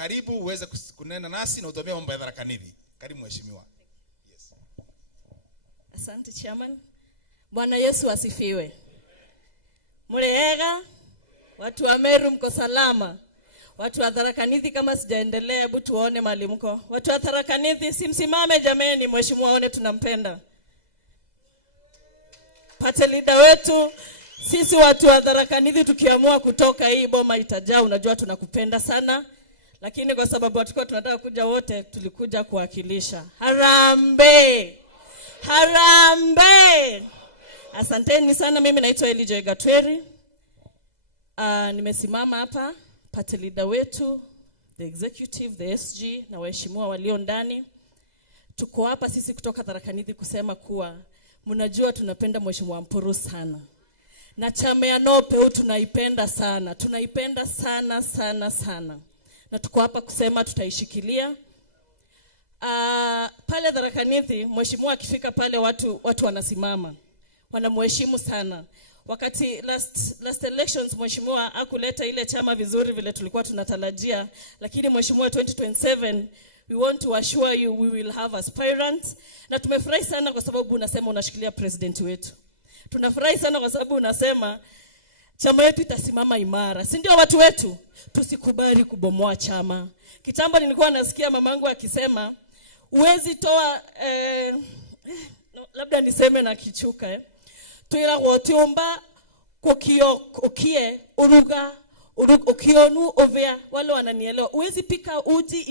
Karibu uweze kunena nasi na utuambie mambo ya Tharaka Nithi. Karibu mheshimiwa. Yes. Asante chairman. Bwana Yesu asifiwe. Muriega, watu wa Meru mko salama. Watu wa Tharaka Nithi kama sijaendelea, hebu tuone mahali mko. Watu wa Tharaka Nithi simsimame jameni, mheshimiwa one tunampenda. Pate leader wetu, sisi watu wa Tharaka Nithi tukiamua kutoka hii boma itajaa, unajua tunakupenda sana. Lakini kwa sababu watuko tunataka kuja wote, tulikuja kuwakilisha. Harambe! Harambe! Asanteni sana, mimi naitwa Elijah Gatweri. Nimesimama hapa, pate leader wetu, the executive, the SG na waheshimiwa walio ndani. Tuko hapa sisi kutoka Tharaka Nithi kusema kuwa mnajua tunapenda mheshimiwa Mpuru sana. Na chama ya NOPEU tunaipenda sana. Tunaipenda sana sana sana. Na tuko hapa kusema tutaishikilia. Pale Tharaka Nithi mheshimiwa akifika pale watu wanasimama. Wanamheshimu sana. Wakati last elections mheshimiwa hakuleta ile chama vizuri vile tulikuwa tunatarajia, lakini mheshimiwa 2027 we want to assure you we will have aspirants. Na tumefurahi sana kwa sababu unasema unashikilia president wetu. Tunafurahi sana kwa sababu unasema chama yetu itasimama imara. Si ndio watu wetu? Tusikubali kubomoa chama. Kitambo nilikuwa nasikia mamangu akisema uwezi toa labda niseme na kichuka tuira gotiomba kokie uruga ukionu ovea, wale wananielewa. Uwezi pika uji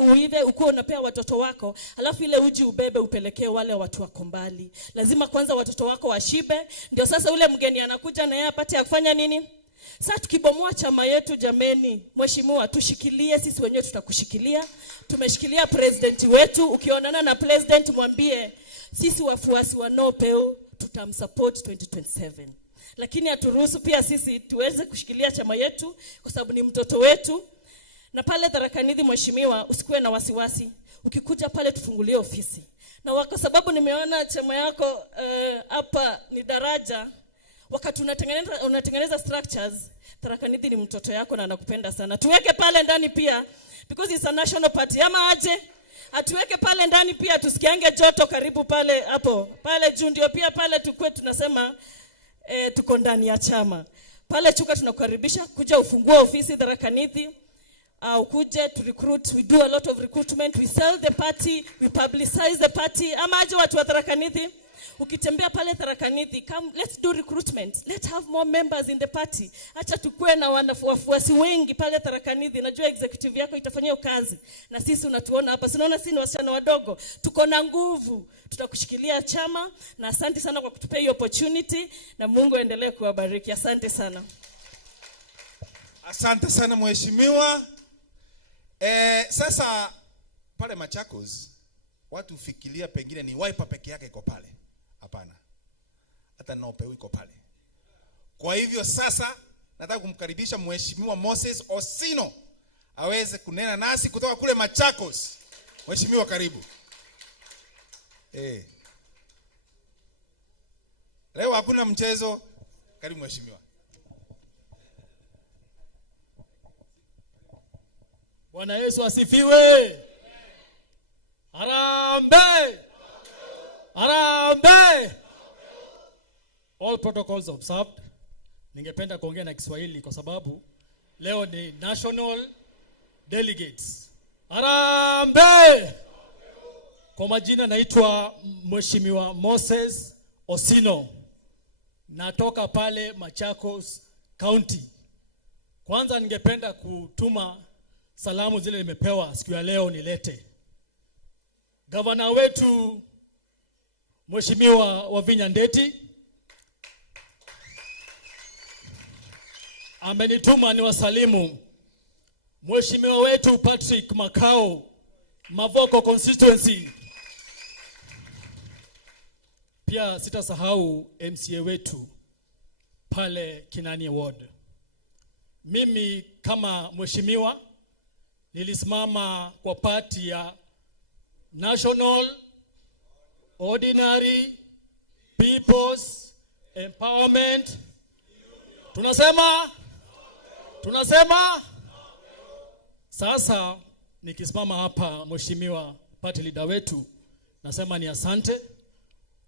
uive uko unapea watoto wako, alafu ile uji ubebe upelekee wale watu wako mbali. Lazima kwanza watoto wako washibe, ndio sasa ule mgeni anakuja na yeye apate ya kufanya nini? Sasa tukibomoa chama yetu jameni, mheshimiwa tushikilie, sisi wenyewe tutakushikilia. Tumeshikilia president wetu, ukionana na president mwambie sisi wafuasi wa NOPEU tutamsupport 2027. Lakini aturuhusu pia sisi tuweze kushikilia chama yetu kwa sababu ni mtoto wetu. Na pale Tharaka Nithi mheshimiwa, usikuwe na wasiwasi. Ukikuja pale tufungulie ofisi. Na kwa sababu nimeona chama yako hapa ni daraja, wakati unatengeneza structures, Tharaka Nithi ni mtoto yako na anakupenda sana. Tuweke pale ndani pia because it's a national party. Ama aje? Atuweke pale ndani pia tusikiange joto karibu pale hapo. Pale juu ndio pia pale tukue tunasema tuko ndani ya chama. Pale Chuka tunakukaribisha kuja ufungue ofisi Tharaka Nithi. Ukuje to recruit, we do a lot of recruitment, we sell the party, we publicize the party. Ama aje watu wa Tharaka Nithi? Ukitembea pale Tharaka Nithi, come let's do recruitment. Let's have more members in the party. Acha tukue na wafuasi wengi pale Tharaka Nithi. Najua executive yako itafanyia kazi. Na sisi unatuona hapa. Sinaona sisi ni wasichana wadogo. Tuko na nguvu. Tutakushikilia chama na asante sana kwa kutupea hiyo opportunity na Mungu aendelee kuwabariki. Asante sana. Asante sana mheshimiwa. Sasa pale Machakos watu fikiria pengine ni Wiper peke yake iko pale. Hapana. Hata NOPEU iko pale. Kwa hivyo sasa nataka kumkaribisha mheshimiwa Moses Osino aweze kunena nasi kutoka kule Machakos. Mheshimiwa karibu. Leo hakuna mchezo. Karibu mheshimiwa. Bwana Yesu asifiwe. Harambe! Harambe! All protocols observed. Ningependa kuongea na Kiswahili kwa sababu leo ni national delegates. Harambe! Kwa majina naitwa Mheshimiwa Moses Osino. Natoka pale Machakos County. Kwanza ningependa kutuma salamu zile nimepewa siku ya leo nilete. Gavana wetu Mheshimiwa Wavinya Ndeti amenituma ni wasalimu Mheshimiwa wetu Patrick Makao, Mavoko constituency. Pia sitasahau MCA wetu pale Kinani Ward. Mimi kama mheshimiwa nilisimama kwa party ya National Ordinary People's Empowerment. Tunasema Sasa nikisimama hapa, mheshimiwa party leader wetu, nasema ni asante,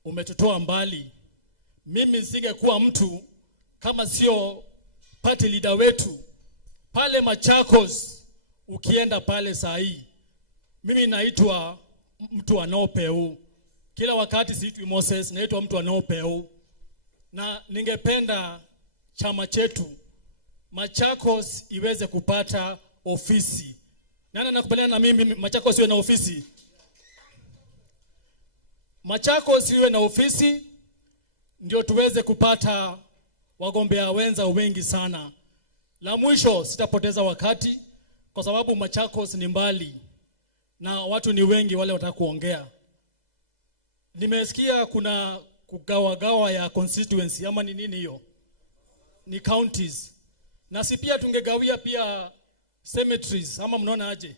umetutoa mbali. Mimi nisingekuwa mtu kama sio party leader wetu. Pale Machakos ukienda pale saa hii, mimi naitwa mtu anaopeu. Kila wakati siitwi Moses, naitwa mtu anaopeu. Na ningependa chama chetu Machakos iweze kupata ofisi. Nani anakubaliana na mimi Machakos iwe na ofisi? Machakos iwe na ofisi ndio tuweze kupata wagombea wenza wengi sana. La mwisho, sitapoteza wakati kwa sababu Machakos ni mbali na watu ni wengi wale wataka kuongea. Nimesikia kuna kugawagawa ya constituency ama ni nini hiyo? Ni counties. Na si pia tungegawia pia cemeteries ama mnaona aje?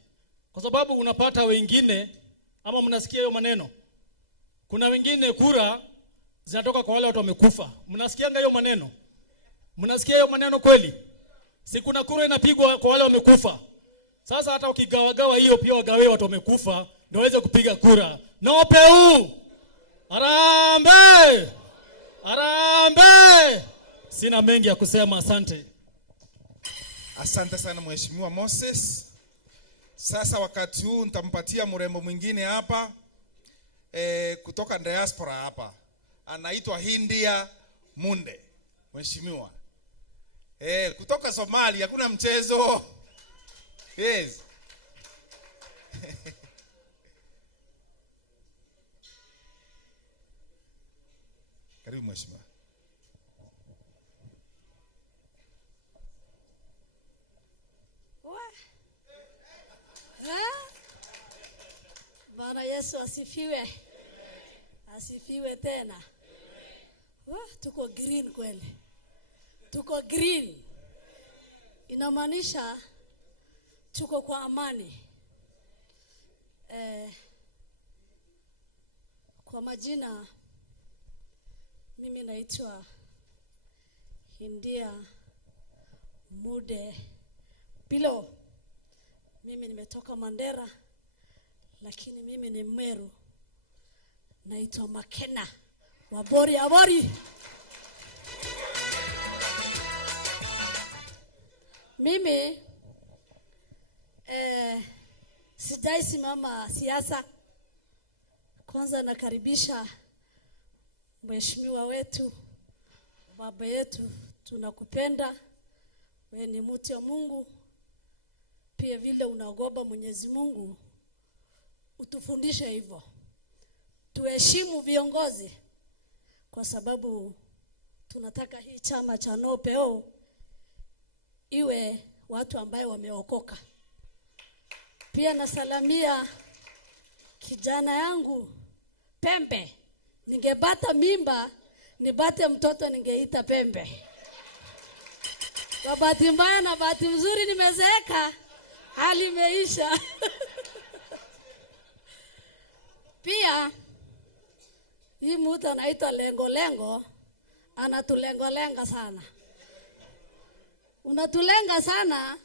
Kwa sababu unapata wengine ama mnasikia hiyo maneno. Kuna wengine kura zinatoka kwa wale watu wamekufa. Mnasikianga hiyo maneno? Mnasikia hiyo maneno kweli? Si kuna kura inapigwa kwa wale wamekufa. Sasa hata ukigawagawa hiyo pia wagawe watu wamekufa ndio waweze kupiga kura. No peu. Arambe! Arambe! Sina mengi ya kusema, asante. Asante sana Mheshimiwa Moses. Sasa wakati huu nitampatia mrembo mwingine hapa kutoka diaspora hapa. Anaitwa Hindia Munde. Mheshimiwa. Kutoka Somalia, hakuna mchezo. Yes. Karibu Mheshimiwa. Bwana Yesu asifiwe. Asifiwe tena. Tuko green kweli. Tuko green. Inamaanisha tuko kwa amani. Kwa majina mimi naitwa Hindia Mude Pilo. Mimi nimetoka Mandera, lakini mimi ni Meru. Naitwa Makena Wabori Abori. Mimi sijai simama siasa. Kwanza nakaribisha mheshimiwa wetu, baba yetu, tunakupenda. Wewe ni mtu wa Mungu. Pia vile unaogopa Mwenyezi Mungu, utufundishe hivyo. Tuheshimu viongozi kwa sababu tunataka hii chama cha NOPO iwe watu ambao wameokoka. Pia nasalamia kijana yangu Pembe. Ningebata mimba, nibate mtoto ningeita Pembe. Kwa bahati mbaya na bahati mzuri nimezeeka, hali imeisha. Pia hii mtu anaitwa Lengo, anatulenga sana. Unatulenga sana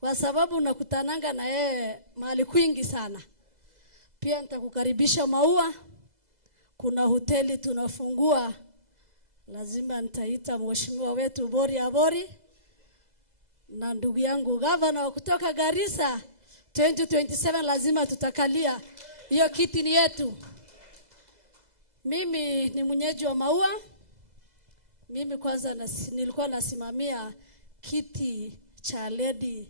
kwa sababu unakutananga na yeye mahali kwingi sana. Pia nitakukaribisha Maua. Kuna hoteli tunafungua, lazima nitaita mheshimiwa wetu Bori Abori na ndugu yangu governor kutoka Garissa. 2027 lazima tutakalia hiyo kiti ni yetu. Mimi ni mwenyeji wa Maua. Mimi kwanza nilikuwa nasimamia kiti cha lady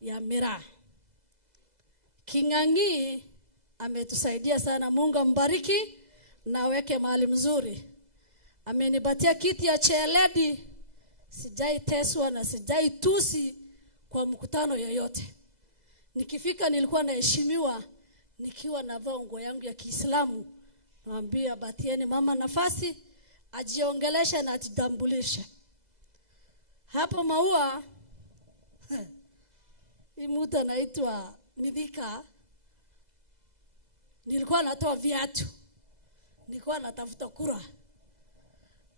ya Mira. Kingangi ametusaidia sana, Mungu ambariki na weke mahali mzuri. Amenipatia kiti ya chair lady. Sijai teswa na sijai tusi kwa mkutano yoyote. Nikifika nilikuwa naheshimiwa nikiwa navaa nguo yangu ya Kiislamu. Naambia batieni mama nafasi ajiongeleshe na ajitambulishe. Hapo Maua hii mtu anaitwa Midika. Nilikuwa natoa viatu. Nilikuwa natafuta kura.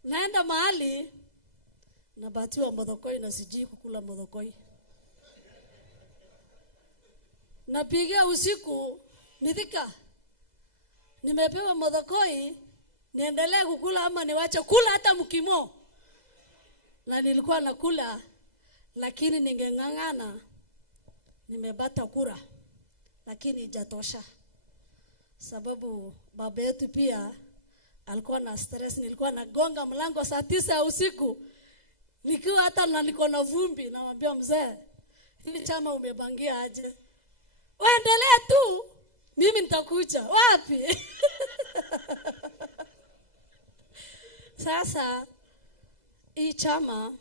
Naenda mahali nabatiwa modokoi na sijui kukula modokoi. napigia usiku nithika. Nimepewa modokoi niendelee kukula ama niwache kula hata mkimo. Na nilikuwa nakula lakini ningeng'ang'ana. Nimebata kura lakini ijatosha. Sababu baba yetu pia alikuwa na stress. Nilikuwa nagonga mlango saa 9 usiku. Nikiwa hata na niko na vumbi, namwambia mzee, hili chama umebangia aje? Waendelea tu, mimi nitakuja. Wapi? Sasa hii chama,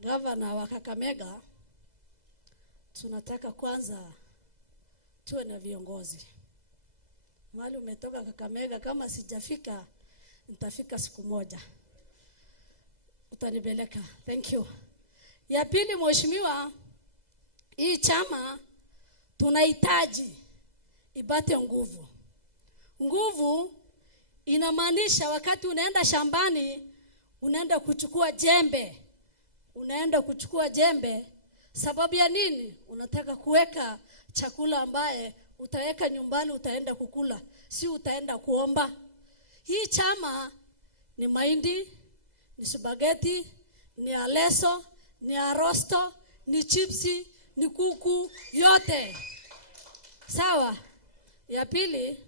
gavana wa Kakamega, tunataka kwanza tuwe na viongozi. Mahali umetoka Kakamega, kama sijafika nitafika siku moja. Utanipeleka. Thank you. Ya pili, mheshimiwa, hii chama tunahitaji ipate nguvu. Nguvu inamaanisha wakati unaenda shambani, unaenda kuchukua jembe. Unaenda kuchukua jembe sababu ya nini? Unataka kuweka chakula ambaye utaweka nyumbani, utaenda kukula, si utaenda kuomba. Hii chama ni mahindi, ni spaghetti, ni aleso, ni arosto, ni chipsi, ni kuku, yote. Sawa? Ya pili,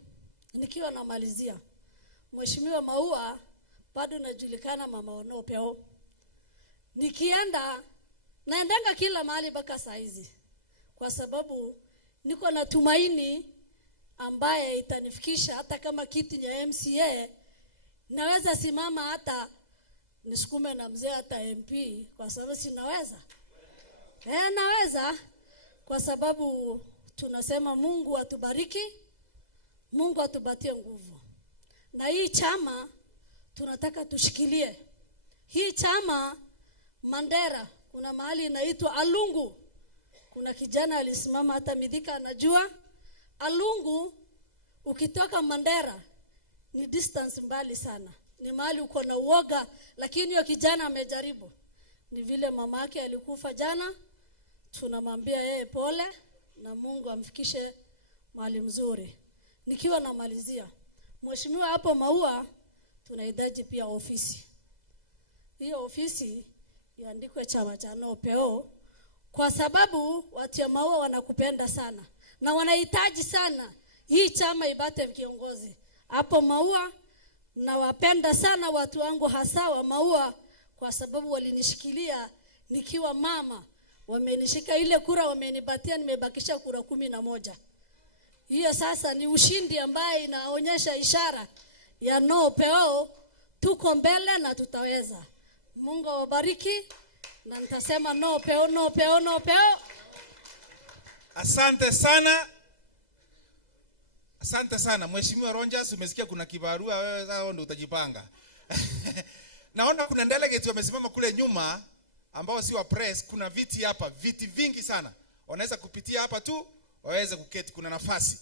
nikiwa namalizia, Mheshimiwa Maua, bado najulikana mama Onopeo. Naendanga kila mahali mpaka saa hizi. Kwa sababu niko na tumaini ambaye itanifikisha hata kama kiti ya MCA, naweza simama hata nisukume na mzee hata MP, kwa sababu sinaweza. Naweza, kwa sababu tunasema Mungu atubariki, Mungu atupatie nguvu. Na hii chama tunataka tushikilie. Hii chama Mandera, kuna mahali inaitwa Alungu. Kuna kijana alisimama, hata Midhika anajua. Alungu ukitoka Mandera ni distance mbali sana. Ni mahali uko na uoga, lakini hiyo kijana amejaribu. Ni vile mamake alikufa jana, tunamwambia yeye pole na Mungu amfikishe mahali mzuri. Nikiwa namalizia, mheshimiwa, hapo Maua tunahitaji pia ofisi. Hiyo ofisi iandikwe chama cha Onopeo, kwa sababu watu ya Maua wanakupenda sana na wanahitaji sana hii chama ibate viongozi. Hapo Maua na wapenda sana watu wangu hasa wa Maua, kwa sababu walinishikilia nikiwa mama. Wamenishika ile kura, wamenipatia, nimebakisha kura 11. Hiyo sasa ni ushindi ambaye inaonyesha ishara ya Onopeo, tuko mbele na tutaweza. Mungu awabariki, na nitasema Onopeo, Onopeo, Onopeo. Asante sana. Asante sana. Mheshimiwa Rogers, umesikia kuna kibarua, wewe sasa ndio utajipanga. Naona kuna delegates wamesimama kule nyuma ambao si wa press. Kuna viti hapa, viti vingi sana. Wanaweza kupitia hapa tu, waweze kuketi, kuna nafasi.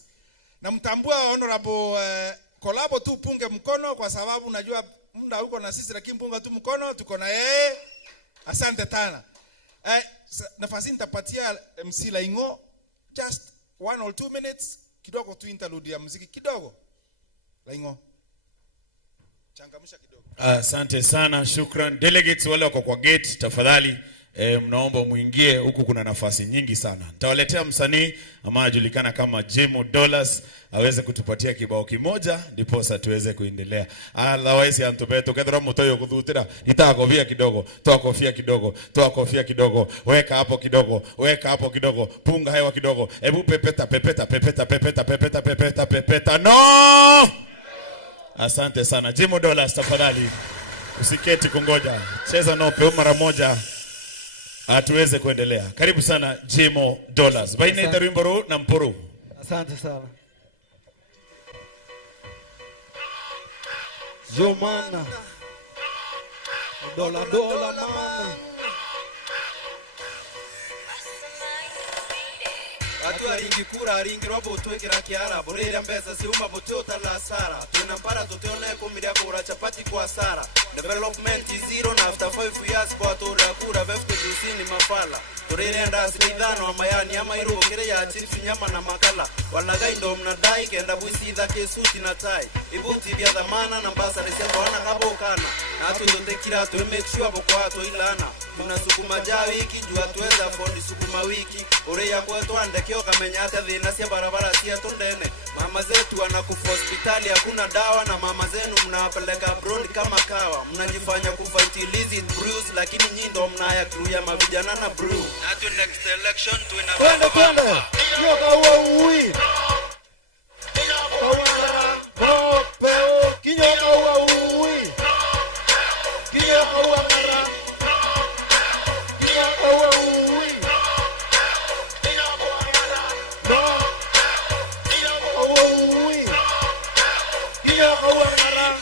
Na mtambua honorable Kolabo tu punge mkono, kwa sababu najua muda huko na sisi, lakini punga tu mkono, tuko na yeye. Asante sana. Nafasi nitapatia MC Laingo just 1 or 2 minutes kidogo tu, interlude ya muziki kidogo. Laingo, changamsha kidogo. Asante sana, shukran. Delegates wale wako kwa gate, tafadhali mnaomba muingie, huku kuna nafasi nyingi sana. Nitawaletea msanii ambaye anajulikana kama Jimo Dollars aweze kutupatia kibao kimoja ndipo sasa tuweze kuendelea. Otherwise antubeto kedra mutoyo kuthutira, nitakofia kidogo, toa kofia kidogo, toa kofia kidogo, weka hapo kidogo, weka hapo kidogo, punga hewa kidogo. Hebu pepeta pepeta pepeta pepeta pepeta pepeta pepeta. No! Asante sana. Jimo Dollars, tafadhali usiketi kungoja. Cheza Onopeo mara moja atuweze kuendelea. Karibu sana Jimo Dollars. Baina ya wimbo na mpuru. Asante sana. Zomana. Dola dola mana. Watu aringi kura aringi robo twekera kiara borera mbesa siuma botota la sara tunampara toteone kumiria kura chapati kwa sara development is zero na after 5 years botora kura vefte kusini mafala turire ndasi ithano amayani amairu kire ya chips nyama na makala wanagai ndo mnadai kenda buisitha kesuti na tai ibuti bya dhamana na mbasa resembo wana kabokana na tuzotekira tu make sure bokwato ilana tunasukuma ja wiki jua tuweza fondi sukuma wiki ore ya kwetu andekeo kamenya hata dhina sia barabara sia tondene mama zetu wanakufa hospitali hakuna dawa na mama zenu mnawapeleka abroad kama kawa mnajifanya kufight illicit brews lakini nyinyi ndo mnaya crew ya mavijana na brew na tu next election tuina Twende. Yo kaua ui. Kaua peo. Kinyo kaua ui. Kinyo kaua ngara. Kinyo kaua ui. Kinyo kaua ngara. No. Kinyo kaua ui. Kinyo kaua ngara.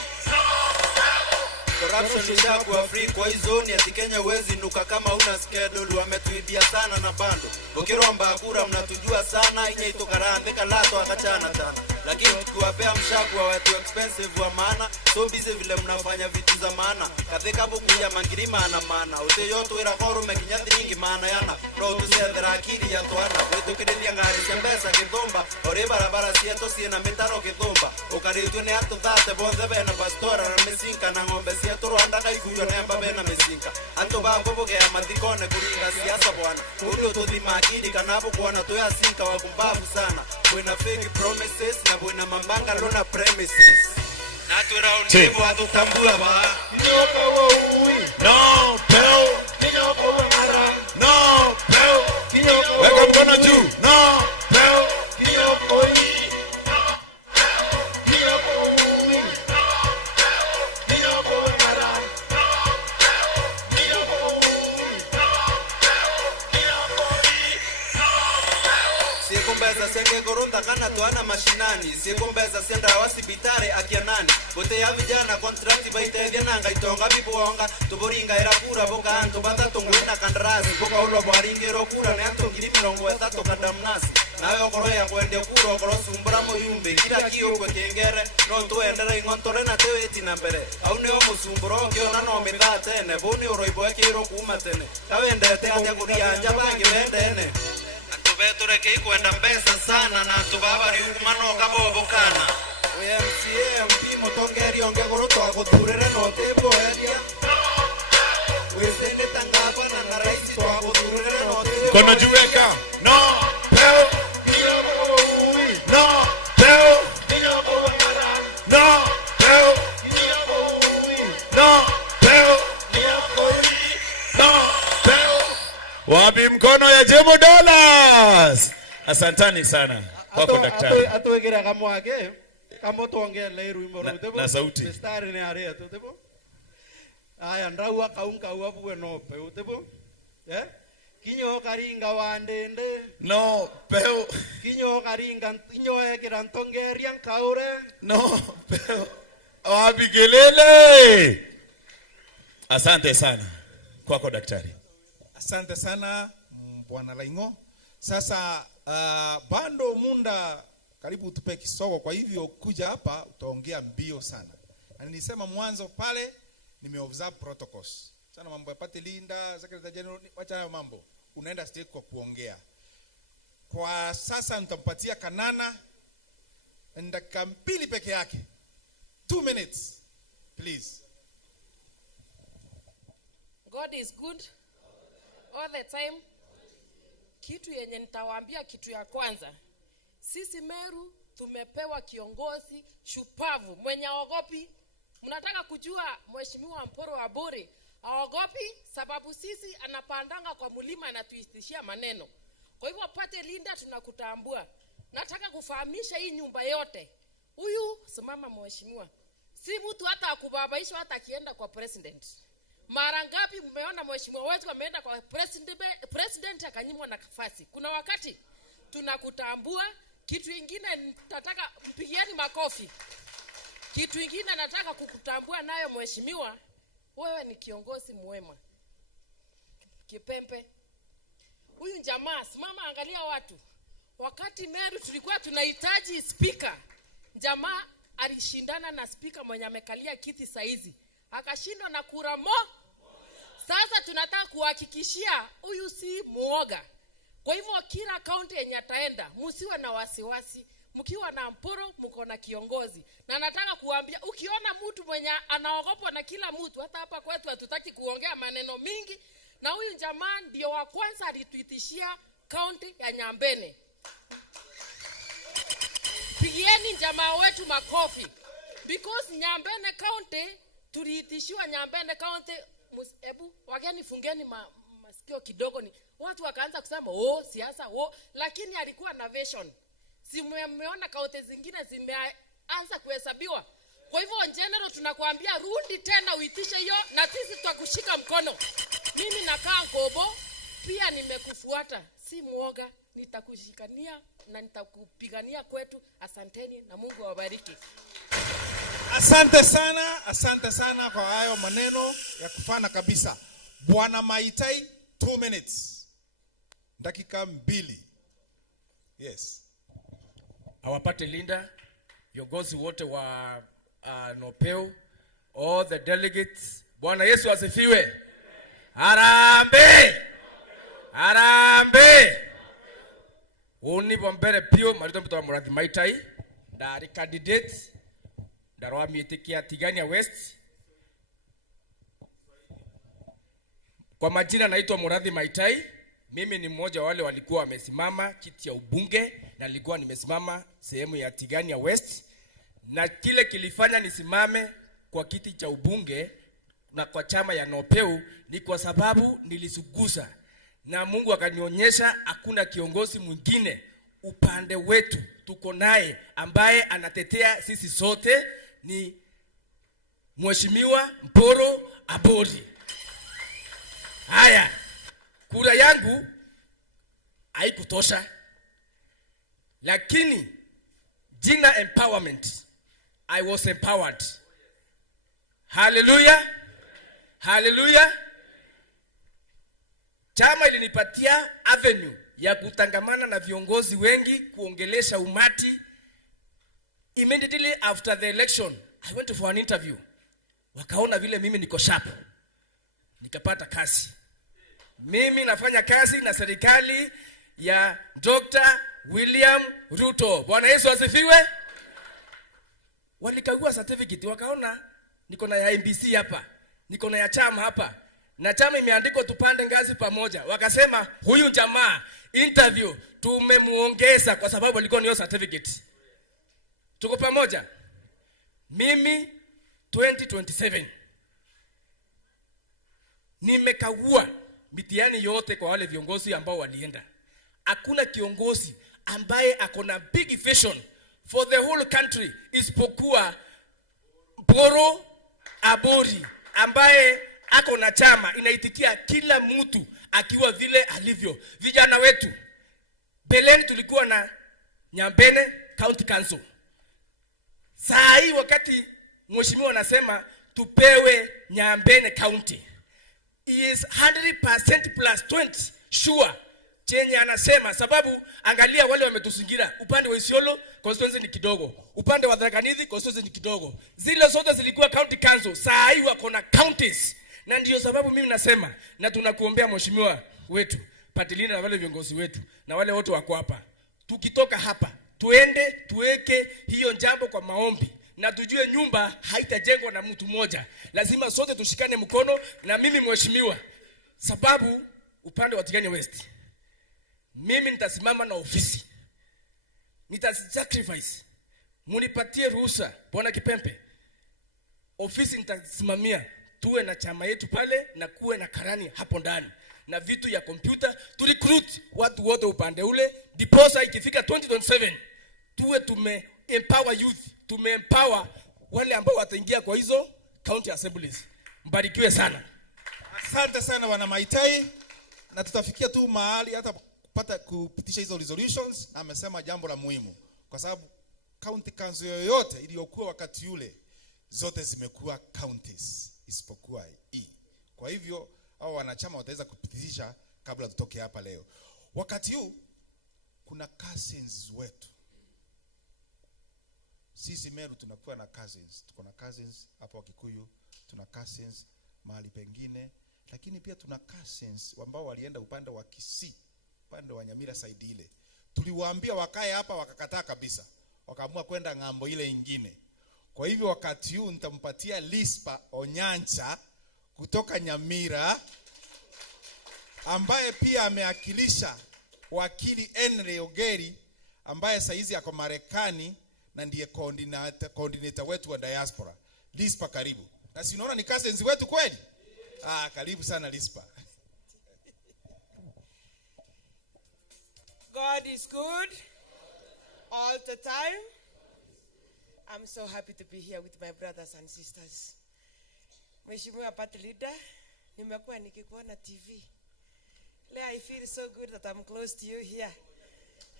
corruption ishakuwa free kwa hii zone ya Kenya wezi nuka kama una schedule wametuibia sana na bando ukiromba kura mnatujua sana inye itokarande kalato akachana tana lakini tukiwapea mshakwa watu expensive wa maana so busy vile mnafanya vitu za maana katheka bukuya mangirima na maana ute yoto ira koro mekinyathi nyingi maana yana no tusethera akili ya twana wetu kidelia ngari sembesa kithomba ore barabara sieto siena mitaro kithomba ukaritwe ne atu thate bonze bena pastora na mesinka na ngombe sieto rwanda kaikuyo nemba bena mesinka anto bango bogea mathikone kuringa siasa bwana ule tuthima akili kanapo kuona toya sinka wa kumbavu sana wena fake promises na wena mambanga lona premises na tu round hivyo atutambua ba Kinyo kaua ui. No, peo. Kinyo kaua ngara. No, peo. Kinyo kaua Weka mkono juu. No, peo. Kinyo koi. Kinyo ui. Kinyo kaua ngara. Kinyo ui. Kinyo koi. sikumbeza senge korunda kana tuana mashinani sikumbeza senda wasibitare akianani bote ya vijana contract baitethia nanga itonga bibuonga tuburinga era kura boka anto batatu ngwenda kandarasi boka ulo bwaringero kura ne anto ngiri 30 kadamnasi nawe okoro ya kwende kura okoro sumbura moyumbe kira kiyo kwe kengere no tuendera ingontore na teweti na mbere au ne omusumburo ngiona no mithatene bone oroibo ekiro kuma tene kawendete atia kurianja bangi wendene betureke ikwenda mbesa sana na tubabari ukumano kabobokana MCA MP mutongeri onge goroto aguthurire no tembo eria wesende tangapa na rais to aguthurire no tembo Mkono juu weka. No, peo. Kinyo kaua ui. No, peo. Kinyo kaua ngara. No, peo. Kinyo kaua ui. No, peo. Kinyo koi. No, peo. Wapi mkono ya Jemo Dollars? Asantani sana. Wako daktari. Atuegera kamwake kama tuongele ruimo rutebo na sauti. mstari ni area tutebo aya ndawa kaunga wabuwe nope utebo kinyo karinga wandende No, peo. kinyo karinga kinyo ekira ntongeria nkaure No, peo. Wapi kelele? Asante sana. Kwako daktari. Asante sana Bwana Laingo. Sasa bando munda karibu tupe kisogo, kwa hivyo kuja hapa utaongea mbio sana. Na nilisema mwanzo pale nimeobserve protocols. Sana mambo ya pate linda, secretary general, wacha mambo. Unaenda state kwa kuongea. Kwa sasa nitampatia Kanana dakika 2 peke yake. 2 minutes. Please. God is good all the time. Kitu yenye nitawaambia, kitu ya kwanza, sisi Meru tumepewa kiongozi shupavu mwenye aogopi. Mnataka kujua Mheshimiwa Mporo wa Bore aogopi? Sababu sisi anapandanga kwa mlima anatuistishia maneno. Kwa hivyo pate linda, tunakutambua. Nataka kufahamisha hii nyumba yote, huyu simama mheshimiwa si mtu hata akubabaishwa hata akienda kwa president. Mara ngapi mmeona mheshimiwa wetu ameenda kwa president akanyimwa nafasi? Kuna wakati tunakutambua. Kitu kingine nataka mpigieni makofi. Kitu kingine nataka kukutambua nayo mheshimiwa, wewe ni kiongozi mwema. Kipempe. Huyu jamaa simama, angalia watu. Wakati Meru tulikuwa tunahitaji speaker, jamaa alishindana na speaker mwenye amekalia kiti saizi. Akashindwa na kura Sasa tunataka kuhakikishia huyu si muoga. Kwa hivyo kila kaunti yenye ataenda, msiwe na wasiwasi. Mkiwa na Mporo mko na kiongozi. Na nataka kuambia ukiona mtu mwenye anaogopwa na kila mtu, hata hapa kwetu hatutaki kuongea maneno mingi, na huyu jamaa ndio wa kwanza alituitishia kaunti ya Nyambene. Pigieni jamaa wetu makofi. Because Nyambene County, tuliitishiwa Nyambene County, hebu wageni fungeni masikio kidogo, ni watu wakaanza kusema siasa lakini alikuwa na vision. Si mmeona kaunti zingine zimeanza kuhesabiwa. Kwa hivyo in general tunakuambia rudi tena uitishe hiyo, na sisi tutakushika mkono. Mimi nakaa Kobo, pia nimekufuata, si muoga, nitakushikania na nitakupigania kwetu. Asanteni na Mungu awabariki. Asante sana kwa hayo maneno ya kufana kabisa. Bwana Maitai, 2 minutes. Dakika 2. Yes. Awapate Linda, viongozi wote wa Nopeu, all the delegates. Bwana Yesu asifiwe. Harambe! Harambe! Uni bombere pio marito mtoa Murathi Maitai, ndari candidate ndarwa mietikia Tigania West. Kwa majina naitwa Murathi Maitai. Mimi ni mmoja wale walikuwa wamesimama kiti ya ubunge, na nilikuwa nimesimama sehemu ya Tigania West, na kile kilifanya nisimame kwa kiti cha ubunge na kwa chama ya Nopeu ni kwa sababu nilisugusa, na Mungu akanionyesha hakuna kiongozi mwingine upande wetu tuko naye ambaye anatetea sisi sote ni Mheshimiwa Mporo Abori. Haya, kura yangu haikutosha, lakini jina empowerment, I was empowered. Hallelujah. Hallelujah. Chama ilinipatia avenue ya kutangamana na viongozi wengi, kuongelesha umati. Immediately after the election, I went for an interview. Wakaona vile mimi niko sharp, nikapata kazi. Mimi nafanya kazi na serikali ya Dr. William Ruto. Bwana Yesu asifiwe. Walikagua certificate, wakaona niko na ya MBC hapa, niko na ya chama hapa, na chama imeandikwa tupande ngazi pamoja. Wakasema huyu jamaa interview tumemuongeza kwa sababu alikuwa niyo certificate. Tuko pamoja. Mimi 2027 nimekagua mitihani yote kwa wale viongozi ambao walienda. Hakuna kiongozi ambaye akona big vision for the whole country isipokuwa Mporo Abori, ambaye ako na chama inaitikia kila mtu akiwa vile alivyo. Vijana wetu, Belen tulikuwa na Nyambene County Council. Saa hii wakati mheshimiwa anasema tupewe Nyambene County, he is 100% plus 20 sure chenye anasema, sababu angalia wale wametusingira. Upande wa Isiolo constituency ni kidogo, upande wa Tharaka Nithi constituency ni kidogo. Zile zote zilikuwa county council, saa hii wako na counties. Na ndio sababu mimi nasema, na tunakuombea mheshimiwa wetu Patilina na wale viongozi wetu na wale wote wako hapa, tukitoka hapa tuende tuweke hiyo jambo kwa maombi, na tujue nyumba haitajengwa na mtu mmoja. Lazima sote tushikane mkono. Na mimi mheshimiwa, sababu upande wa Tigania West mimi nitasimama na ofisi, nitasacrifice. Munipatie ruhusa Bwana Kipempe, ofisi nitasimamia, tuwe na chama yetu pale na kuwe na karani hapo ndani na vitu ya computer, tu recruit watu wote upande ule, diposa ikifika 2027 tuwe tume empower youth, tume empower wale ambao wataingia kwa hizo county assemblies. Mbarikiwe sana. Asante sana Bwana Maitai, na tutafikia tu mahali hata kupitisha hizo resolutions. Na amesema jambo la muhimu, kwa sababu county council yoyote iliyokuwa wakati yule zote zimekuwa counties isipokuwa hii. Kwa hivyo hao wanachama wataweza kupitisha kabla tutoke hapa leo. Wakati huu kuna cousins wetu. Sisi Meru tunakuwa na cousins. Tuko na cousins hapa Wakikuyu, tuna cousins mahali pengine, lakini pia tuna cousins ambao walienda upande wa Kisii, upande wa Nyamira side ile. Tuliwaambia wakae hapa, wakakataa kabisa, wakaamua kwenda ng'ambo ile ingine. Kwa hivyo wakati huu nitampatia Lispa Onyancha kutoka Nyamira, ambaye pia ameakilisha wakili Henry Ogeri ambaye saizi yako Marekani na ndiye coordinator wetu wa diaspora. Lispa, karibu. Na si unaona ni cousins wetu kweli? Karibu sana Lispa. God is good all the time. I'm so happy to be here with my brothers and sisters. Mheshimiwa Party Leader, nimekuwa nikikuona TV. I feel so good that I'm close to you here.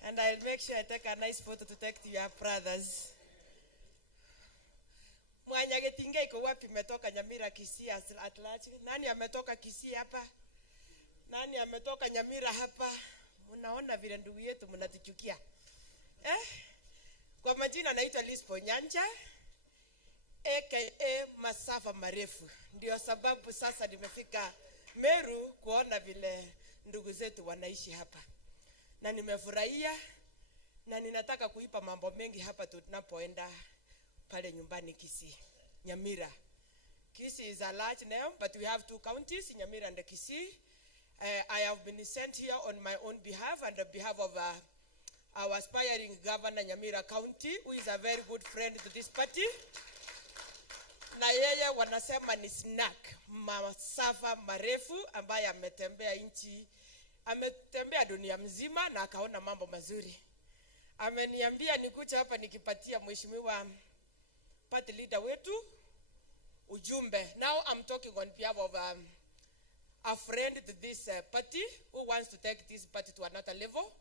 And I'll make sure I take a nice photo to take to your brothers. Mwanya Getinga iko wapi? Metoka Nyamira, Kisii at large. Nani ametoka Kisii hapa? Nani ametoka Nyamira hapa? Mnaona vile ndugu yetu mnatuchukia. Kwa majina naitwa Lispa Onyancha, aka masafa marefu. Ndio sababu sasa nimefika Meru kuona vile ndugu zetu wanaishi hapa. Na nimefurahia na ninataka kuipa mambo mengi hapa tunapoenda pale nyumbani Kisii, Nyamira. Kisii is a large name, but we have 2 counties, Nyamira and Kisii. I have been sent here on my own behalf and on behalf of our aspiring governor Nyamira County, who is a very good friend to this party. Na yeye wanasema ni snack, masafa marefu ambaye ametembea dunia mzima na akaona mambo mazuri. Ameniambia nikuja hapa nikipatia mheshimiwa party leader wetu ujumbe. Now I'm talking on behalf of a friend to this party who wants to take this party to another level.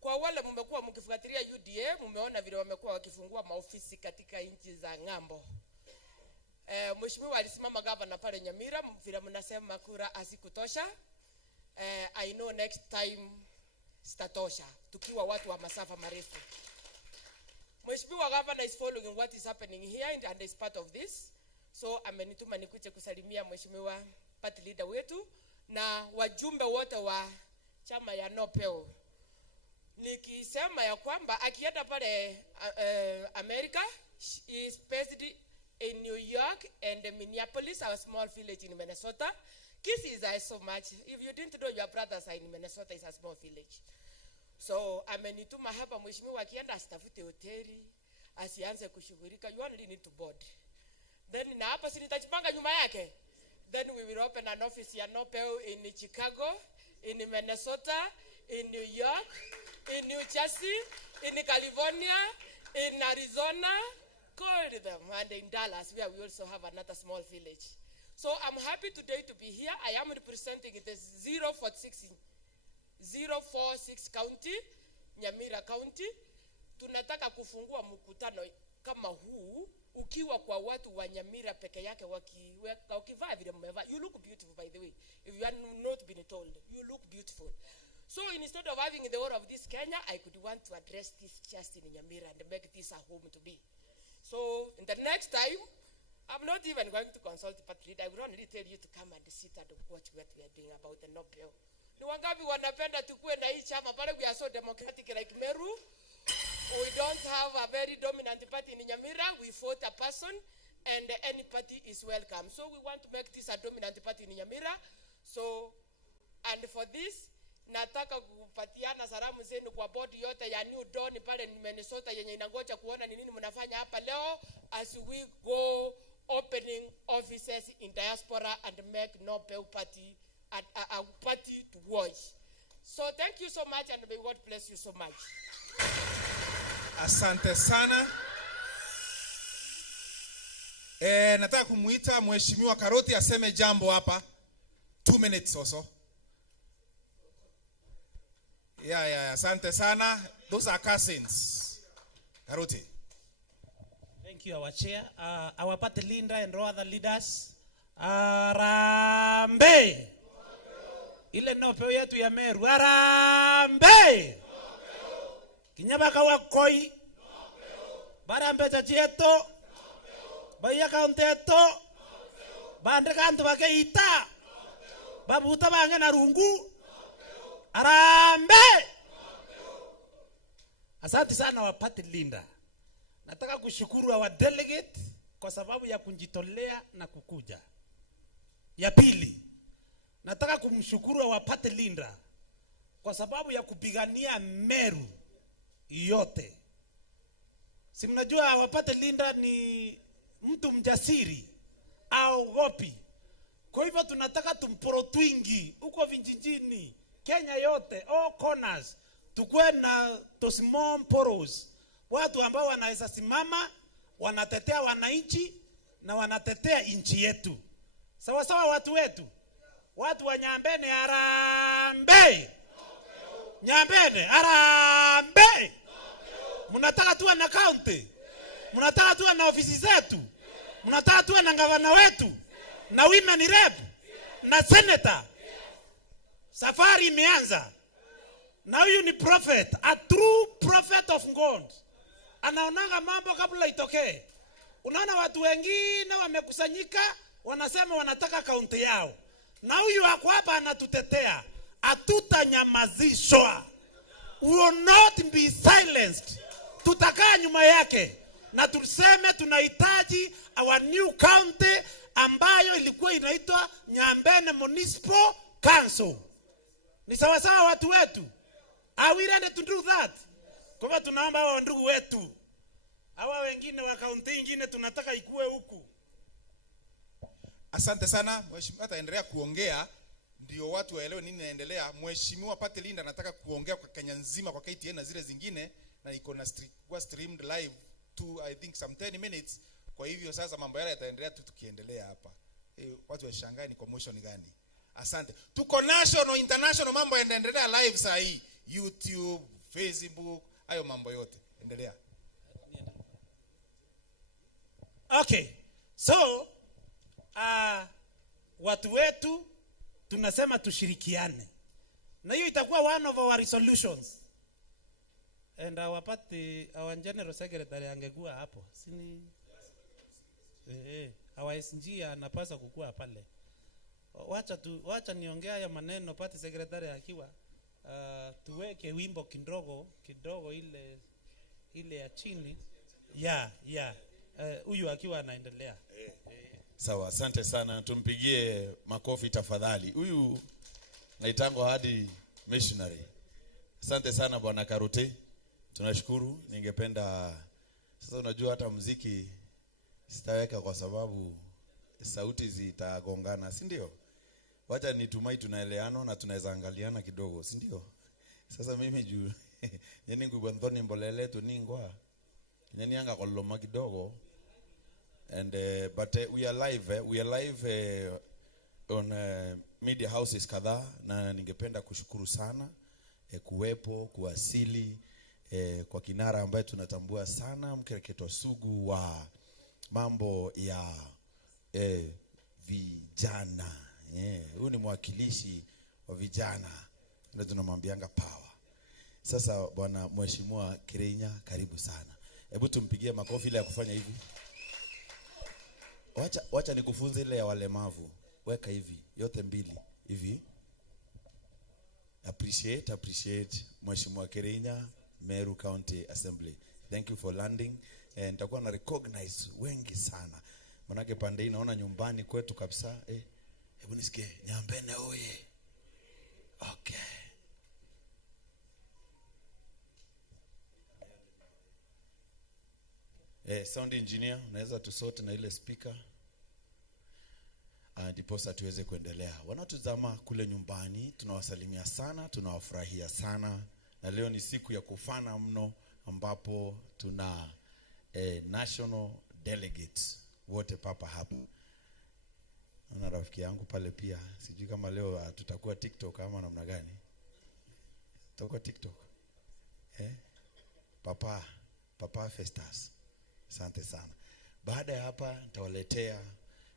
Kwa wale mmekuwa mkifuatilia UDA, mmeona vile wamekuwa wakifungua maofisi katika nchi za ng'ambo. Mheshimiwa alisimama governor pale Nyamira, vile mnasema kura asikutosha. I know next time statosha, tukiwa watu wa masafa marefu. Mheshimiwa governor is following what is happening here and is part of this. So amenituma nikuje kusalimia mheshimiwa party leader wetu na wajumbe wote wa chama ya NOPEO. Nikisema ya kwamba akienda pale America, he is based in New York and Minneapolis, our small village in Minnesota. Kisii is so much. If you didn't know, your brothers are in Minnesota, is a small village. So amenituma hapa mheshimiwa akienda asitafute hoteli, asianze kushughulika. You only need to board. Then na hapa si nitajipanga nyuma yake. Then we will open an office ya NOPEO in Chicago, in Minnesota, in New York, in New Jersey, in California, in Arizona, call them, and in Dallas, where we also have another small village. So I'm happy today to be here. I am representing the 046 county, Nyamira County. Tunataka kufungua mkutano kama huu ukiwa kwa watu wa Nyamira peke yake wakivaa vile mmevaa. You look beautiful, by the way. If you are not been told, you look beautiful. So instead of having the whole of this Kenya, I could want to address this just in Nyamira and make this a home to be. So in the next time, I'm not even going to consult the party leader. I will only tell you to come and sit and watch what we are doing about the NOPEO. Ni wangapi wanapenda tukue na hii chama pale? We are so democratic like Meru. We don't have a very dominant party in Nyamira. We vote a person and any party is welcome. So we want to make this a dominant party in Nyamira. So, and for this, nataka kupatiana salamu zenu kwa board yote ya New Dawn pale Minnesota yenye inangoja kuona ni nini mnafanya hapa leo as we go opening offices in diaspora and make NOPEO party a party to watch. So thank you so much and may God bless you so much. Asante sana. Nataka kumuita mheshimiwa Karoti aseme jambo hapa. 2 minutes also. Yeah, asante sana. Those are cousins. Karoti. Thank you, our chair. Our party leader and all other leaders. Arambe. Ile NOPEO yetu ya Meru. Arambe. Kinyabaka wakoi. Barambe chachieto. Baya kaunteto. Bande kanto bake ita. Babu utabange na rungu. Arambe. Asante sana wapate Linda. Nataka kushukuru wa delegate kwa sababu ya kujitolea na kukuja. Ya pili, nataka kumshukuru wapate Linda kwa sababu ya kupigania Meru yote. Si mnajua wapate Linda ni mtu mjasiri au gopi. Kwa hivyo tunataka tumprotwingi huko vijijini Kenya yote, all corners, tukue na small poros, watu ambao wanaweza simama, wanatetea wananchi na wanatetea nchi yetu. Sawa sawa watu wetu. Watu wa Nyambene arambe. Nyambene arambe. Mnataka tuwe na county. Mnataka tuwe na ofisi zetu. Mnataka tuwe na gavana wetu. Na women rep. Na senator. Safari imeanza. Na huyu ni prophet, a true prophet of God. Anaonanga mambo kabla itokee. Unaona watu wengine wamekusanyika, wanasema wanataka kaunti yao. Na huyu wako hapa anatutetea. Hatutanyamazishwa. We will not be silenced. Tutakaa nyuma yake. Na tuseme tunahitaji our new county ambayo ilikuwa inaitwa Nyambene Municipal Council. Ni sawa sawa watu wetu. Are we ready to do that? Kwa hivyo tunaomba hawa ndugu wetu. Hawa wengine wa kaunti nyingine tunataka ikue huku. Asante sana. Mheshimiwa ataendelea kuongea ndio watu waelewe nini inaendelea. Mheshimiwa Pate Linda anataka kuongea kwa Kenya nzima kwa KTN na zile zingine, na iko na streamed live to I think some 10 minutes. Kwa hivyo sasa mambo yale yataendelea tu tukiendelea hapa. Watu washangaa ni commotion gani? Asante. Tuko national, international, mambo yanaendelea live saa hii. YouTube, Facebook, hayo mambo yote. Endelea. Okay. So, watu wetu tunasema tushirikiane. Na hiyo itakuwa one of our resolutions. And our general secretary angekuwa hapo. Sini our SG anapaswa kukua pale. Wacha niongea ya maneno party secretary akiwa tuweke wimbo kidogo ile ya chini. Huyu akiwa anaendelea. Sawa, asante sana. Tumpigie makofi tafadhali. Huyu naitango hadi missionary. Asante sana Bwana Karute. Tunashukuru. Ningependa sasa, unajua hata muziki sitaweka kwa sababu sauti zitagongana, si ndio? Wacha nitumai tunaeleano na tunaweza angaliana kidogo, si ndio? Sasa mimi juu yeni ngubandoni mbolele tu ningwa. Yeni anga koloma kidogo. And but we are live on media houses kadhaa, na ningependa kushukuru sana kuwepo kuwasili kwa kinara ambaye tunatambua sana, mkereketo sugu wa mambo ya vijana. Huyu ni mwakilishi wa vijana, ndio tunamwambianga power. Sasa bwana Mheshimiwa Kirenya, karibu sana. Hebu tumpigie makofi ile ya kufanya hivi. Wacha nikufunze ile ya walemavu. Weka hivi, yote mbili hivi. Appreciate Mheshimiwa Kirenya, Meru County Assembly. Thank you for landing. And nitakuwa na recognize wengi sana. Manake pande hii naona nyumbani kwetu kabisa. Hebu nisikie Nyambene oye. Okay. Sound engineer, unaweza tusote na ile speaker. Ndiposa tuweze kuendelea. Wanatuzama kule nyumbani, tunawasalimia sana, tunawafurahia sana. Na leo ni siku ya kufana mno ambapo tuna national delegates wote papa hapa. Naona rafiki yangu pale pia. Sijui kama leo tutakuwa TikTok ama namna gani. Tutakuwa TikTok. Papa Festus. Asante sana. Baada ya hapa nitawaletea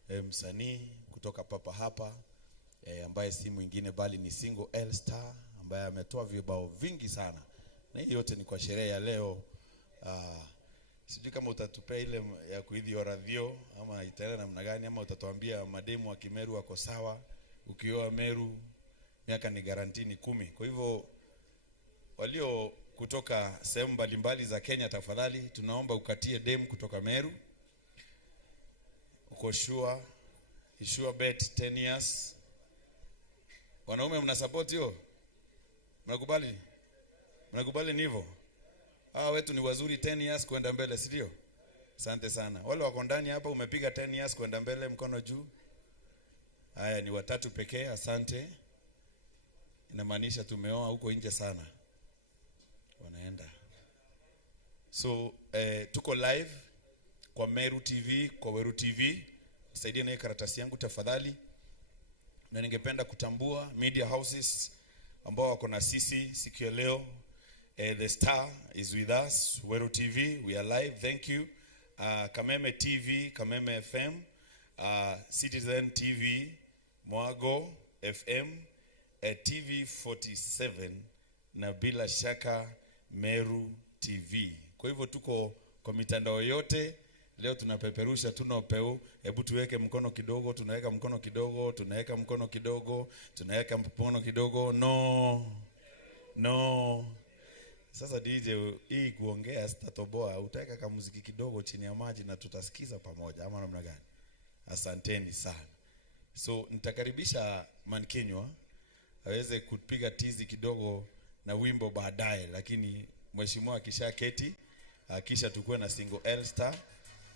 msanii kutoka papa hapa ambaye si mwingine bali ni Single L Star ambaye ametoa vibao vingi sana. Na hii yote ni kwa sherehe ya leo. Sijui kama utatupea ile ya kuidhi radio ama itaenda namna gani, ama utatuambia mademu wa Kimeru wako sawa, Ukiwa Meru miaka ni garantini 10. Kwa hivyo walio kutoka sehemu mbalimbali za Kenya, tafadhali tunaomba ukatie dem kutoka Meru. Uko sure bet 10 years. Wanaume mna support hiyo? Mnakubali? Mnakubali nivo? Wetu ni wazuri 10 years kwenda mbele, si ndio? Asante sana. Wale wako ndani hapa umepiga 10 years kwenda mbele, mkono juu. Haya, ni watatu pekee, asante. Inamaanisha tumeoa huko nje sana. Wanaenda. So, tuko live kwa Meru TV, kwa Weru TV. Saidia na karatasi yangu tafadhali. Na ningependa kutambua media houses ambao wako na sisi siku ya leo. The Star is with us, Weru TV, we are live, thank you. Kameme TV, Kameme FM, Citizen TV, Mwago FM, TV 47 na bila shaka Meru TV. Kwa hivyo tuko kwa mitandao yote. Leo tunapeperusha tunopeu. Hebu tuweke mkono kidogo, tunaweka mkono kidogo, tunaweka mkono kidogo, tunaweka mkono kidogo. No. Sasa DJ, hii kuongea sitatoboa. Utaweka kama muziki kidogo chini ya maji na tutasikiza pamoja ama namna gani? Asanteni sana. So nitakaribisha Mankenywa aweze kupiga tizi kidogo na wimbo baadaye, lakini mheshimiwa kisha keti, kisha tukue na single L Star,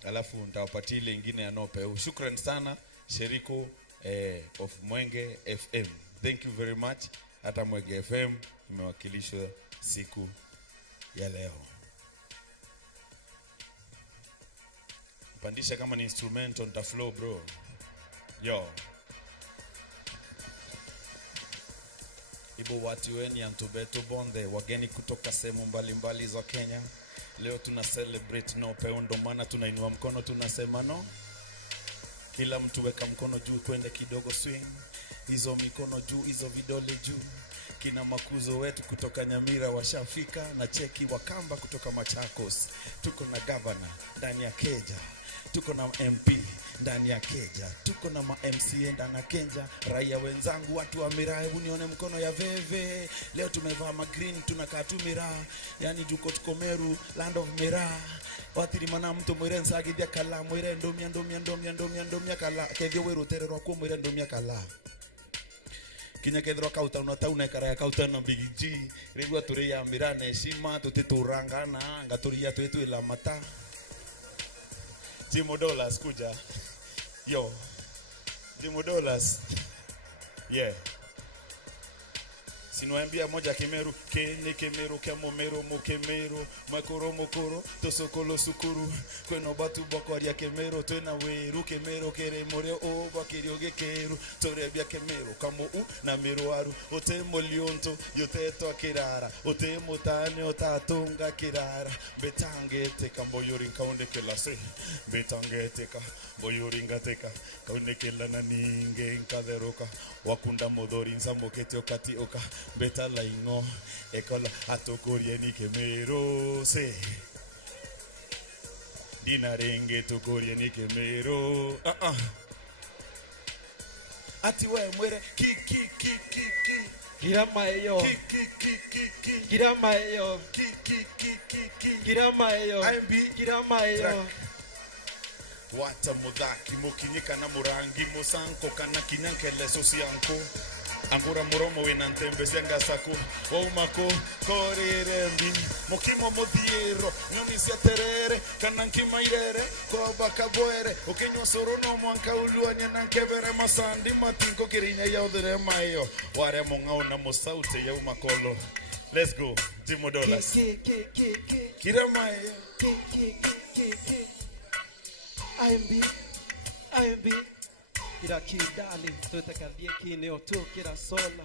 alafu nitawapatia ile nyingine ya Nope. Shukrani sana Sheriko of Mwenge FM. Thank you very much. Hata Mwenge FM imewakilishwa siku ya leo. Pandisha kama ni instrumental nita flow bro. Yo. Ibo watu weni antubetu bonde, wageni kutoka sehemu mbalimbali za Kenya. Leo tuna celebrate Nope, ndo maana tunainua mkono tunasema no. Kila mtu weka mkono juu twende kidogo swing. Hizo mikono juu, hizo vidole juu. Kina makuzo wetu kutoka Nyamira washafika, na cheki Wakamba kutoka Machakos. Tuko na governor ndani ya keja, tuko na MP ndani ya keja, tuko na MCA ndani ya keja. Raia wenzangu, watu wa Miraa, hebu nione mkono ya veve. Leo tumevaa green, tunakaa tu Miraa, yani tuko Meru, land of Miraa. Watiri mana mtu mwire nsagithia kala, mwire ndomia kala, kethio Weru tererwa kwa mwire ndomia kala. Kinya kethro kauta no tauna kara kauta no Big G rigwa turi ya Miraa na heshima tutiturangana ngaturia twetu ila mata $10 kuja yo $10 yeah. Sinuambia moja Kimeru, kene Kemeru, kemo Meru, Mukemeru, makoro mokoro, tosokolo sukuru, kweno batu bakwaria Kemeru, twena Weru, Kemeru, kere more o, bakirioge keru, torebia Kemeru, kamo u, na Meru aru, otemo lionto, yoteto kirara, otemo tane, otatunga kirara, betange teka, mboyorin kaunde kela se, betange teka, mboyoringa teka, kaunde kela na ninge nkaderoka, wakunda modorin samokete okati oka, beta laingo ekola atokorie ni Kemeru se dina renge tokorie ni Kemeru ati we mwere ki Girama eyo Girama eyo Girama eyo Girama eyo wata mudhaki mukinyika na murangi musanko kana kinyankele sosianko angura muromo winantembesia ngasaku waumako korirembi mukimo modiero nyoni sia terere kanankima irere koba kaboere ukinywa sorono mwanka uluanya nankebere masandi matinko kirinya yaudere mayo ware mongauna musaute ya umakolo. Let's go $10 kiramayo IMB Kira kidali, tutaka vie kine otu kira sola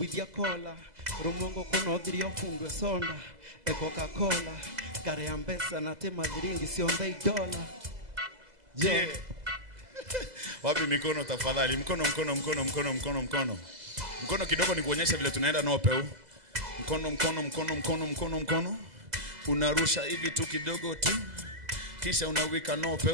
Widia kola, rumungo kuno dhirio fungwe sonda E Coca-Cola, kare ambesa na tema dhiringi siondei dola Yeah. Wapi mikono tafadhali, mkono kidogo ni kuonyesha vile tunaenda Nope. Mkono unarusha hivi tu kidogo tu, kisha unawika Nope.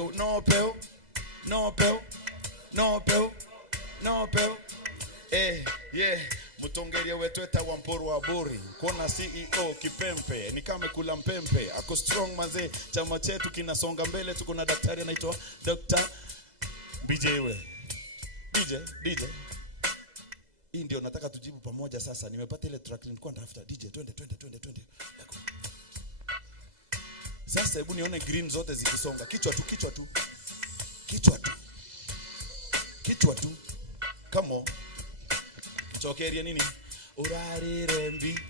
Mutongeria wetu etawa Mporo wa Buri. Kona CEO Kipempe, ni kama kula mpempe. Ako strong manze, chama chetu kinasonga mbele. Tuko na daktari anaitwa Dr. BJ we. DJ. Hii ndio nataka tujibu pamoja sasa. Nimepata ile track nilikuwa natafuta. DJ twende. Sasa hebu nione green zote zikisonga. Kichwa tu. Kamo. Chokeria nini? Urari rembi.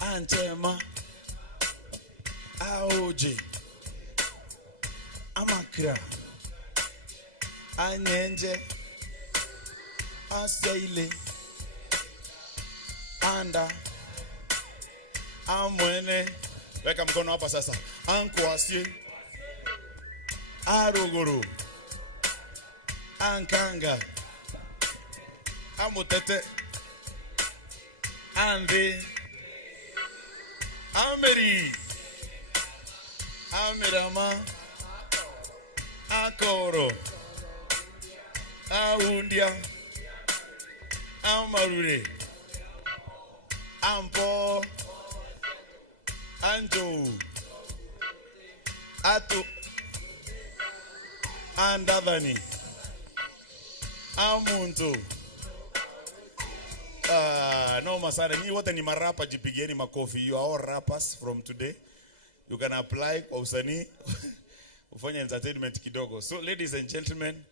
Antema. Aoje. Amakra. Anyenje. Aseile. Anda. Amwene. Weka mkono hapa sasa. Ankwasye. Aruguru. Ankanga. Amutete. Ande. Ameri. Amerama. Akoro. Aundia. Amarure. Ampo. Anjo. Atu. Andavani. Amuntu. No masana, ni wote ni marapa, jipigeni makofi. You are all rappers from today. You can apply kwa usanii. Ufanya entertainment kidogo. So ladies and gentlemen,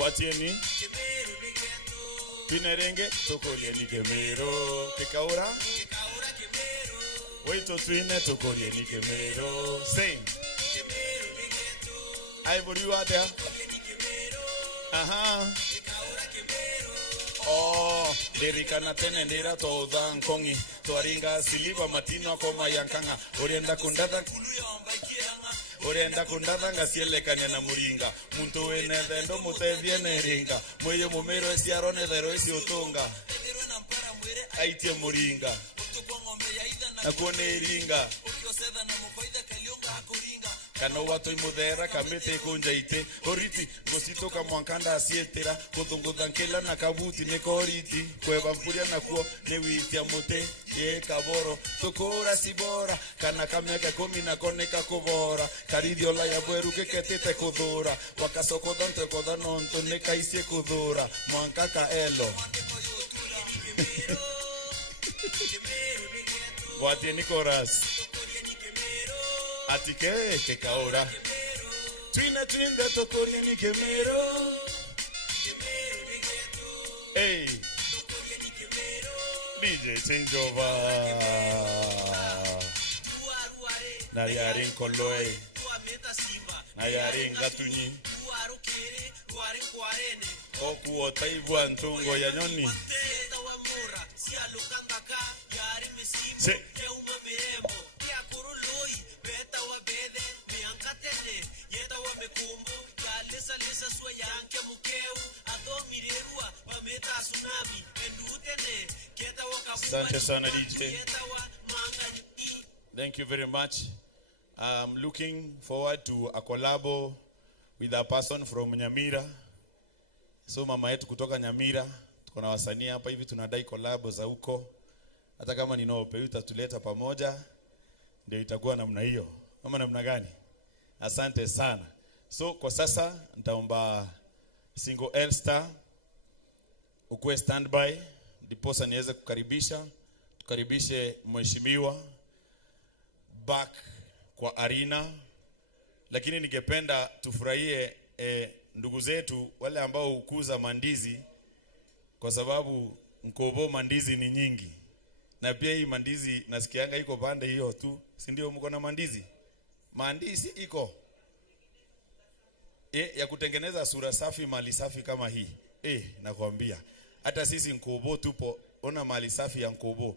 Watieni Pinerenge tokolie ni kemero Kekaura Waito tuine tokolie ni kemero Sing Ivory water Oh Derikana tene nera toda nkongi Tuaringa siliva matino koma yankanga Orienda kundada ngasielekania na muringa muntu wene thendo mutethie ringa mweyo mumero esiarone thero esi utunga aitie muringa na kuone ringa kana watu imuthera kamete kunjaite oriti gosito kamwankanda asietera kuthunguthankela na kabuti nikoriti kweba mpuria nakuo ni witia mute ye kaboro tukura sibora kana kameka 10 na koneka kubora karidiola ya bweru keketete kuthura wakasoko donte kodhanonto nekaisie kuthura mwankaka elo Wati Nicolas Atike Kekaura Twina the tokorie ni kemero Hey DJ change over Nayarin Koloe Nayarin Gatunyi Oku otaibu antungo ya nyoni Se Asante sana DJ. Thank you very much. I'm looking forward to a collabo with a person from Nyamira. So mama yetu kutoka Nyamira, tuko na wasanii hapa hivi tunadai collabo za huko. Hata kama ni Nope utatuleta pamoja ndio itakuwa namna hiyo. Ama namna gani? Asante sana. So kwa sasa nitaomba single L-Star ukue standby ndiposa niweze tukaribishe mheshimiwa back kwa arena. Lakini ningependa tufurahie ndugu zetu wale ambao hukuza mandizi, kwa sababu Mkobo mandizi ni nyingi. Na pia hii mandizi nasikianga iko pande hiyo tu, si ndio? Mko na mandizi? Mandizi iko ya kutengeneza sura safi, mali safi kama hii. Nakwambia hata sisi Mkobo tupo, ona mali safi ya Mkobo.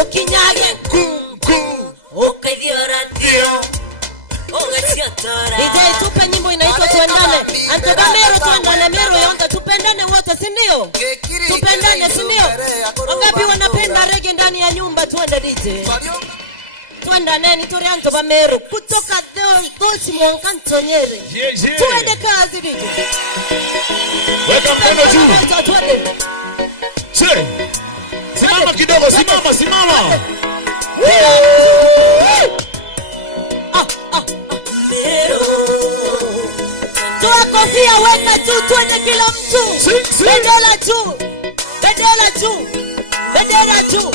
Okinyage Okadioratio DJ tupe nyimbo inaitwa Tuendane. Antoba Mero tuendane Mero yonga tupendane wote si ndio? Tupendane si ndio? Wangapi wanapenda reggae ndani ya nyumba tuende DJ? Tuendane ni tori Antoba Mero kutoka Dosi Mwankanto Nyeri. Tuende kazi DJ. Weka mkono juu. Tuende. Simama kidogo, simama. Toa kofia weka juu tuende kila mtu. Bendera juu.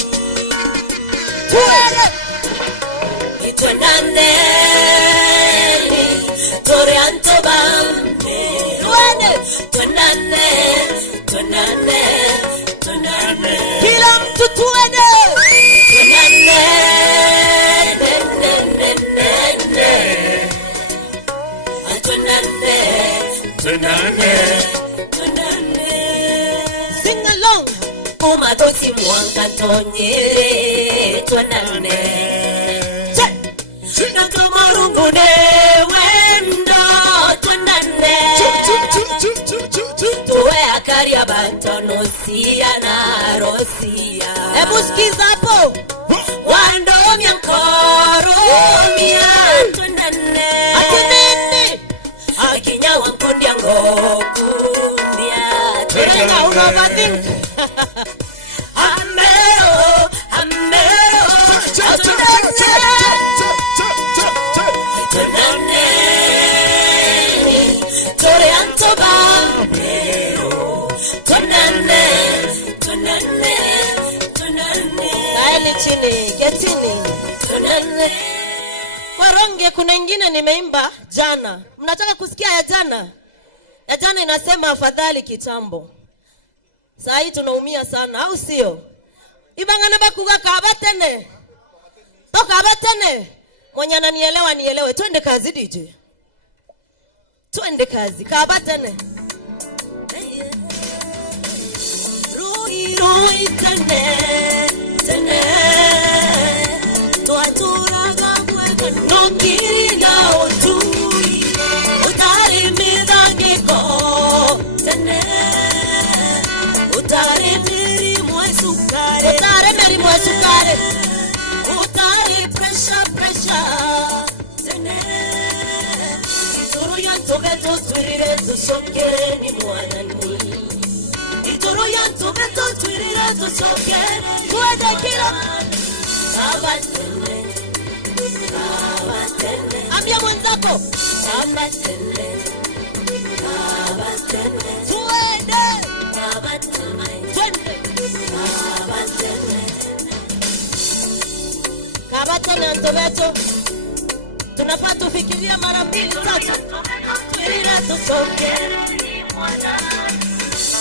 Tuendane. Tore Antoba. Tuendane. Kila mtu tuende. Tuendane. Sing along. Umadosi Mwankanto Nyeri. Tuendane. Natumarungune wendo. Tuendane. Tuwe akari abantu nosia na rosia. Ebu sikiza hapo. Wando miankoro mia. Tuendane. Atinini. Akinya wankundia ngokundia. Tuendane unovathink. Amero. Tuendane. Tore Antoba Mero. Tuendane. Kaeni chini, ketini. Tuendane. Waronge kuna ingine nimeimba jana. Mnataka kusikia ya jana? Ya jana inasema afadhali kitambo. Saa hii tunaumia sana, au sio? Ibangana bakuga kabatene. Toka abatene. Mwenye ananielewa nielewe. Twende kazi DJ. Twende kazi. Kabatene. Roi tene. Tuaturaga mweka nongiri na otui. Utari midangiko. Tene. Utari meri mwesukare. Utari pressure. Tene. Ituru yantobeto twirire tusokere ni mwanani. Ituru yantobeto twirire tusokere. Tuende kila. Kabatene. Ambia mwenzako. Kabatene. Tuende. Kabatene Antobeto. Tunafaa tufikiria mara mbili tatu. Twirire tusokere ni mwanani.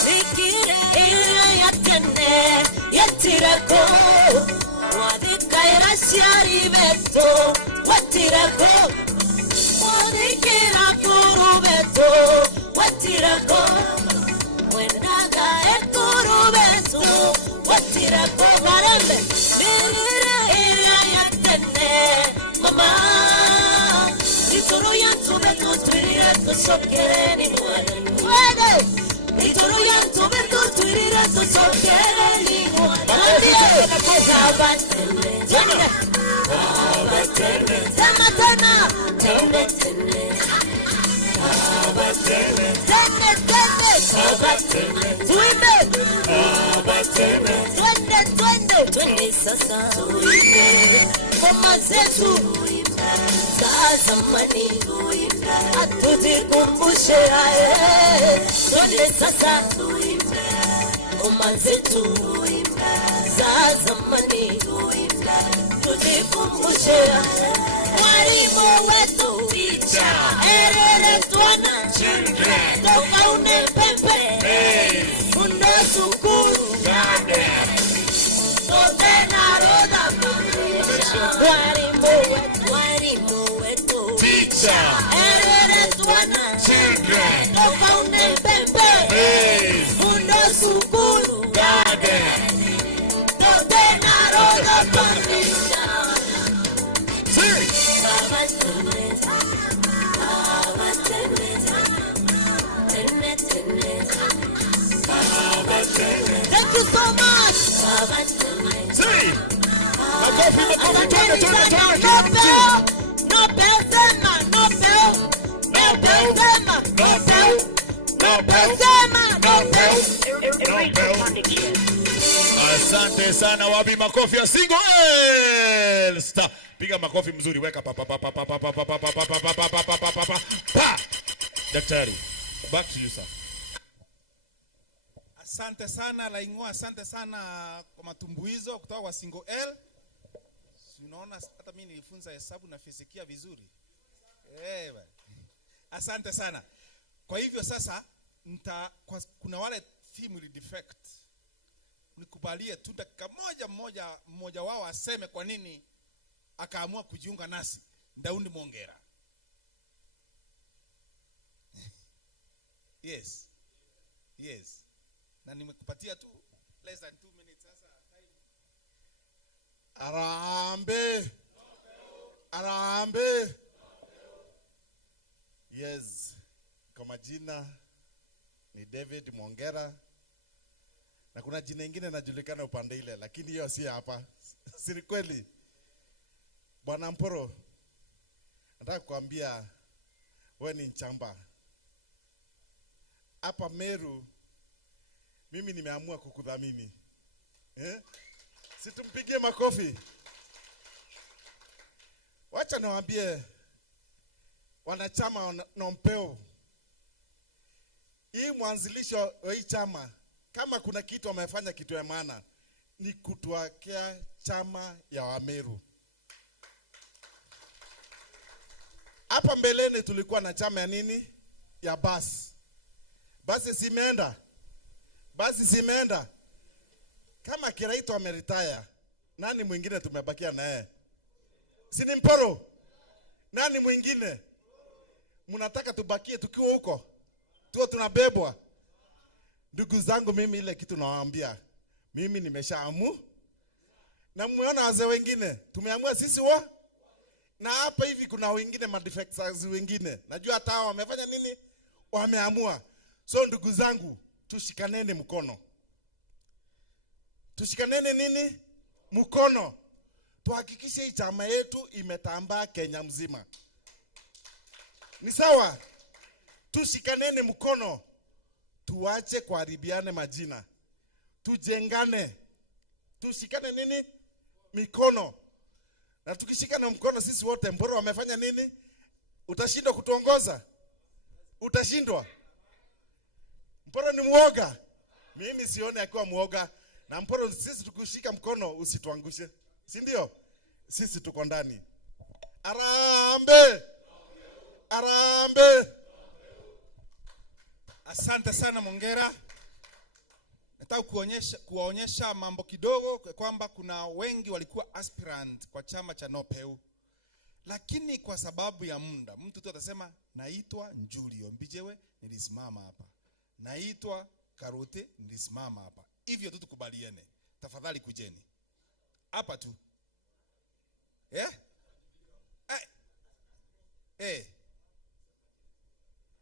Fikire yatene yatirako. Wadikaira siari beto watirako. Wadikira kuru beto watirako. Wendaga ekuru beto watirako. Marambe fikire yatene mama. Ituru yantubeto twirire tusokere ni mwanani. Ituru yantubeto twirire tusokere ni mwanani. Kabatene. Sema tena. Tene. Tuimbe. Twende sasa. Ngoma zetu za zamani atuzikumbushe haya. Twende sasa. Ngoma zetu za zamani tuzikumbushe haya. Mwalimu wetu teacher erere twana toka unepepe undo sukuru tote na roda. Mwalimu wetu teacher erere twana toka unepepe undo sukuru tote na roda. Asante sana, wapi makofi ya single star. Piga makofi mzuri, weka pa pa pa pa pa pa pa pa pa pa pa pa pa pa pa pa. Daktari, back to you sir. Asante sana Laingwa, asante sana kwa matumbuizo kutoka kwa single L. Unaona hata mimi nilifunza hesabu na fizikia vizuri. Asante sana. Kwa hivyo sasa kuna wale team will defect. Nikubalie tu dakika mmoja wao aseme kwa nini akaamua kujiunga nasi. Ndaundi Mwongera. Yes. Na nimekupatia tu less than 2 minutes sasa time. Arambe. Yes. Kwa majina ni David Mwongera. Na kuna jina ingine najulikana upande ile, lakini hiyo si hapa. Si kweli. Bwana Mporo, nataka kuambia wewe ni nchamba. Hapa Meru mimi nimeamua kukudhamini. Situmpigie makofi. Wacha niwaambie wanachama Nompeo. Hii mwanzilisho wa hii chama, kama kuna kitu amefanya kitu ya maana, ni kutuwekea chama ya Wameru. Hapa mbeleni tulikuwa na chama ya nini? Ya basi. Basi simeenda. Kama Kiraito ameritaya, nani mwingine tumebakia na yeye? Si ni Mporo? Nani mwingine? Mnataka tubakie tukiwa huko? Tuo tunabebwa? Ndugu zangu, mimi ile kitu nawaambia, mimi nimeshaamu. Na mumeona wazee wengine, tumeamua sisi na hapa hivi kuna wengine madefectors wengine. Najua hata hao wamefanya nini? Wameamua. So ndugu zangu, tushikaneni mkono. Tushikaneni nini? Mkono. Tuhakikishe hii chama yetu imetambaa Kenya mzima. Ni sawa? Tushikaneni mkono. Tuache kuharibiane majina. Tujengane. Tushikane nini? Mikono. Na tukishikana mkono sisi wote, Mporo wamefanya nini? Utashindwa kutuongoza? Utashindwa? Mporo ni muoga? Mimi sione akiwa muoga. Na Mporo, sisi tukushika mkono usituangushe. Si ndio? Sisi tuko ndani. Arambe! Asante sana Mwongera. Nataka kuwaonyesha mambo kidogo kwamba kuna wengi walikuwa aspirant kwa chama cha Nopeu. Lakini kwa sababu ya muda, mtu tu atasema naitwa Njulio Mbijewe nilisimama hapa. Naitwa Karote nilisimama hapa. Hivyo tu tukubaliane. Tafadhali kujeni. Hapa tu.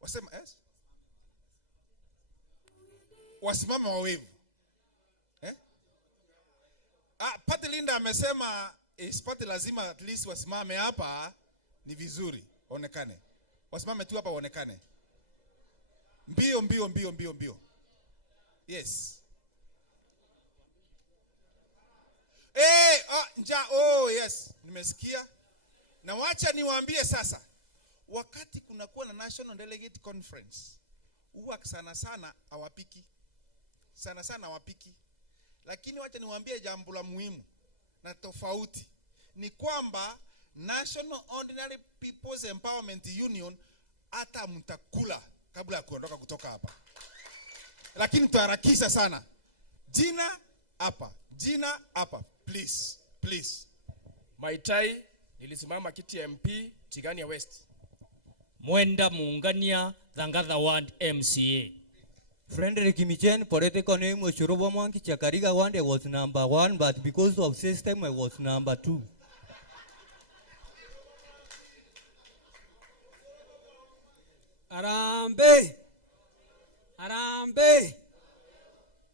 Wasema yes? Wasimame wawevu. Pati Linda amesema Pati lazima at least wasimame hapa, ni vizuri onekane. Wasimame tu hapa waonekane. Mbio. Yes. Yes, nimesikia. Na wacha niwaambie sasa, wakati kunakuwa na National Delegate Conference, huwa sana hawapiki. Sana hawapiki. Lakini wacha niwaambie jambo la muhimu na tofauti. Ni kwamba National Ordinary People's Empowerment Union hata mtakula kabla ya kuondoka kutoka hapa. Lakini tutaharakisha sana. Jina hapa. Please. Maitai, nilisimama kiti ya MP Tigania West. Mwenda Muungania, Thangatha Ward MCA. Frederick Michen, political name was Yoruba Monkey. Chakariga Ward was number 1, but because of system I was number 2. Arambe.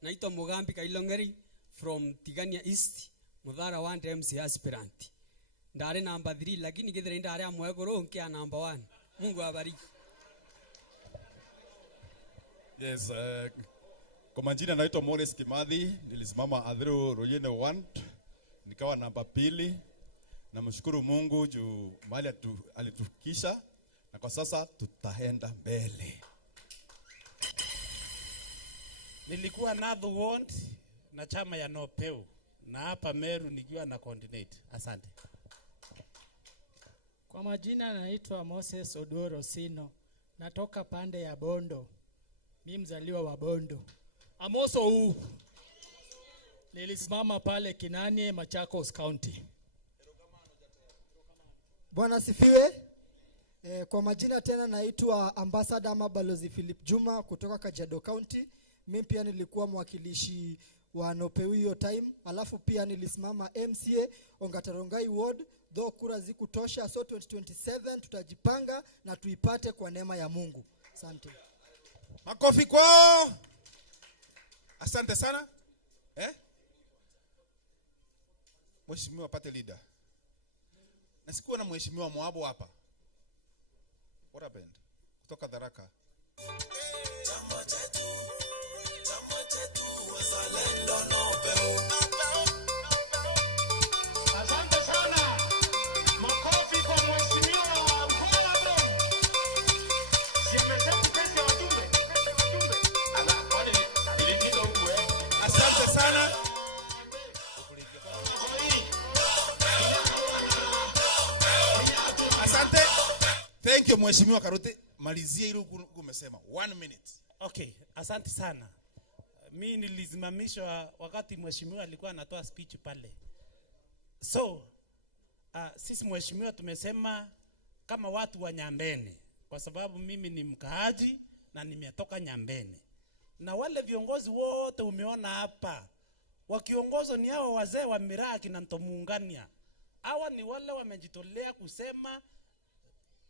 Naitwa Mugambi Kailongeri from Tigania East, Mudhara Ward MC aspirant. ndare namba 3 lakini githire ndare amwe goro nkia namba 1. Mungu awabariki. Yes, kwa majina naitwa Morris Kimathi, nilisimama Adhiro Rojene 1, nikawa namba 2. Namshukuru Mungu juu mahali alitufikisha na kwa sasa tutaenda mbele. Nilikuwa another ward na chama ya Nopeu na hapa Meru nikiwa na coordinate. Asante. Kwa majina naitwa Moses Odoro Sino. Natoka pande ya Bondo. Mimi mzaliwa wa Bondo. Amoso huu. Nilisimama pale Kinanie, Machakos County. Bwana sifiwe. Kwa majina tena naitwa Ambassador ama Balozi Philip Juma kutoka Kajiado County. Mimi pia nilikuwa mwakilishi wa Nopeu hiyo time. Alafu pia nilisimama MCA Ongatarongai Ward. Though kura zikutosha, so 2027 tutajipanga na tuipate kwa neema ya Mungu. Asante. Makofi kwao. Asante sana. Mheshimiwa Party Leader. Nasikuwa na mheshimiwa Moabo hapa. What happened? Kutoka Tharaka. Chama chetu wazalendo Nopeu. Asante sana. Makofi kwa mheshimiwa wa Moabo. Simesema pesa wajumbe. Asante sana. Asante. Thank you mheshimiwa Karuti. Malizia ile umesema 1 minute. Okay, asante sana. Mimi nilisimamishwa wakati mheshimiwa alikuwa anatoa speech pale. So, sisi mheshimiwa tumesema kama watu wa Nyambene, kwa sababu mimi ni mkaaji na nimetoka Nyambene. Na wale viongozi wote umeona hapa, wakiongozwa ni hao wazee wa Miraki na Ntomuungania. Hawa ni wale wamejitolea kusema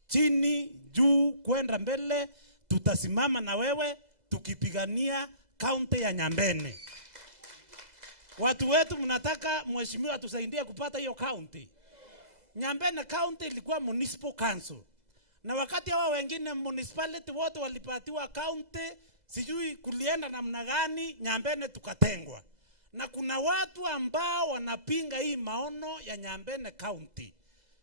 chini juu kwenda mbele, tutasimama na wewe tukipigania kaunti ya Nyambene. Watu wetu mnataka mheshimiwa tusaidie kupata hiyo kaunti. Nyambene kaunti ilikuwa municipal council. Na wakati hao wengine municipality wote walipatiwa kaunti, sijui kulienda namna gani, Nyambene tukatengwa. Na kuna watu ambao wanapinga hii maono ya Nyambene County.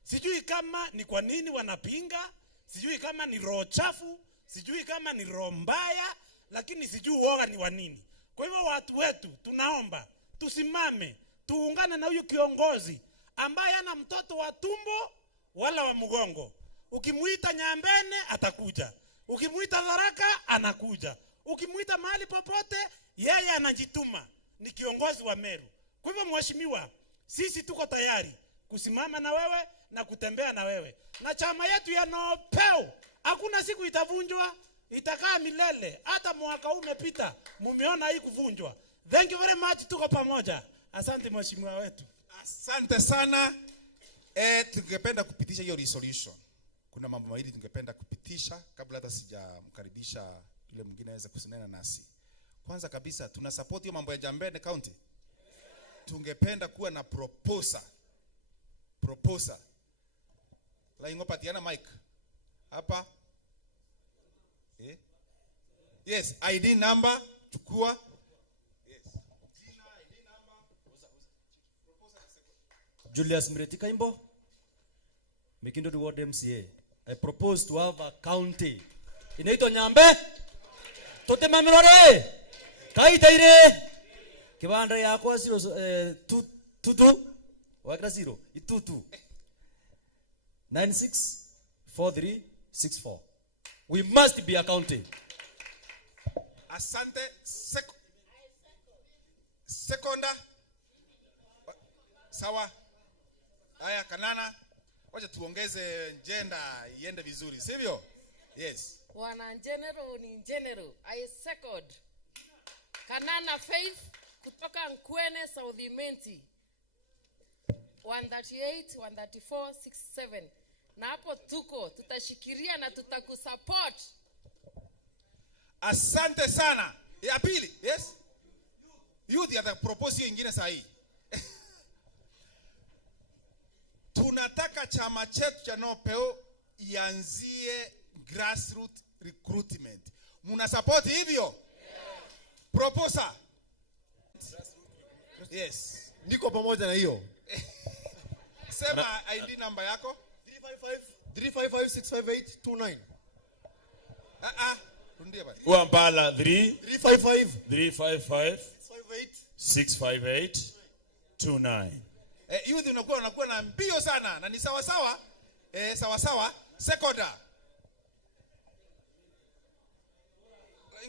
Sijui kama ni kwa nini wanapinga, sijui kama ni roho chafu, sijui kama ni roho mbaya, lakini sijui woga ni wa nini. Kwa hivyo watu wetu tunaomba tusimame, tuungane na huyu kiongozi ambaye ana mtoto wa tumbo wala wa mgongo. Ukimuita Nyambene atakuja. Ukimuita Tharaka anakuja. Ukimuita mahali popote yeye anajituma. Ni kiongozi wa Meru. Kwa hivyo mheshimiwa, sisi tuko tayari kusimama na wewe na kutembea na wewe. Na chama yetu ya Nopeu hakuna siku itavunjwa, itakaa milele. Hata mwaka huu umepita, mumeona hii kuvunjwa. Thank you very much, tuko pamoja. Asante mheshimiwa wetu. Asante sana. Tungependa kupitisha hiyo resolution. Kuna mambo mawili tungependa kupitisha kabla hata sijamkaribisha yule mwingine aweze kusinena nasi. Kwanza kabisa tuna support hiyo mambo ya Nyambene County. Tungependa kuwa na proposal. La ingopatiana mic. Hapa. Yes, ID number chukua. Yes. Jina, ID number. Julius Mreti Kaimbo, Mikindo Ward MCA. I propose to have a county. Inaitwa Nyambe. Tote mamirore. Kaitaire. Kibanda yako 0 wakra 0 itutu 964364. We must be accounting. Asante. Sekonda. Sawa. Haya Kanana. Wacha tuongeze jenda iende vizuri, sivyo? Yes. Wana general ni general. I second. Kanana Faith kutoka Nkwene South Imenti. 138, 134, 67. Na hapo tutashikiria na tutakusupport. Asante sana. Ya pili, yes? Youth ya the propose hiyo ingine sahihi. Tunataka chama chetu cha NOPEO ianzie grassroots recruitment. Muna support hivyo? Proposal. Yes. Niko pamoja na hiyo. Sema ID number yako. 355-658-29. Rundia basi. Uampala 355 658-29. Youth unakuwa na mbio sana na ni sawa sawa. Sawa sawa. Seconda.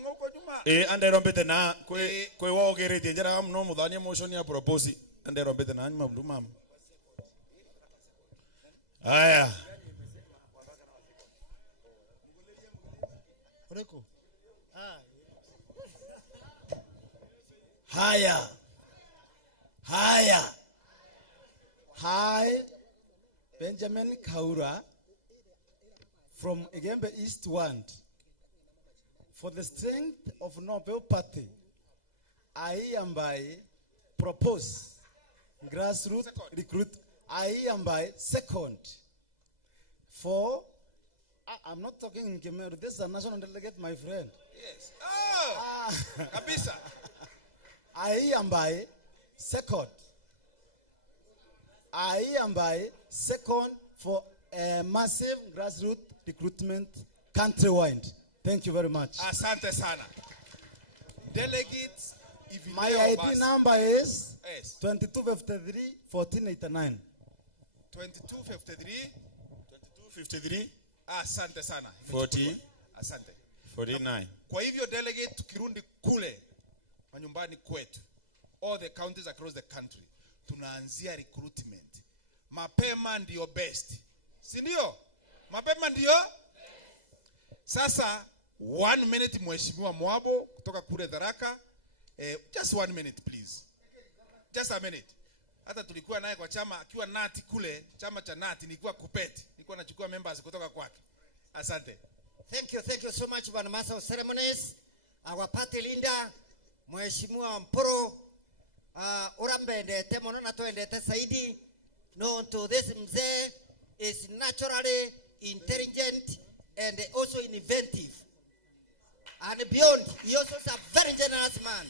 Ngoko juma. Andero mbete na kwe wogerete njera mno muthania motion ya propose. Andero mbete na nyuma mdu mama. Haya. Oreko. Haya. Hi, Benjamin Kaura from Igembe East Ward. For the strength of Nobel Party, I hereby propose grassroots recruit. I hereby second. For I'm not talking in Kemeru. This is a national delegate, my friend. Yes. Kabisa. I hereby second. I hereby second for a massive grassroots recruitment countrywide. Thank you very much. Asante sana. Delegates, if you My know ID us, number is yes. 2253-1489. 2253. Asante sana. 40. Asante. 49. Kwa hivyo delegate tukirundi kule manyumbani kwetu, all the counties across the country, tunaanzia recruitment. Mapema ndio best. Si ndio? Mapema ndio? Sasa 1 minute Mheshimiwa Mwabo kutoka kule Tharaka. Just 1 minute please. Just a minute. Hata tulikuwa naye kwa chama akiwa nati kule, chama cha nati nilikuwa kupeti. Nilikuwa nachukua members kutoka kwake. Asante. Thank you so much, Bwana Master of Ceremonies. Our party leader, Mheshimiwa Mporo, urambendete mono na tuendete saidi. Known to this mzee is naturally intelligent and also inventive. And beyond, he also is a very generous man.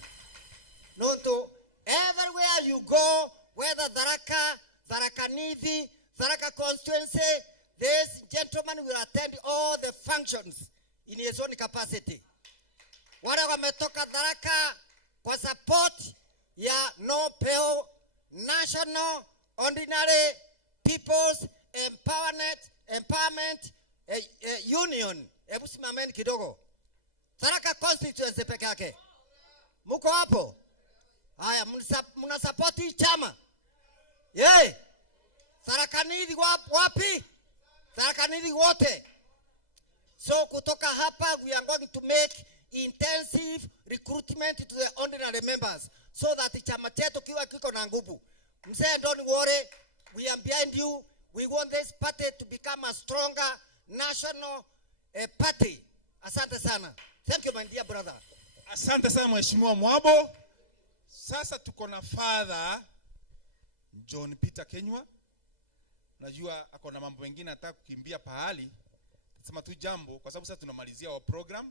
Known to everywhere you go, whether Tharaka, Tharaka Nithi, Tharaka constituency, this gentleman will attend all the functions in his own capacity. Wale wametoka Tharaka kwa support ya NOPEO, National Ordinary People's Empowerment Union. Hebu simameni kidogo. Tharaka constituency peke yake. Muko hapo? Haya, mna support hii chama? Yey! Tharaka Nithi wapi? Tharaka Nithi wote. So kutoka hapa we are going to make intensive recruitment to the ordinary members so that chama chetu kiwa kiko na nguvu. Mzee, don't worry, we are behind you. We want this party to become a stronger national party. Asante sana. Thank you, my dear brother. Asante sana Mheshimiwa Mwabo. Sasa tuko na Father John Peter Kenywa. Najua ako na mambo mengine nataka kukimbia pahali. Sema tu jambo kwa sababu sasa tunamalizia wa program.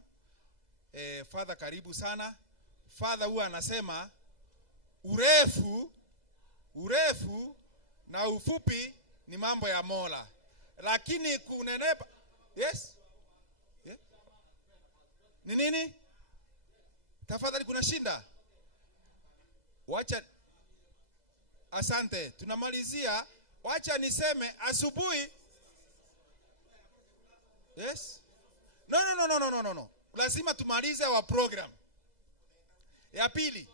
Father, karibu sana. Father huwa anasema urefu na ufupi ni mambo ya Mola. Lakini kunenepa, yes? Yeah? Ni nini? Tafadhali kuna shinda. Wacha. Asante. Tunamalizia. Wacha niseme asubuhi. Yes? No. Lazima tumalize wa program. Ya pili.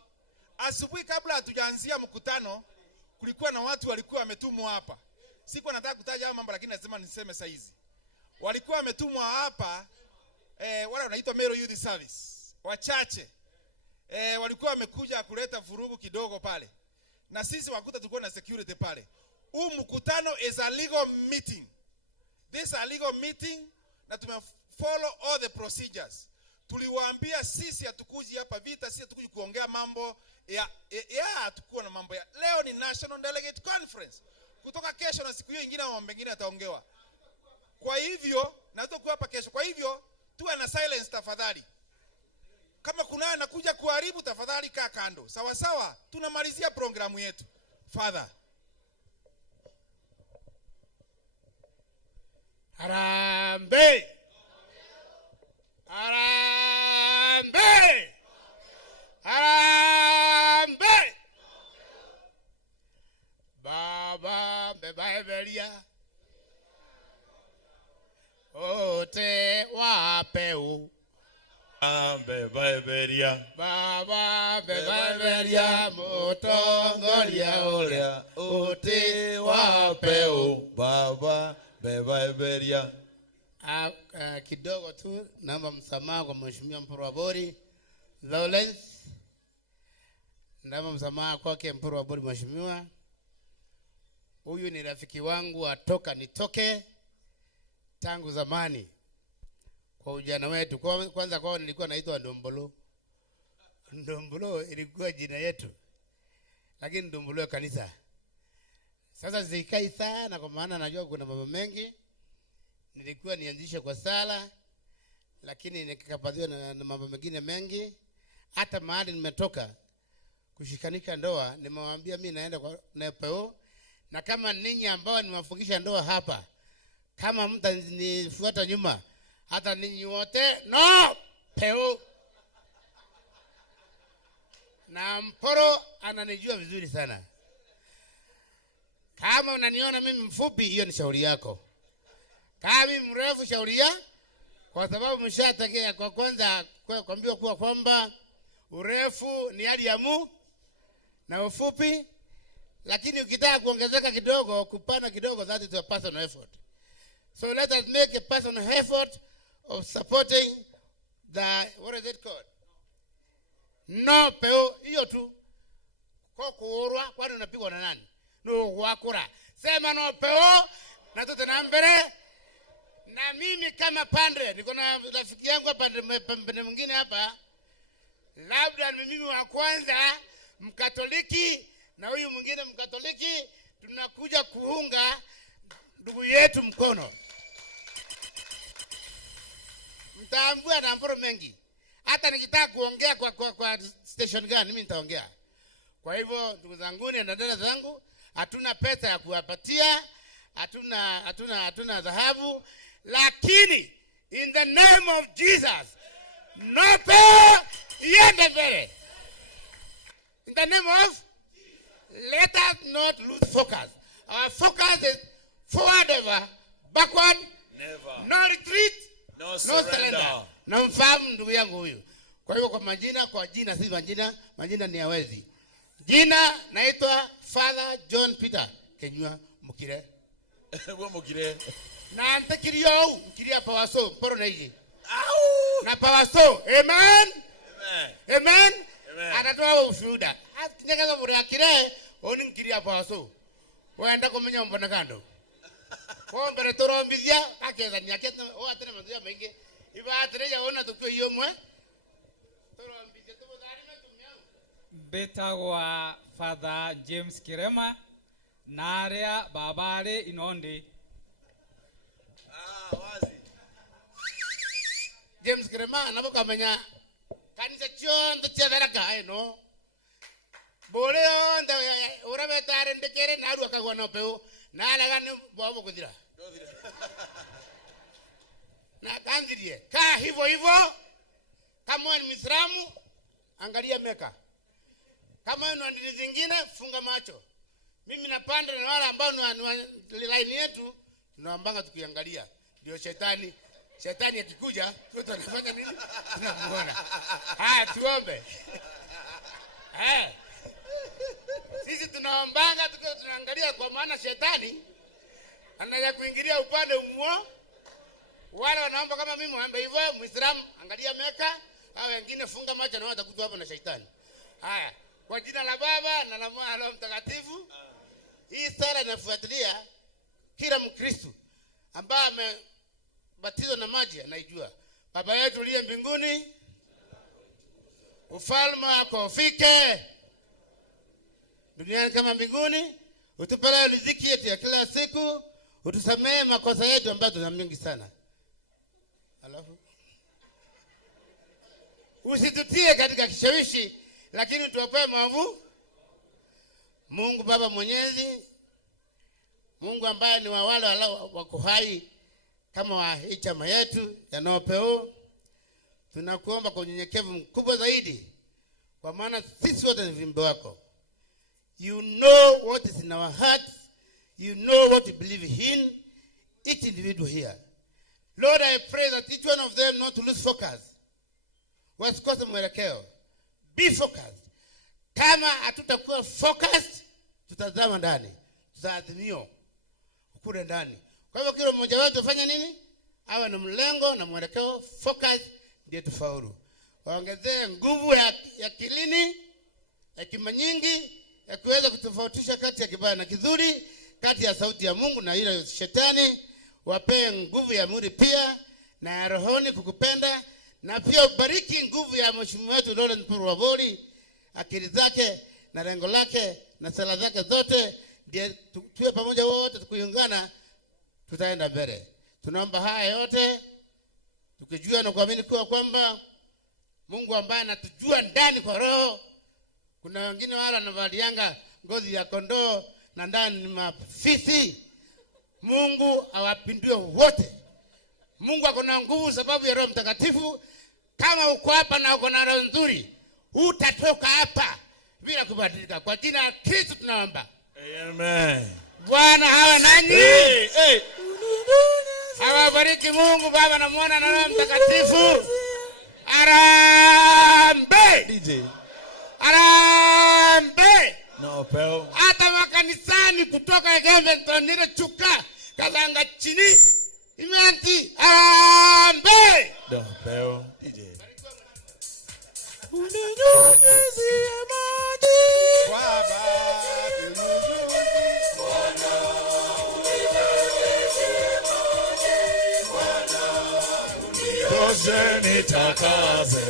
Asubuhi kabla hatujaanzia mkutano, kulikuwa na watu walikuwa wametumwa hapa. Sikuwa nataka kutaja mambo lakini lazima niseme saizi. Walikuwa wametumwa hapa wale wanaitwa Mero Youth Service. Wachache. Walikuwa wamekuja kuleta vurugu kidogo pale. Na sisi wakuta tulikuwa na security pale. Huu mkutano is a legal meeting. This is a legal meeting na tumefollow all the procedures. Tuliwaambia sisi hatukuji hapa vita, sisi hatukuji kuongea mambo ya hatukuwa na mambo ya. Leo ni National Delegate Conference. kutoka kesho na siku hiyo nyingine mambo mengine yataongewa. Kwa hivyo naweza kuwa hapa kesho. Kwa hivyo tuwe na silence tafadhali. Kama kuna anakuja kuharibu, tafadhali kaa kando. Sawa sawa, tunamalizia programu yetu. Father. Harambe. Harambe. Harambe. Baba bebaebelia. Ote wapeu. Bebaebelia. Baba bebaebelia mutongoria uria uti wapeu. Baba bebaebelia. Kidogo tu naomba msamaha kwa Mheshimiwa Mpuru Bori Lawrence. Naomba msamaha kwake Mpuru Bori. Mheshimiwa, huyu ni rafiki wangu atoka nitoke tangu zamani. Kwa ujana wetu, kwanza kwao nilikuwa naitwa Ndombolo. Ndombolo ilikuwa jina yetu, lakini Ndombolo ya kanisa. Sasa zikai sana kwa maana najua kuna mambo mengi. Nilikuwa nianzishe kwa sala, lakini nikakabadhiwa na mambo mengine mengi. Hata mahali nimetoka kushikanika ndoa, nimemwambia mimi naenda kwa NPO, na kama ninyi ambao nimewafungisha ndoa hapa, kama mtanifuata nyuma, hata ninyi wote no peo. Na Mporo ananijua vizuri sana. Kama unaniona mimi mfupi, hiyo ni shauri yako. Kama mimi mrefu, shauri ya, kwa sababu mshatakia kwa kwanza kuambiwa kuwa kwamba urefu ni hali ya na ufupi, lakini ukitaka kuongezeka kidogo, kupana kidogo, that is a personal effort. So let us make a personal effort of supporting the, what is it called? No peo, hiyo tu. Kwa kuurwa, kwani unapigwa na nani? No wakura. Sema no peo, na tutanambere. Na mimi kama Pandre, niko na rafiki yangu pande mwingine hapa. Labda ni mimi wa kwanza Mkatoliki na huyu mwingine Mkatoliki, tunakuja kuunga ndugu yetu mkono. Mtaambua na Mporo mengi. Hata nikitaka kuongea kwa station gani, mimi nitaongea. Kwa hivyo ndugu zangu na dada zangu, hatuna pesa ya kuwapatia, hatuna dhahabu, lakini in the name of Jesus, no pay iende mbele. In the name of, let us not lose focus. Our focus is forward ever, backward never. No retreat, no surrender. Na mfahamu ndugu yangu huyu. Kwa hivyo kwa jina si majina ni hawezi. Jina naitwa Father John Peter Kenywa Mukire. Wewe Mukire. Na antakirio mkiria pawaso Mporo na hizi. Na pawaso. Amen. Amen. Atatoa ushuhuda. Atinyaga muri akire oni mkiria pawaso. Waenda kumenya mbona kando. Kwa mbere torombithia akeza ni akete o atene manduya mengi. Iba atene ya ona tukio hiyo mwe. Torombithia tubodari metumia. Betagwa Father James Kirema naria babare inondi. Wazi. James Kirema nabo kamenya kanisa chondo chadaraka no. Bole onda ora betare ndekere naru akagwa no peo na alagani bobo kudira. Na kandirie ka hivyo kama ni Muislamu angalia Meka. Kama ni dini zingine funga macho. Mimi na Pandre na wale ambao ni line yetu tunaambanga tukiangalia. Ndio shetani akikuja tunafanya nini? Tunamuona. Haya tuombe. Sisi tunaombanga tunaangalia kwa maana shetani anaweza kuingilia upande mmoja. Wale wanaomba kama mimi waombe hivyo, Muislamu angalia Meka, hao wengine funga macho na watakuja hapo na shetani. Haya, kwa jina la Baba na la Mwana na Roho Mtakatifu. Hii sala inafuatilia kila Mkristo ambaye amebatizwa na maji anaijua. Baba yetu uliye mbinguni, ufalme wako ufike duniani kama mbinguni. Utupe riziki yetu ya kila siku, utusamehe makosa yetu ambayo tuna mengi sana. Alafu usitutie katika kishawishi, lakini tuwape maovu. Mungu Baba Mwenyezi, Mungu ambaye ni wa wale wako hai kama wa hii chama yetu ya NOPEO, tunakuomba kwa unyenyekevu mkubwa zaidi, kwa maana sisi wote ni viumbe wako. You know what is in our hearts. You know what we believe in, each individual here. Lord, I pray that each one of them not to lose focus. Wasikose mwelekeo. Be focused. Kama hatutakuwa focused, tutazama ndani. Tutaadhimio kule ndani. Kwa hivyo kila mmoja wetu ufanye nini? Awe na mlengo na mwelekeo, focus, ndio tufaulu. Waongezee nguvu ya kilini, hekima nyingi ya kuweza kutofautisha kati ya kibaya na kizuri, kati ya sauti ya Mungu na ile shetani. Wapee nguvu ya mwili pia na ya rohoni kukupenda, na pia ubariki nguvu ya mheshimiwa wetu Lawrence Mpuru Wabori, akili zake na lengo lake na sala zake zote, ndio tuwe pamoja wote tukiungana tutaenda mbele. Tunaomba haya yote tukijua na kuamini kwamba Mungu ambaye anatujua ndani kwa roho. Kuna wengine wale wanavalianga ngozi ya kondoo na ndani ni mafisi. Mungu awapindue wote. Mungu ako na nguvu sababu ya Roho Mtakatifu. Kama uko hapa na uko na roho nzuri, utatoka hapa bila kubadilika. Kwa jina la Kristo tunaomba. Amen. Bwana hawa nanyi. Hey, hey. Awabariki Mungu Baba na Mwana na Roho Mtakatifu. Arambe. DJ. Arambe. NOPEO. Hata makanisani kutoka Egementon nile chuka kalanga chini. Imeanti. Arambe. NOPEO. DJ. Nitakaze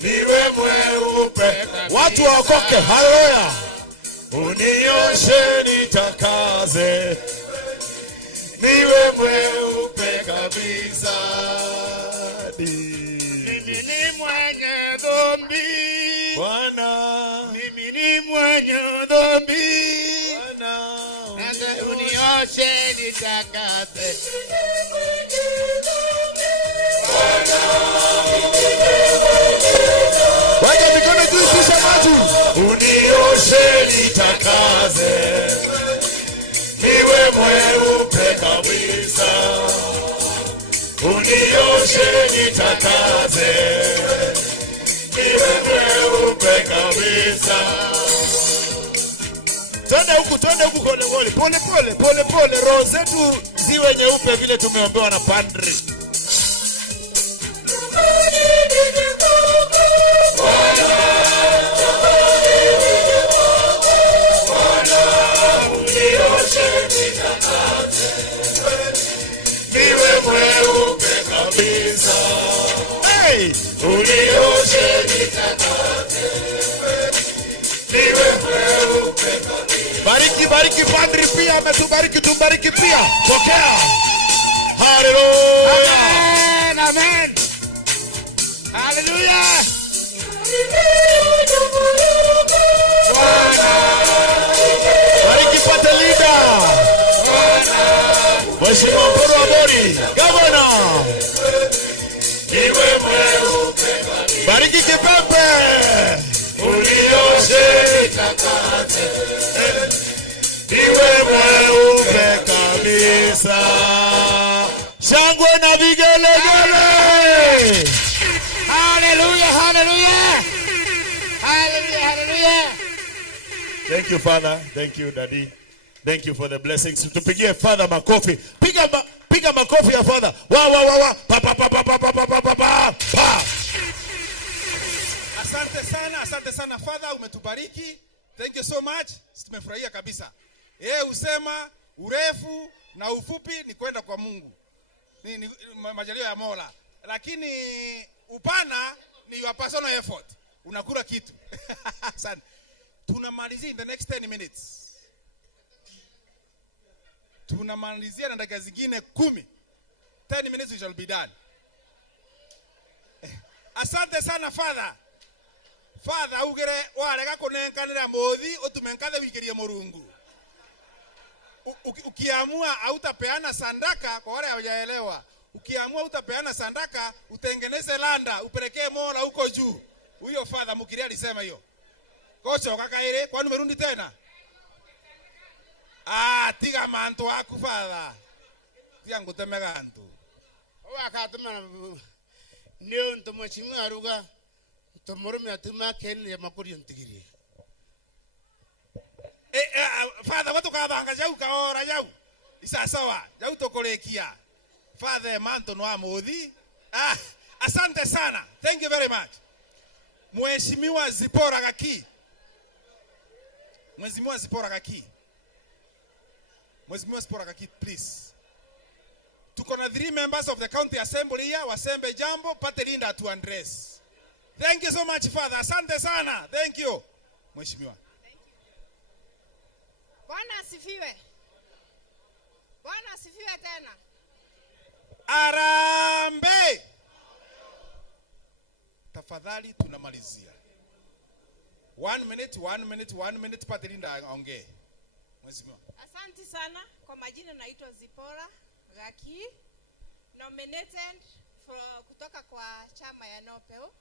niwe mweupe, watu waokoke. Haleluya. Unioshe nitakaze niwe mweupe kabisa. Mimi ni mwenye dhambi Bwana, mimi ni mwenye dhambi Bwana, unioshe nitakaze. Weka mikono juu, kisha maji. Unioshe nitakaze niwe mweupe kabisa. Unioshe nitakaze niwe mweupe kabisa. Twende huku pole pole, roho zetu ziwe nyeupe vile tumeombewa na padri. Niwe mweupe kabisa. Hey! Unioshe nitakaze niwe mweupe kabisa. Bariki padri pia, ametubariki, tumbariki pia. Pokea. Hallelujah. Amen. Amen. Hallelujah. Bariki pate leader. Mheshimiwa Mpuru Wabori, Gavana. Niwe mweupe kabisa. Bariki Kipepe. Unioshe nitakaze niwe mweupe kabisa. Shangwe na vigelegele. Hallelujah. Hallelujah. Hallelujah. Hallelujah. Thank you, Father. Thank you, Daddy. Thank you for the blessings. Tupigie Father makofi. Piga makofi ya Father. Wa. Pa. Asante sana Father, umetubariki. Thank you so much. Tumefurahia kabisa. Usema urefu na ufupi ni kwenda kwa Mungu. Ni majaliwa ya Mola. Lakini upana ni your personal effort. Unakula kitu. Asante. Tunamalizia in the next 10 minutes. Tunamalizia na dakika zingine 10. 10 minutes we shall be done. Asante sana Father. Father ugere warega kunenkanira mothi utumenkathe wikirie Murungu. Ukiamua hautapeana sandaka kwa wale hawajaelewa. Ukiamua utapeana sandaka utengeneze landa upelekee Mola huko juu. Huyo Father Mukiria alisema hiyo. Kocho kakaire kwani umerundi tena? Tiga manto aku Father. Tiga ngutemega antu. Wakatuma ndio ntomachimwa ruga tomorome atuma ken ya makuri ntigiri. Father watu kabanga jau kaora jau. Isa sawa, jau tokolekia. Father manto no amodhi. Asante sana. Thank you very much. Mheshimiwa Zipora Gaki. Mheshimiwa Zipora Gaki. Mheshimiwa Zipora Gaki, please. Tuko na 3 members of the county assembly here, wasembe jambo, pate Linda to address. Thank you so much Father. Asante sana. Thank you. Mheshimiwa. Bwana asifiwe. Bwana asifiwe tena. Arambe. Tafadhali tunamalizia. 1 minute pate Linda aongee. Mheshimiwa. Asante sana. Kwa majina naitwa Zipora Gaki, nominated kutoka kwa chama ya Nopeo.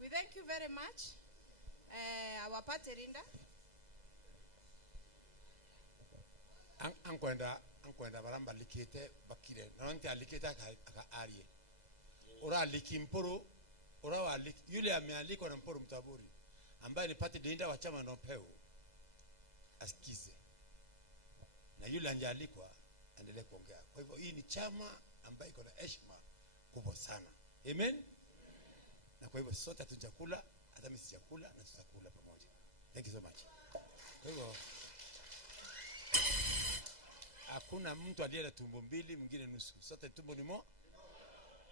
We thank you very much. Our party Linda. Ankwenda baramba likete bakire. Nanti aliketa ka arie. Ora likimporo, ora walik yule amealikwa na Mporo Mtaburi ambaye ni party Linda wa chama Nopeo. Asikize. Na yule anjalikwa endelee kuongea. Kwa hivyo hii ni chama ambayo iko na heshima kubwa sana. Amen. Na kwa hivyo sote tutakula, hata mimi sijakula na tutakula pamoja. Thank you so much. Kwa hivyo hakuna mtu aliye na tumbo mbili mwingine nusu. Sote tumbo ni moja.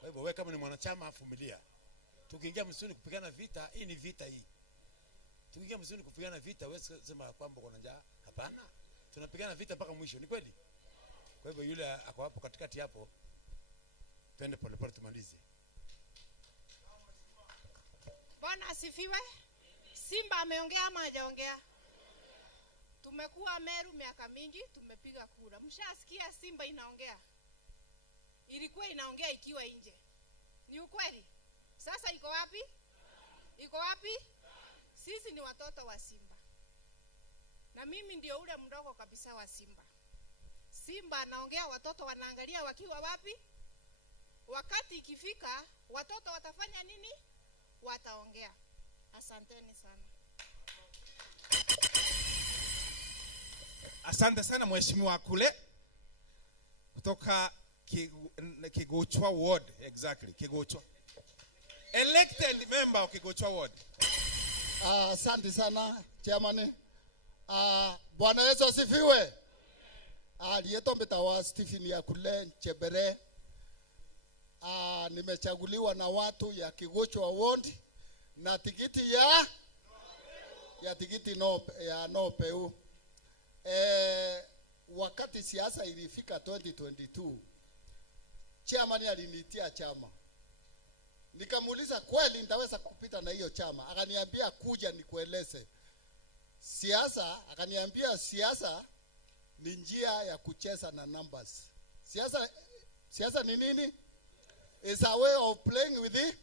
Kwa hivyo wewe kama ni mwanachama afumilia. Tukiingia msituni kupigana vita, hii ni vita hii. Tukiingia msituni kupigana vita, wewe sema kwamba uko na njaa. Hapana. Tunapigana vita mpaka mwisho, ni kweli? Kwa hivyo yule ako hapo katikati hapo, twende polepole tumalize. Bwana asifiwe. Simba ameongea ama hajaongea? Tumekuwa Meru miaka mingi, tumepiga kura. Mshasikia Simba inaongea? Ilikuwa inaongea ikiwa nje. Ni ukweli? Sasa iko wapi? Iko wapi? Sisi ni watoto wa Simba. Na mimi ndio ule mdogo kabisa wa Simba. Simba anaongea, watoto wanaangalia wakiwa wapi? Wakati ikifika, watoto watafanya nini? Wataongea. Asanteni sana. Asante sana Mheshimiwa kule kutoka Kigochwa ward. Exactly, Kigochwa. Elected member of Kigochwa ward. Asante sana chairman. Bwana Yesu asifiwe. Aliyeto mbetawa Stephen ya kule Chebere. Nimechaguliwa na watu ya Kigochwa ward na tikiti tikiti ya Nopeu. Wakati siasa ilifika 2022, chairman alinitia chama. Nikamuuliza kweli nitaweza kupita na hiyo chama? Akaniambia kuja nikueleze. Akaniambia siasa ni njia ya kucheza na numbers. Siasa ni nini? Is a way of playing with it.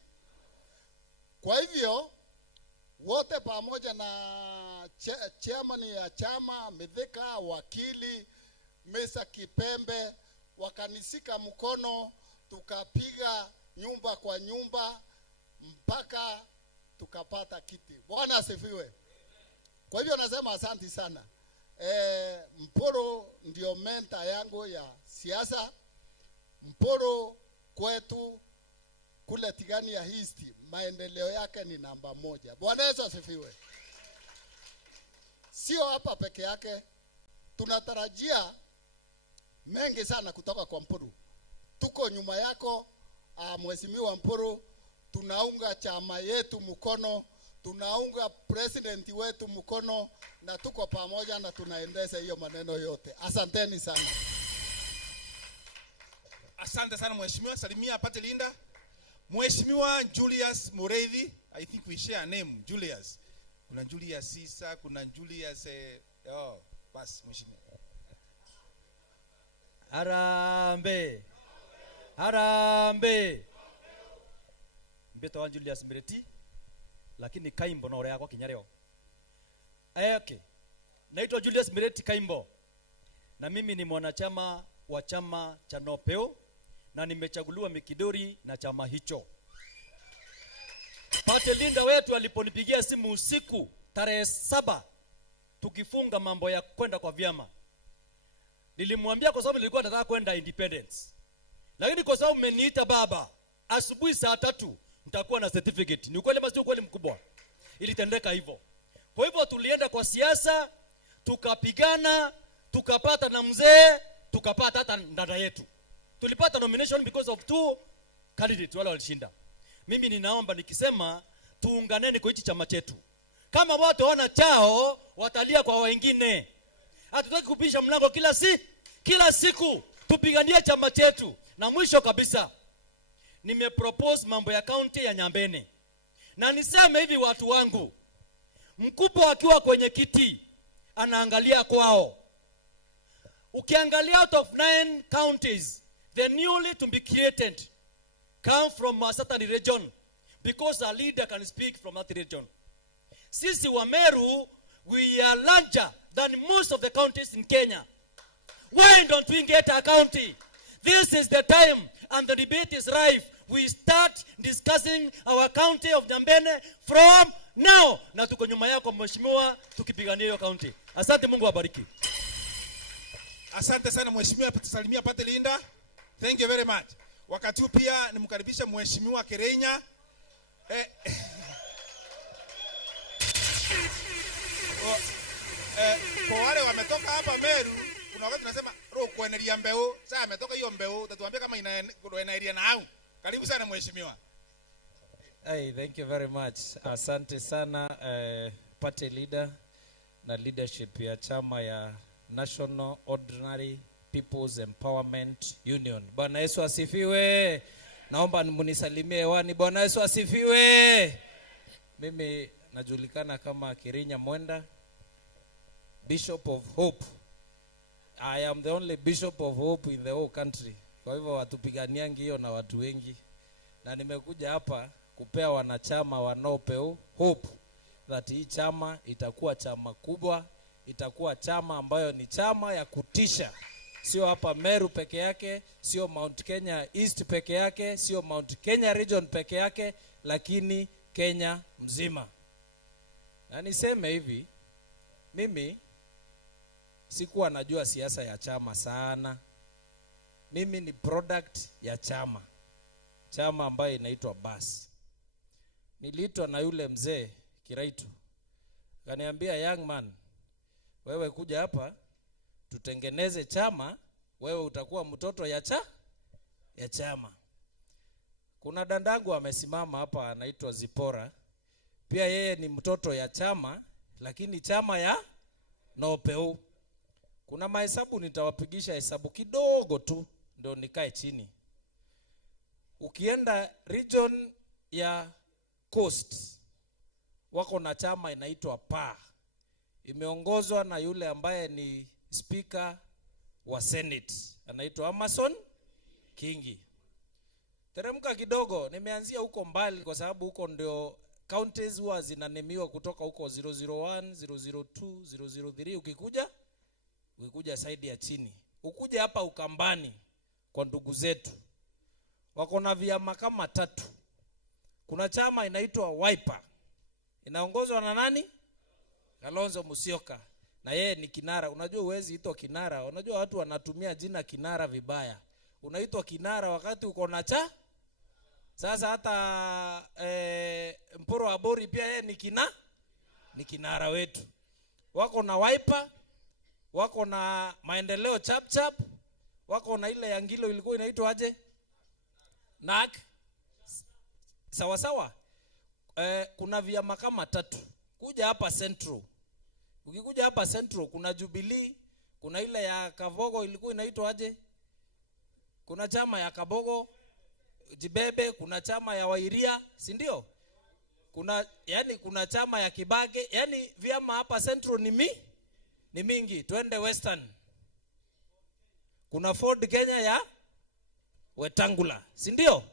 Kwa hivyo wote pamoja na chairman ya chama, Mithika, wakili, Mesa Kipembe, wakanisika mkono, tukapiga nyumba kwa nyumba mpaka tukapata kiti. Bwana asifiwe. Kwa hivyo nasema asante sana. Mporo ndio mentor yangu ya siasa. Mporo kwetu kule Tigani ya East, maendeleo yake ni namba 1. Bwana Yesu asifiwe. Sio hapa peke yake, tunatarajia mengi sana kutoka kwa Mporo. Tuko nyuma yako Mheshimiwa Mporo, tunaunga chama yetu mkono, tunaunga president wetu mkono, na tuko pamoja na tunaendesha hiyo maneno yote. Asanteni sana. Asante sana mheshimiwa, salimia apate linda. Mheshimiwa Julius Mureithi, I think we share a name, Julius. Kuna Julius Sisa, kuna Julius bas mheshimiwa. Harambe. Harambe. Mbito wa Julius Mireti. Lakini Kaimbo na ore yako kinyareo. Okay. Naitwa Julius Mireti Kaimbo. Na mimi ni mwanachama wa chama cha Nopeo na nimechaguliwa Mikidori na chama hicho. Pate linda wetu aliponipigia simu usiku tarehe 7 tukifunga mambo ya kwenda kwa vyama. Nilimwambia kwa sababu nilikuwa nataka kwenda independence. Lakini kwa sababu mmeniita baba, asubuhi saa 3 nitakuwa na certificate. Ni ukweli ama si ukweli mkubwa? Ilitendeka hivyo. Kwa hivyo tulienda kwa siasa, tukapigana, tukapata na mzee, tukapata hata dada yetu. Tulipata nomination because of 2 candidates wale walishinda. Mimi ninaomba nikisema tuunganeni kwa hichi chama chetu. Kama watu wana chao, watalia kwa wengine. Hatutaki kupisha mlango kila siku. Tupiganie chama chetu. Na mwisho kabisa, nimepropose mambo ya county ya Nyambene. Na niseme hivi watu wangu, mkubwa akiwa kwenye kiti anaangalia kwao. Ukiangalia out of 9 counties, the newly to be created come from a certain region because a leader can speak from that region. Sisi wa Meru, we are larger than most of the counties in Kenya. Why don't we get a county? This is the time and the debate is rife. We start discussing our county of Nyambene from now. Na tuko nyuma yako mheshimiwa tukipigania hiyo county. Asante, Mungu awabariki. Asante sana mheshimiwa, tusalimia pate linda. Thank you very much. Wakati pia nimkaribisha mheshimiwa Kerenya. Kwa wale wametoka hapa Meru, kuna wakati tunasema roho kuenelia mbeu. Sasa ametoka hiyo mbeu, utatuambia kama inaenelia na au. Karibu sana mheshimiwa. Hey, thank you very much. Asante sana party leader na leadership ya chama ya National Ordinary People's Empowerment Union. Bwana Yesu asifiwe. Naomba munisalimie hewani. Bwana Yesu asifiwe. Mimi najulikana kama Kirinya Mwenda, Bishop of Hope. I am the only Bishop of Hope in the whole country. Kwa hivyo watupiganiangi hiyo na watu wengi. Na nimekuja hapa kupea wanachama wa Nopeo hope that hii chama itakuwa chama kubwa, itakuwa chama ambayo ni chama ya kutisha. Sio hapa Meru peke yake, sio Mount Kenya East peke yake, sio Mount Kenya region peke yake, lakini Kenya mzima. Na niseme hivi, mimi sikuwa najua siasa ya chama sana. Mimi ni product ya chama. Chama ambayo inaitwa BAS. Niliitwa na yule mzee Kiraitu. Kaniambia, young man, wewe kuja hapa tutengeneze chama, wewe utakuwa mtoto ya chama. Kuna dandangu amesimama hapa anaitwa Zipora. Pia yeye ni mtoto ya chama, lakini chama ya Nopeo. Kuna mahesabu nitawapigisha hesabu kidogo tu ndio nikae chini. Ukienda region ya Coast wako na chama inaitwa PA. Imeongozwa na yule ambaye ni speaker wa Senate, anaitwa Amason Kingi. Teremka kidogo, nimeanzia huko mbali kwa sababu huko ndio counties huwa zinanemiwa kutoka huko 001, 002, 003 ukikuja side ya chini. Ukuja hapa Ukambani kwa ndugu zetu. Wako na vyama kama 3. Kuna chama inaitwa Wiper. Inaongozwa na nani? Kalonzo Musyoka. Na yeye ni kinara. Unajua huwezi itwa kinara. Unajua watu wanatumia jina kinara vibaya. Unaitwa kinara wakati uko na Sasa hata Mporo Abori pia yeye ni kinara wetu. Wako na Wiper, wako na Maendeleo Chap, wako na ile ya Ngilo ilikuwa inaitwa aje? NAK. Sawa. Kuna vyama kama 3. Kuja hapa Central. Ukikuja hapa Central kuna Jubilee, kuna ile ya Kavogo ilikuwa inaitwa aje? kuna chama ya Kabogo, Jibebe, kuna chama ya Wairia, si ndio? Kuna chama ya Kibage, yani vyama hapa Central ni mingi. Twende Western. Kuna Ford Kenya ya Wetangula, si ndio?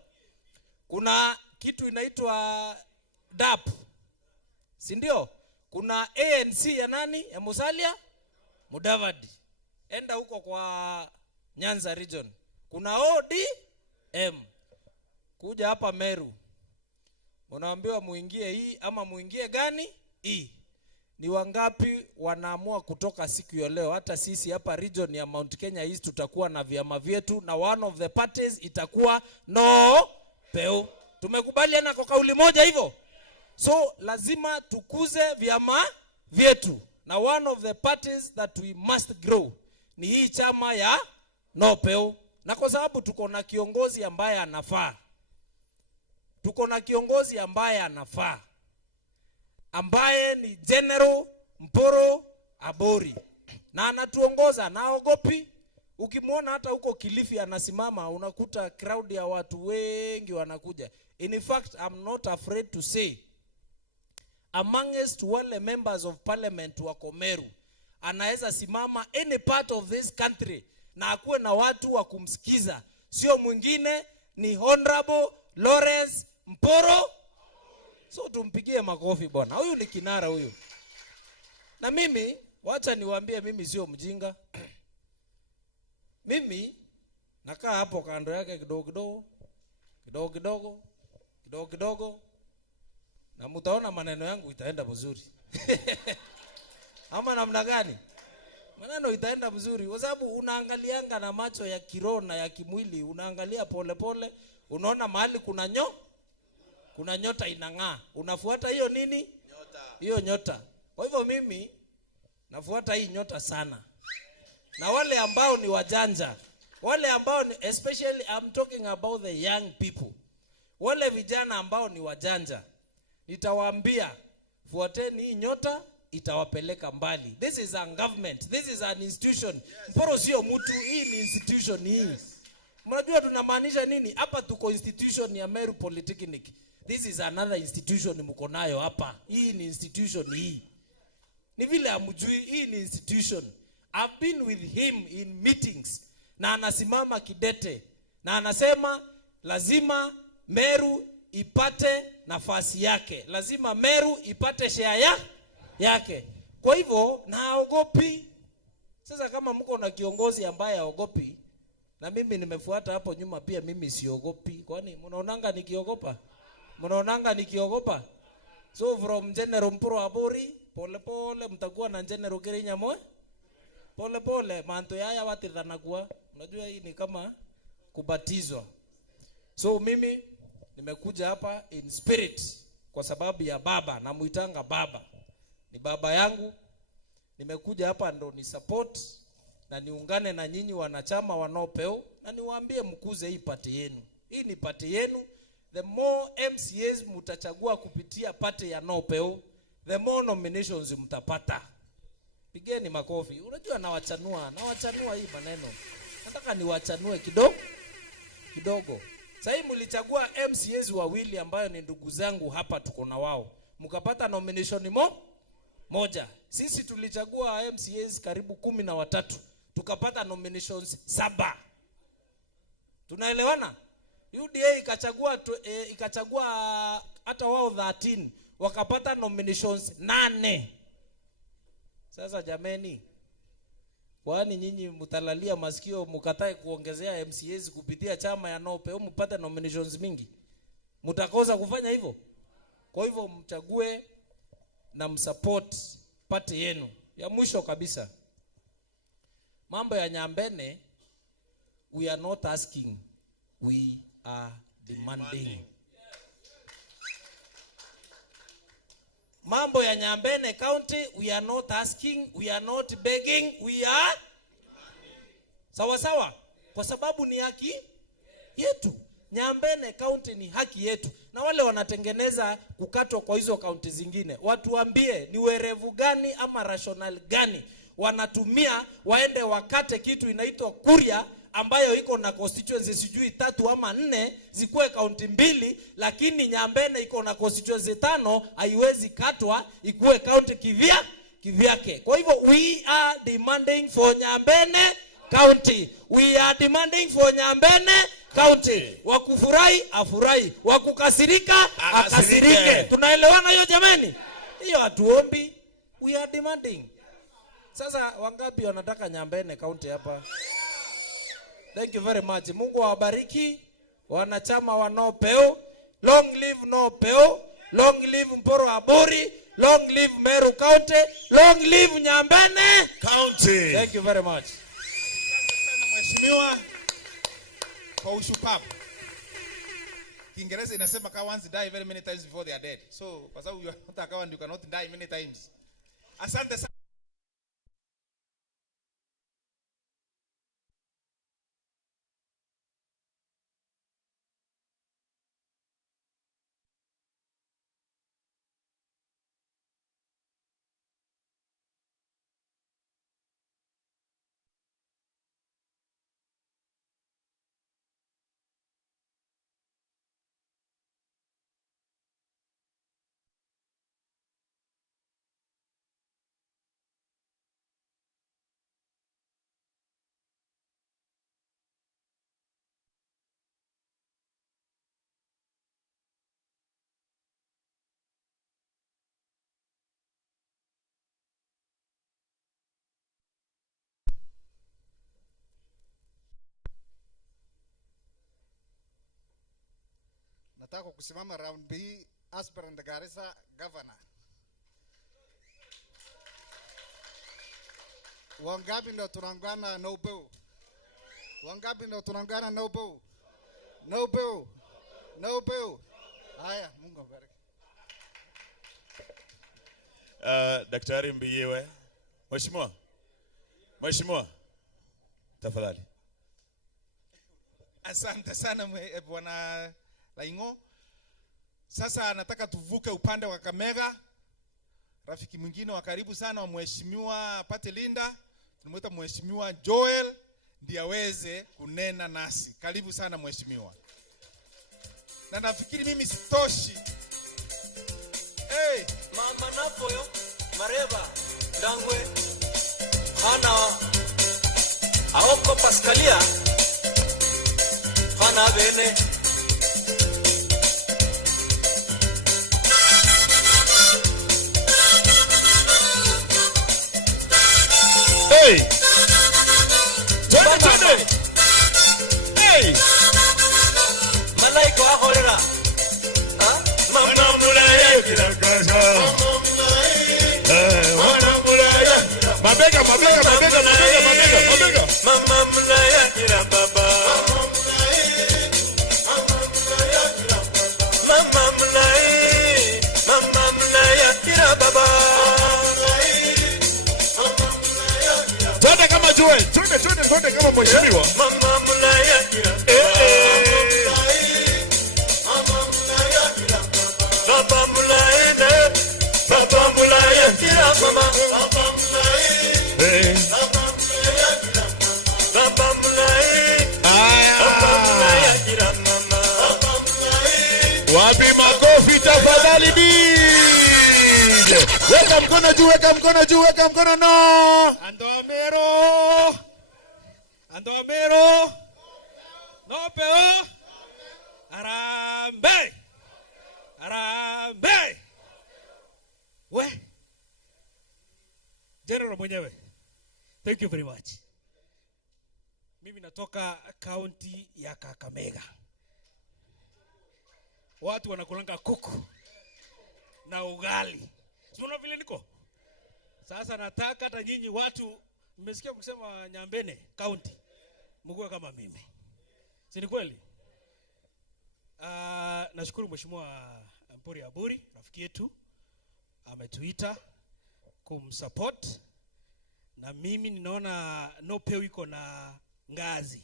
Kuna kitu inaitwa DAP, si ndio? Kuna ANC ya nani? Ya Musalia Mudavadi. Enda huko kwa Nyanza region. Kuna ODM. Kuja hapa Meru, unaambiwa muingie hii ama muingie gani hii. Ni wangapi wanaamua kutoka siku ya leo? Hata sisi hapa region ya Mount Kenya East tutakuwa na vyama vyetu, na one of the parties itakuwa no PEU. Tumekubaliana kwa kauli moja hivyo. So lazima tukuze vyama vyetu, na one of the parties that we must grow ni hii chama ya no PEU. Na kwa sababu tuko na kiongozi ambaye anafaa, ambaye ni General Mporo Abori, na anatuongoza, naogopi. Ukimwona hata huko Kilifi anasimama, unakuta crowd ya watu wengi wanakuja. In fact, I'm not afraid to say, amongst wale members of parliament wa Komeru, anaweza simama any part of this country na akuwe na watu wa kumsikiza. Sio mwingine, ni Honorable Lawrence Mporo. So tumpigie makofi bwana. Huyu ni kinara huyu. Na mimi, wacha niwaambie, mimi sio mjinga. Mimi nakaa hapo kando yake kidogo kidogo, na mtaona maneno yangu itaenda vizuri. Ama namna gani? Maneno itaenda vizuri kwa sababu unaangalianga na macho ya kiroho na ya kimwili, unaangalia pole pole, unaona mahali kuna nyota inang'aa. Unafuata hiyo nini? Hiyo nyota. Kwa hivyo mimi nafuata hii nyota sana. Na wale ambao ni wajanja, wale ambao ni, especially I'm talking about the young people, wale vijana ambao ni wajanja, nitawaambia fuateni hii nyota, itawapeleka mbali. This is a government, this is an institution. Mporo sio mtu, hii ni institution hii. Mnajua tunamaanisha nini? Hapa tuko institution ya Meru Polytechnic. This is another institution mko nayo hapa. Hii ni institution hii. Ni vile hamjui, hii ni institution. I've been with him in meetings, na anasimama kidete na anasema lazima Meru ipate nafasi yake, lazima Meru ipate share yake. Kwa hivyo naogopi. Sasa kama mko na kiongozi ambaye haogopi, na mimi nimefuata hapo nyuma pia, mimi siogopi. Kwani mnaonanga nikiogopa? So from General Mporo Abori, pole pole mtakuwa na General Kirinya Moe. Pole pole manto yaya watithana kwa. Unajua hii ni kama kubatizwa. So mimi nimekuja hapa in spirit kwa sababu ya baba, na muitanga baba. Ni baba yangu. Nimekuja hapa ndo ni support na niungane na nyinyi wanachama wa no PEU, na niwaambie mkuze hii party yenu. Hii ni party yenu. The more MCAs mutachagua kupitia party ya no PEU, the more nominations mtapata. Pigeni makofi. Unajua nawachanua hii maneno. Nataka niwachanue kidogo. Sasa hii mlichagua MCAs wawili ambayo ni ndugu zangu hapa, tuko na wao. Mkapata nomination moja. Sisi tulichagua MCAs karibu 13, tukapata nominations 7. Tunaelewana? UDA ikachagua hata wao 13, wakapata nominations 8. Sasa jameni, kwani nyinyi mtalalia masikio mkatae kuongezea MCAs kupitia chama ya no PEU mpate nominations mingi? Mtakosa kufanya hivyo? Kwa hivyo mchague na msupport party yenu. Ya mwisho kabisa, mambo ya Nyambene, we are not asking, we are demanding. Mambo ya Nyambene County, we are not asking, we are not begging, we are sawa, kwa sababu ni haki yetu. Nyambene County ni haki yetu, na wale wanatengeneza kukatwa kwa hizo kaunti zingine, watuambie ni werevu gani ama rational gani wanatumia waende wakate kitu inaitwa kuria ambayo iko na constituency sijui 3 ama 4 zikuwe kaunti 2, lakini Nyambene iko na constituency 5, haiwezi katwa ikuwe kaunti kivyake. Kwa hivyo we are demanding for Nyambene County. We are demanding for Nyambene County. Wakufurahi afurahi, wakukasirika akasirike. Tunaelewana hiyo jamani? Hiyo hatuombi. We are demanding. Sasa wangapi wanataka Nyambene County hapa? Thank you very much. Mungu awabariki wanachama wa No Peu. Long live No Peu. Long live Mporo Aburi. Long live Meru County. Long live Nyambene County. Thank you very much. Mheshimiwa kwa ushupavu. Kiingereza inasema cowards die very many times before they are dead. So kwa sababu you are not a coward, you cannot die many times. Asante sana. Nataka kusimama round B, aspirant Garissa governor. Wangapi ndio tunaungana No Peu? Wangapi ndio tunaungana No Peu? No Peu. No Peu. Haya, Mungu abariki. Daktari Mbiyewe. Mheshimiwa. Tafadhali. Asante sana bwana Laingo. Sasa nataka tuvuke upande wa Kakamega. Rafiki mwingine wa karibu sana wa Mheshimiwa Pate Linda, tunamwita Mheshimiwa Joel, ndiye aweze kunena nasi. Karibu sana Mheshimiwa. Na nafikiri mimi sitoshi. Hey, mama napoyo mareba dangwe hana aoko paskalia hana bene Hey! Twende! Hey! Malaika wa horera. Mama mulaya kila kaza. Mama mulaya. Mabega. Mama mulaya kila baba. Mama mulaya kila baba. Twende kama Joel. Twende kama mheshimiwa. Mama mulaya kila baba. Baba mulaya. Baba mulaya kila mama. Baba mulaya. Baba mulaya. Baba mulaya kila mama. Baba mulaya. Wapi makofi tafadhali DJ. Weka mkono juu, no. Andomero. No Peu. Arambe. We. General mwenyewe. Thank you very much. Mimi natoka county ya Kakamega. Watu wanakulanga kuku na ugali. Unaona vile niko? Sasa nataka hata nyinyi watu mmesikia mkisema Nyambene County. Mkuwe kama mimi. Si ni kweli? Nashukuru Mheshimiwa Mpori Aburi, rafiki yetu. Ametuita kumsupport. Na mimi ninaona No Peu iko na ngazi.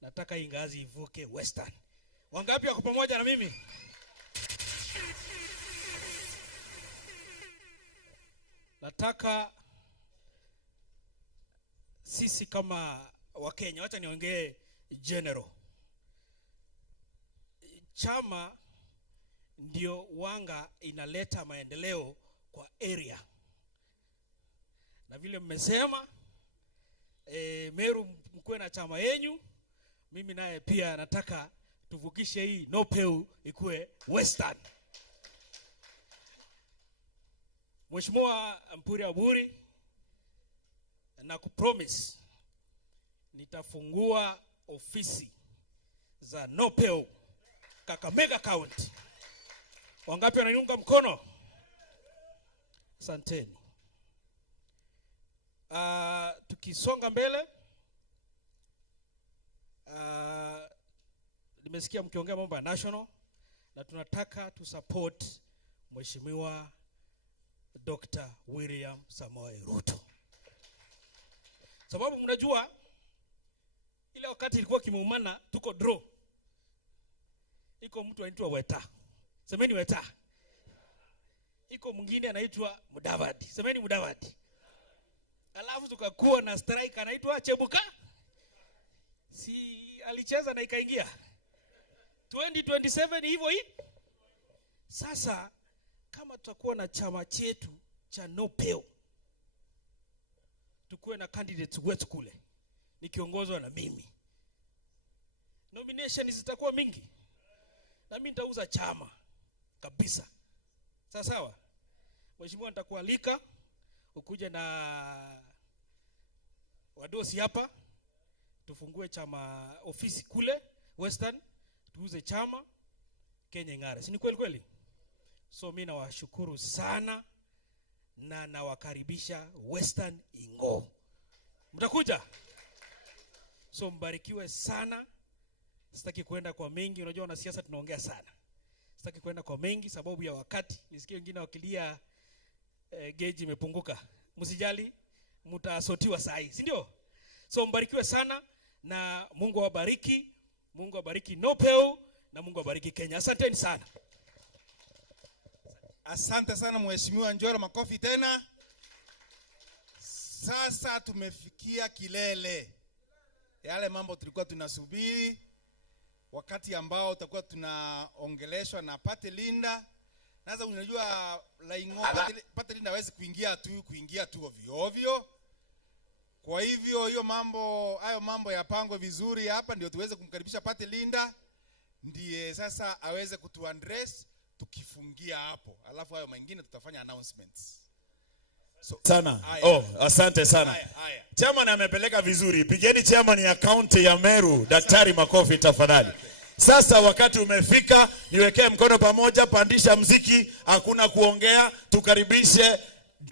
Nataka hii ngazi ivuke Western. Wangapi wako pamoja na mimi? Nataka sisi kama wa Kenya, wacha niongee general. Chama ndio wanga inaleta maendeleo kwa area, na vile mmesema Meru mkuwe na chama yenyu, mimi naye pia nataka tuvukishe hii Nopeu ikuwe Western. Mheshimiwa Mpuri Aburi, na kupromise nitafungua ofisi za Nopeu Kakamega County. Wangapi wananiunga mkono? Asanteni. Tukisonga mbele, nimesikia mkiongea mambo ya national, na tunataka tu support Mheshimiwa Dr. William Samoei Ruto. Sababu mnajua ile wakati ilikuwa kimeumana tuko draw, iko mtu anaitwa Weta, semeni Weta, iko mwingine anaitwa Mudavadi, semeni Mudavadi, alafu tukakuwa na strike anaitwa Chebuka, si alicheza na ikaingia 2027 hivyo hii. Sasa kama tutakuwa na chama chetu cha Nopeu, tukuwe na candidates wetu kule, nikiongozwa na mimi, nomination zitakuwa mingi, na mimi nitauza chama kabisa. Sawa? Mheshimiwa, nitakualika ukuje na wadosi hapa, tufungue chama ofisi kule Western, tuuze chama Kenya ngare. Si ni kweli kweli? So mimi nawashukuru sana na nawakaribisha Western Ingo. Mtakuja? So mbarikiwe sana. Sitaki kwenda kwa mengi, unajua wanasiasa tunaongea sana. Sitaki kwenda kwa mengi sababu ya wakati. Nisikie wengine wakilia gauge imepunguka. Msijali, mtasotiwa saa hii, si ndio? So mbarikiwe sana na Mungu awabariki. Mungu awabariki Nopeu na Mungu awabariki Kenya. Asanteni sana. Asante sana Mheshimiwa Njoro, makofi tena. Sasa tumefikia kilele. Yale mambo tulikuwa tunasubiri, wakati ambao tutakuwa tunaongeleshwa na Pate Linda. Sasa unajua Laingo Pate Linda hawezi kuingia tu ovyo ovyo. Kwa hivyo hayo mambo yapangwe vizuri hapa ndio tuweze kumkaribisha Pate Linda, ndiye sasa aweze kutuaddress tukifungia hapo. Alafu hayo mengine tutafanya announcements. Sana. Asante sana. Chairman amepeleka vizuri. Pigeni chairman ya county ya Meru, Daktari makofi tafadhali. Sasa wakati umefika, niwekee mkono pamoja, pandisha mziki, hakuna kuongea, tukaribishe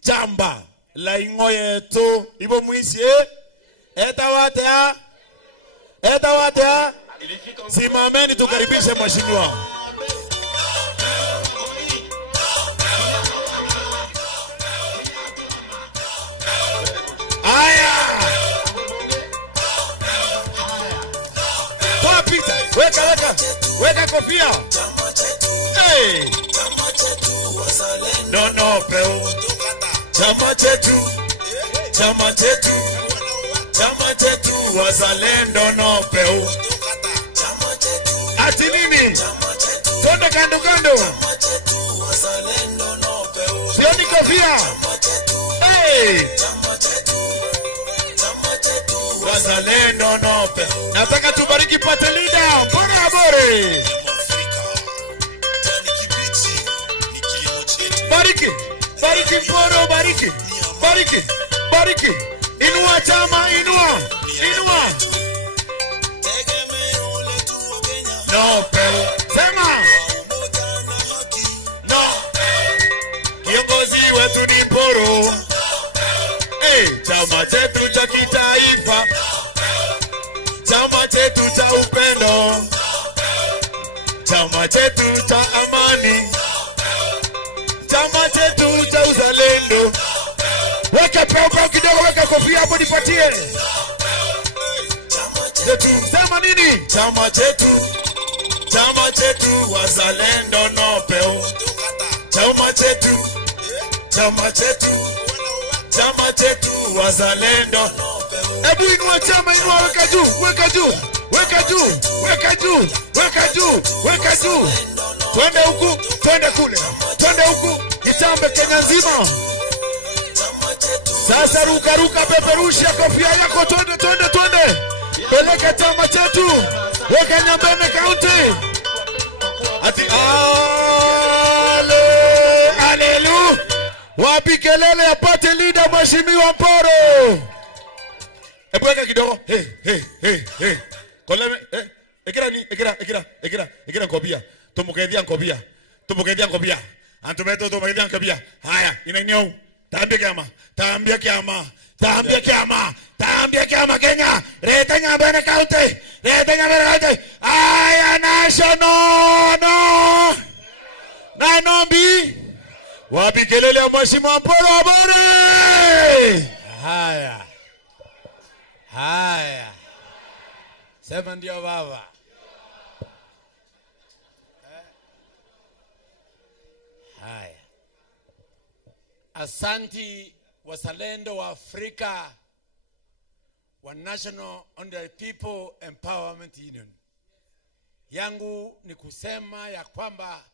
chamba Laingo yetu. Ibo mwisi eta wate simameni tukaribishe mheshimiwa. Weka kofia. Hey. Nopeu. Chama chetu wazalendo Nopeu. Ati nini? Twende kando kando. Sioni kofia. Hey. Wazalendo Nopeu. Nataka tubariki Pate Linda. Bora bore. Bariki Mporo, bariki. Inua chama, inua. Nopeu. Sema. Kiongozi wetu ni Mporo. Chama chetu cha kitaifa, chama chetu cha upendo, chama chetu cha amani, chama chetu cha uzalendo. Weka peo kidogo, weka kofia hapo nipatie. Sema nini? Chama chetu wazalendo Nopeu. Chama chetu wazalendo. Hebu inua chama, inua, weka juu, weka juu, weka juu, weka juu, weka juu, weka juu. Twende huku, twende kule, twende huku, kitambe Kenya nzima. Sasa ruka ruka, peperusha kofia yako, twende twende twende. Peleka chama chetu, weka Nyambene County. Ati haleluya. Wapi kelele ya party leader Mheshimiwa Mporo? Hebu weka kidogo. Hey. Koleme, ekira nkobia. Tumukedia nkobia. Antumeto tumukedia nkobia. Haya, inanyau. Tambia kiama Kenya. Reta Nyambene County. Aya national no. Nairobi. Wapi kelele ya Mheshimiwa Mporo habari? Haya. Sema ndio baba. Haya. Asanti wazalendo wa Afrika wa National Honorary People Empowerment Union. Yangu ni kusema ya kwamba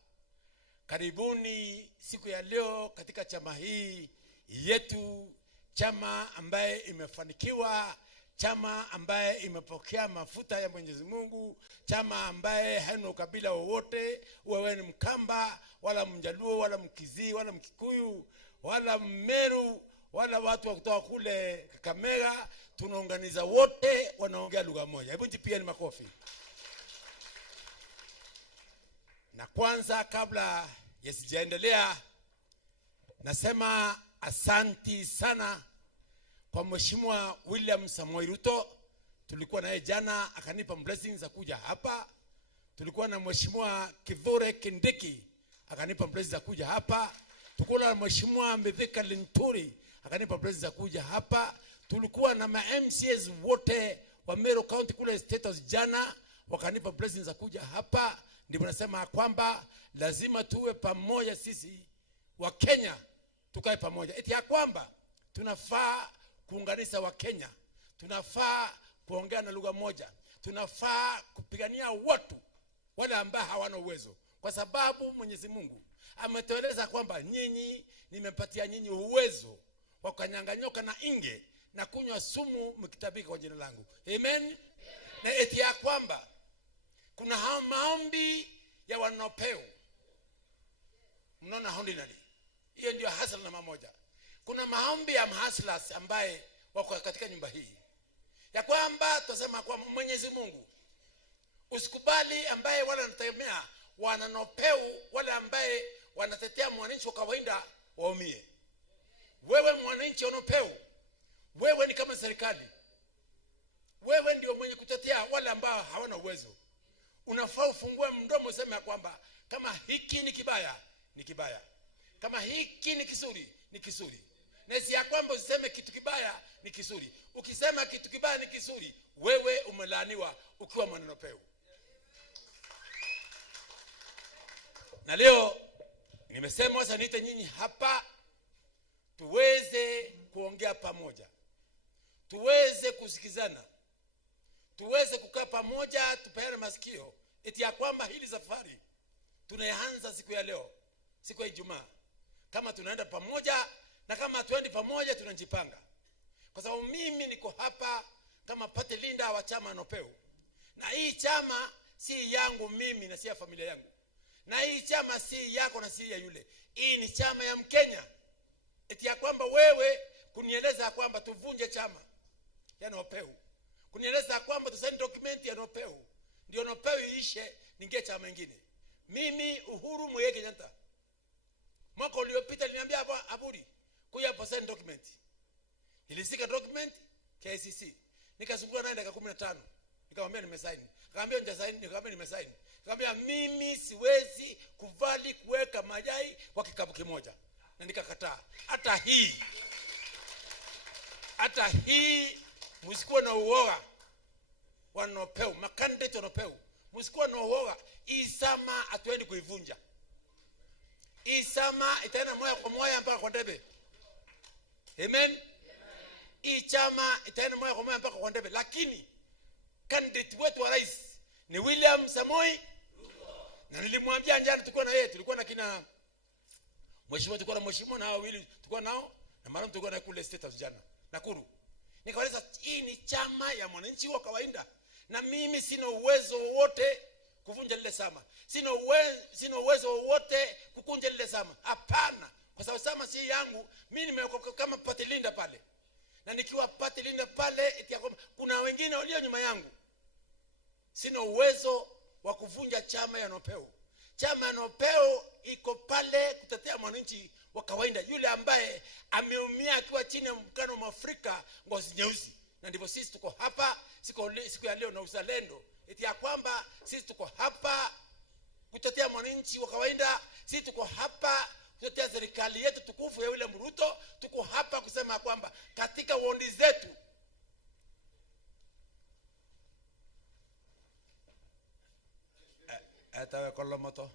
karibuni siku ya leo katika chama hii yetu, chama ambaye imefanikiwa, chama ambaye imepokea mafuta ya Mwenyezi Mungu, chama ambaye haina ukabila wowote, wewe ni Mkamba wala Mjaluo wala Mkizii wala Mkikuyu wala Mmeru wala watu wa kutoka kule Kakamega, tunaunganiza wote wanaongea lugha moja. Hebu jipieni makofi. Na kwanza kabla yasijaendelea, nasema asanti sana kwa Mheshimiwa William Samoei Ruto. Tulikuwa naye jana akanipa blessings za kuja hapa. Tulikuwa na Mheshimiwa Kithure Kindiki akanipa blessings za kuja hapa. Tulikuwa na Mheshimiwa Mithika Linturi akanipa blessings za kuja hapa. Tulikuwa na MCAs wote wa Meru County kule status jana wakanipa blessings za kuja hapa. Ndipo nasema kwamba lazima tuwe pamoja sisi wa Kenya, tukae pamoja. Eti ya kwamba tunafaa kuunganisha wa Kenya, tunafaa kuongea na lugha moja, tunafaa kupigania watu wale ambao hawana uwezo, kwa sababu Mwenyezi Mungu ametueleza kwamba nyinyi, nimepatia nyinyi uwezo wa kukanyanganyoka na inge na kunywa sumu mkitabika kwa jina langu. Amen. Na eti ya kwamba kuna maombi ya wanopeu. Mnaona ordinary. Hiyo ndio hustle namba moja. Kuna maombi ya hustlers ambaye wako katika nyumba hii. Ya kwamba tunasema kwa Mwenyezi Mungu usikubali ambaye wala wanategemea wananopeu, wale ambaye wanatetea mwananchi wa kawaida waumie. Wewe mwananchi unopeu, wewe ni kama serikali. Wewe ndio mwenye kutetea wale ambao hawana uwezo. Unafaa ufungue mdomo useme kwamba kama hiki ni kibaya, ni kibaya. Kama hiki ni kizuri, ni kizuri. Na si ya kwamba useme kitu kibaya ni kizuri. Ukisema kitu kibaya ni kizuri, wewe umelaaniwa ukiwa mwananopeu. Na leo nimesema sasa niite nyinyi hapa tuweze kuongea pamoja. Tuweze kusikizana. Tuweze kukaa pamoja, tupeane masikio. Eti ya kwamba hili safari tunaanza siku ya leo, siku ya Ijumaa. Kama tunaenda pamoja na kama hatuendi pamoja tunajipanga. Kwa sababu mimi niko hapa kama party leader wa chama Nopeu. Na hii chama si yangu mimi na si ya familia yangu. Na hii chama si yako na si ya yule. Hii ni chama ya Mkenya. Eti ya kwamba wewe kunieleza kwamba tuvunje chama ya Nopeu, kunieleza kwamba tusaini dokumenti ya Nopeu ndio Nopeu iishe ningie chama kingine. Mimi Uhuru Muigai Kenyatta mwaka uliopita niliambia hapa Aburi kuja hapo sign document. Nilisika document KCC. Nikazunguka naye dakika 15. Nikamwambia nimesign. Nikamwambia nimesign, nikamwambia nimesign. Nikamwambia mimi siwezi kuvali kuweka majai kwa kikapu kimoja. Na nikakataa. Hata hii msikuwa na uoga wanopeu, makandidate wanopeu. Msikuwa na uoga. Hii sama hatuendi kuivunja. Hii sama itaenda moja kwa moja mpaka kwa debe. Amen. hii chama itaenda moja kwa moja mpaka kwa ndebe, lakini candidate wetu wa rais ni William Samoei na nilimwambia jana, tulikuwa na yeye, tulikuwa na kina mheshimiwa, tulikuwa na mheshimiwa na hao wawili tulikuwa nao, na mara tulikuwa na kule State House jana Nakuru. Nikaeleza hii ni chama ya mwananchi wa kawaida, na mimi sina uwezo wote kuvunja lile chama, sina uwezo wote kukunja lile chama. Hapana, kwa sababu chama si yangu. Mimi nimekuwa kama party leader pale, na nikiwa party leader pale eti kuna wengine walio nyuma yangu. Sina uwezo wa kuvunja chama ya Nopeo. Chama ya Nopeo iko pale kutetea mwananchi wa kawaida, yule ambaye ameumia akiwa chini ya mkano wa Afrika ngozi nyeusi. Na ndivyo sisi tuko hapa siku ya leo na uzalendo, eti ya kwamba sisi tuko hapa kutetea mwananchi wa kawaida. Sisi tuko hapa kutetea serikali yetu tukufu ya yule Ruto. Tuko hapa kusema kwamba katika wondi zetu atawe kolomoto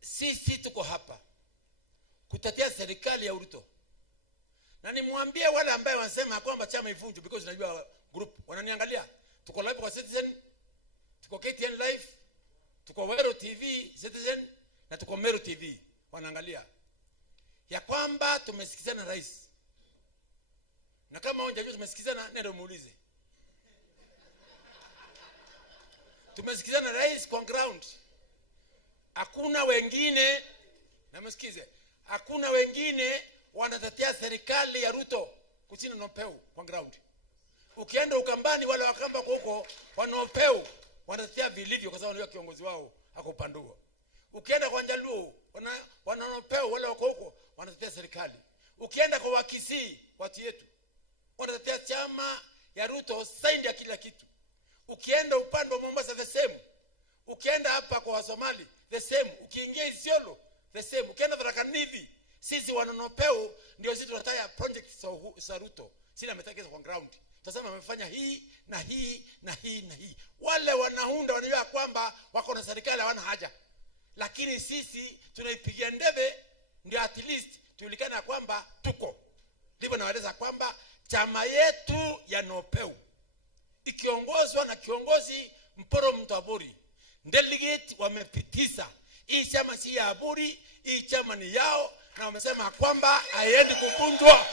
sisi tuko hapa kutetea serikali ya Ruto. Na nimwambie wale ambao wanasema kwamba chama ivunjwe, because najua group wananiangalia. Tuko live kwa Citizen, tuko KTN live, tuko Wero TV Citizen, na tuko Meru TV wanaangalia ya kwamba tumesikizana rais. Na kama unajua tumesikizana, nenda muulize. Tumesikizana rais kwa ground. Hakuna wengine, na msikize, hakuna wengine wanatetea serikali ya Ruto kuchina Nopeu kwa ground. Ukienda Ukambani, wale wakamba kwa huko wanopeu wanatetea vilivyo, kwa sababu ndio kiongozi wao ako upande huo. Ukienda kwa Njaluo wananopeu, wale wako huko wanatetea serikali. Ukienda kwa Wakisii, watu yetu wanatetea chama ya Ruto saindi ya kila kitu. Ukienda upande wa Mombasa the same. Ukienda hapa kwa Somali the same. Ukiingia Isiolo the same. Ukienda Tharaka-Nithi, sisi wananopeu ndio sisi tunataka project za Ruto. Sina ametakeza kwa ground. Tutasema amefanya hii na hii na hii na hii. Wale wanaunda wanajua kwamba wako na serikali hawana haja. Lakini sisi tunaipigia ndebe ndio at least tujulikane kwamba tuko. Ndivyo nawaeleza kwamba chama yetu ya Nopeu ikiongozwa na kiongozi Mporo Mtaburi, delegate wamepitisha hii chama si ya Aburi, hii chama ni yao, na wamesema kwamba haiendi kuvunjwa.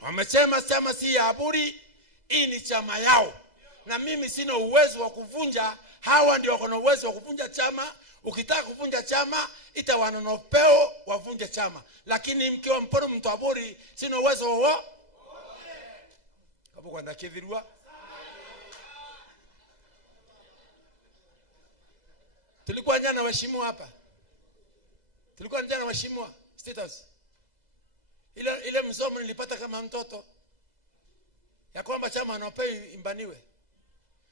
Wamesema chama si ya Aburi, hii ni chama yao, na mimi sina uwezo wa kuvunja. Hawa ndio wako na uwezo wa kuvunja chama. Ukitaka kuvunja chama ita wananopeo wavunje chama, lakini mkiwa Mporo Mtaburi sina uwezo wao. Hapo kwa ndakevirua tulikuwa jana waheshimiwa hapa, tulikuwa jana waheshimiwa State House. Ile msomo nilipata kama mtoto ya kwamba chama anopei imbaniwe,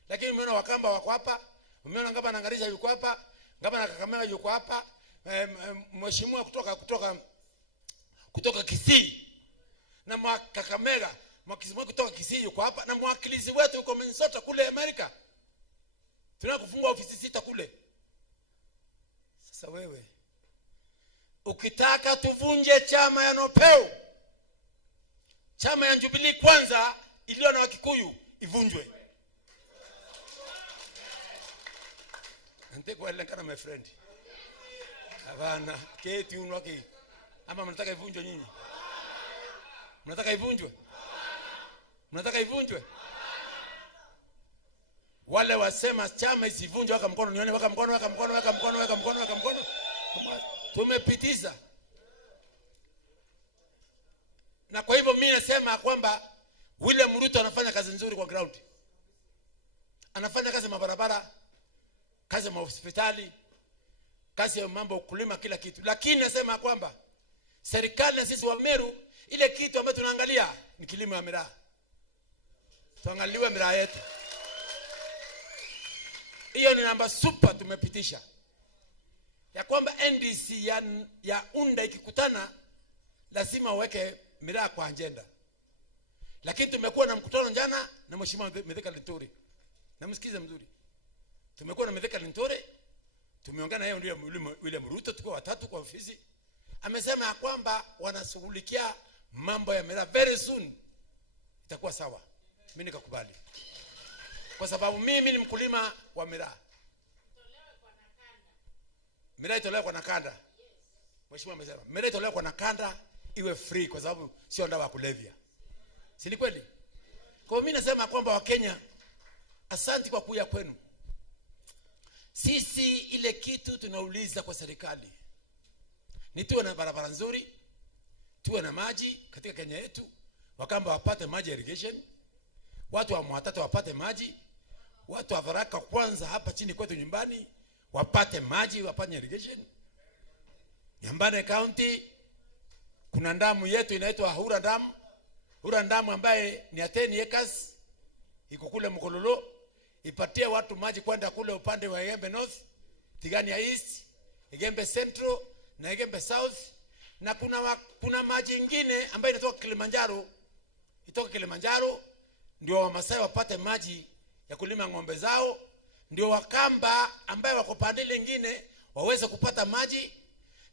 lakini umeona Wakamba wako hapa, umeona Ngaba na Ngarisha yuko hapa, Ngaba na Kakamega yuko hapa, mheshimiwa kutoka Kisii na Kakamega, mwakilishi kutoka Kisii yuko hapa, na mwakilishi wetu yuko Minnesota kule Amerika. Tunataka kufungua ofisi 6 kule. Sasa wewe ukitaka tuvunje chama ya Nopeu, chama ya Jubilee kwanza iliyo na Wakikuyu ivunjwe. Nante kwa elenkana my friend. Hapana, keti unwaki. Ama mnataka ivunjwe nyinyi? Mnataka ivunjwe? Mnataka ivunjwe? Wale wasema chama isivunjwe waka mkono nione, waka mkono, waka mkono, waka mkono, waka mkono, waka mkono. Tumepitiza. Na kwa hivyo mimi nasema kwamba William Ruto anafanya kazi nzuri kwa ground. Anafanya kazi mabarabara, kazi ya hospitali, kazi ya mambo kulima, kila kitu. Lakini nasema kwamba serikali na sisi wa Meru, ile kitu ambacho tunaangalia ni kilimo ya miraa. Tuangaliwe miraa yetu. Hiyo ni namba super tumepitisha. Ya kwamba NDC ya unda ikikutana lazima uweke miraa kwa agenda. Lakini tumekuwa na mkutano jana na Mheshimiwa Mithika Linturi. Na msikize mzuri. Tumekuwa na Mithika Lintore, tumeongea na yeye ndio William Ruto, tuko watatu kwa ofisi. Amesema ya kwamba wanashughulikia mambo ya miraa, very soon itakuwa sawa. Mimi nikakubali. Kwa sababu mimi ni mkulima wa miraa. Miraa itolewe kwa nakanda. Mheshimiwa amesema, miraa itolewe kwa nakanda iwe free kwa sababu sio dawa ya kulevya. Si ni kweli? Kwa mimi nasema kwamba Wakenya, asante kwa kuja kwenu. Sisi ile kitu tunauliza kwa serikali ni tuwe na barabara nzuri, tuwe na maji katika Kenya yetu, Wakamba wapate maji irrigation, watu wa Mwatate wapate maji, watu wa Tharaka kwanza hapa chini kwetu nyumbani wapate maji, wapate irrigation. Nyambane County kuna ndamu yetu inaitwa Hura Dam. Hura Dam ambaye ni 10 acres iko kule Mkololo, ipatie watu maji kwenda kule upande wa Igembe North, Tigania East, Igembe Central na Igembe South. Na kuna maji ingine ambayo inatoka Kilimanjaro, itoka Kilimanjaro ndio Wamasai wapate maji ya kulima ng'ombe zao, ndio Wakamba ambaye wako pande lingine waweze kupata maji.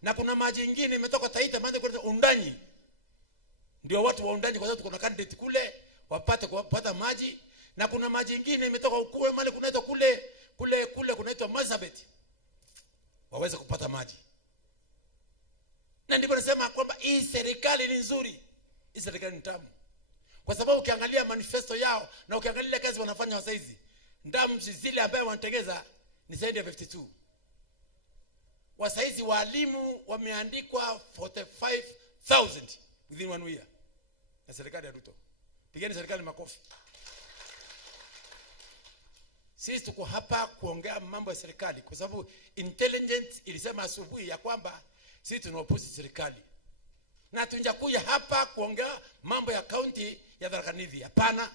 Na kuna maji ingine imetoka Taita, maji kwa Undanyi, ndio watu wa Undanyi kwa sababu kuna candidate kule wapate kupata maji. Na kuna maji ingine imetoka ukue mali kunaitwa kule kunaitwa Marsabit, waweze kupata maji. Na ndipo nasema kwamba hii serikali ni nzuri, hii serikali ni tamu. Kwa sababu ukiangalia manifesto yao na ukiangalia kazi wanafanya wasaizi, ndamu zile ambaye wanatengeza ni zaidi ya 52. Wasaizi walimu wameandikwa 45,000 within 1 year. Na serikali ya Ruto. Pigeni serikali makofi. Sisi tuko hapa kuongea mambo ya serikali kwa sababu intelligence ilisema asubuhi ya kwamba sisi tunaoposi serikali. Na tunjakuja hapa kuongea mambo ya county ya Tharaka Nithi. Hapana.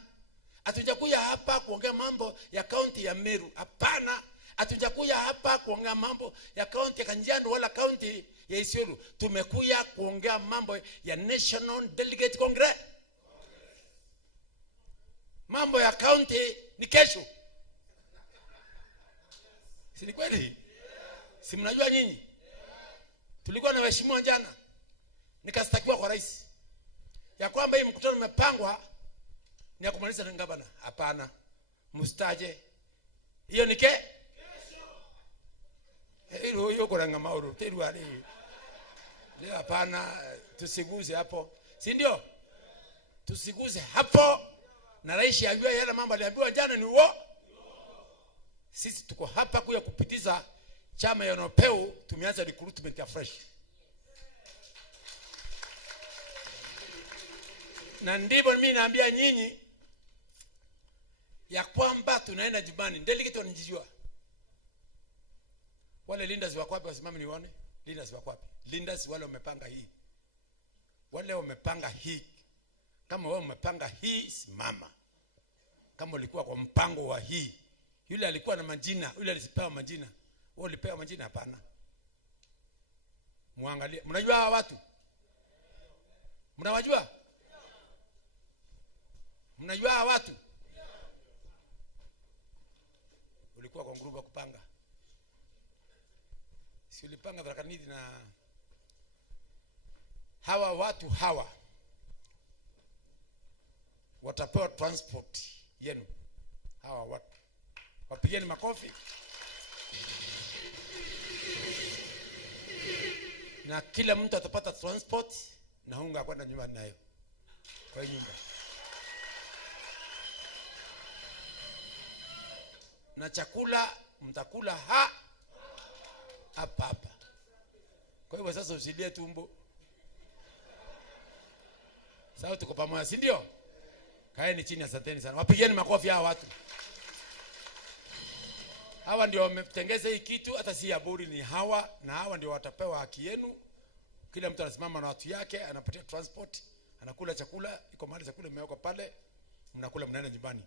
Atunjakuja hapa kuongea mambo ya county ya Meru. Hapana. Atunjakuja hapa kuongea mambo ya county ya Kajiado wala county ya Isiolo. Tumekuja kuongea mambo ya National Delegate Congress. Mambo ya county ni kesho. Si ni kweli? Si mnajua nyinyi? Tulikuwa na waheshimiwa jana. Nikastakiwa kwa rais ya kwamba hii mkutano umepangwa ni ya kumaliza na gavana. Hapana. Mustaje. Hiyo ni kesho. Hiyo kuna ngamauru. Teru ali. Leo hapana, tusiguze hapo. Si ndio? Tusiguze hapo. Na rais ajue yale mambo aliambiwa jana ni uo. Sisi tuko hapa kuja kupitiza chama ya NOPEU, tumeanza recruitment ya fresh. Na ndivyo mimi naambia nyinyi ya kwamba tunaenda jibani. Delegate wanijijua. Wale leaders wako wapi wasimame nione? Leaders wako wapi? Leaders wale wamepanga hii. Wale wamepanga hii. Kama wewe umepanga hii, simama. Kama ulikuwa kwa mpango wa hii. Yule alikuwa na majina, yule alipewa majina. Wewe ulipewa majina? Hapana. Muangalie. Mnajua hawa watu? Mnawajua? Mnajua hawa watu? Ulikuwa kwa grupu kupanga. Si ulipanga Tharaka Nithi na hawa watu hawa watapewa transport yenu. Hawa watu wapigeni makofi. Na kila mtu atapata transport na unga kwenda nyumbani nayo. Kwa nyumba. Na chakula mtakula hapa. Kwa hivyo sasa usilie tumbo. Sawa, tuko pamoja, si ndio? Kaeni chini, asanteni sana. Wapigeni makofi hawa watu. Hawa ndio wametengeza hii kitu, hata si ya buri, ni hawa, na hawa ndio watapewa haki yenu. Kila mtu anasimama na watu yake, anapatia transport, anakula chakula, iko mahali chakula imewekwa pale, mnakula mnaenda nyumbani.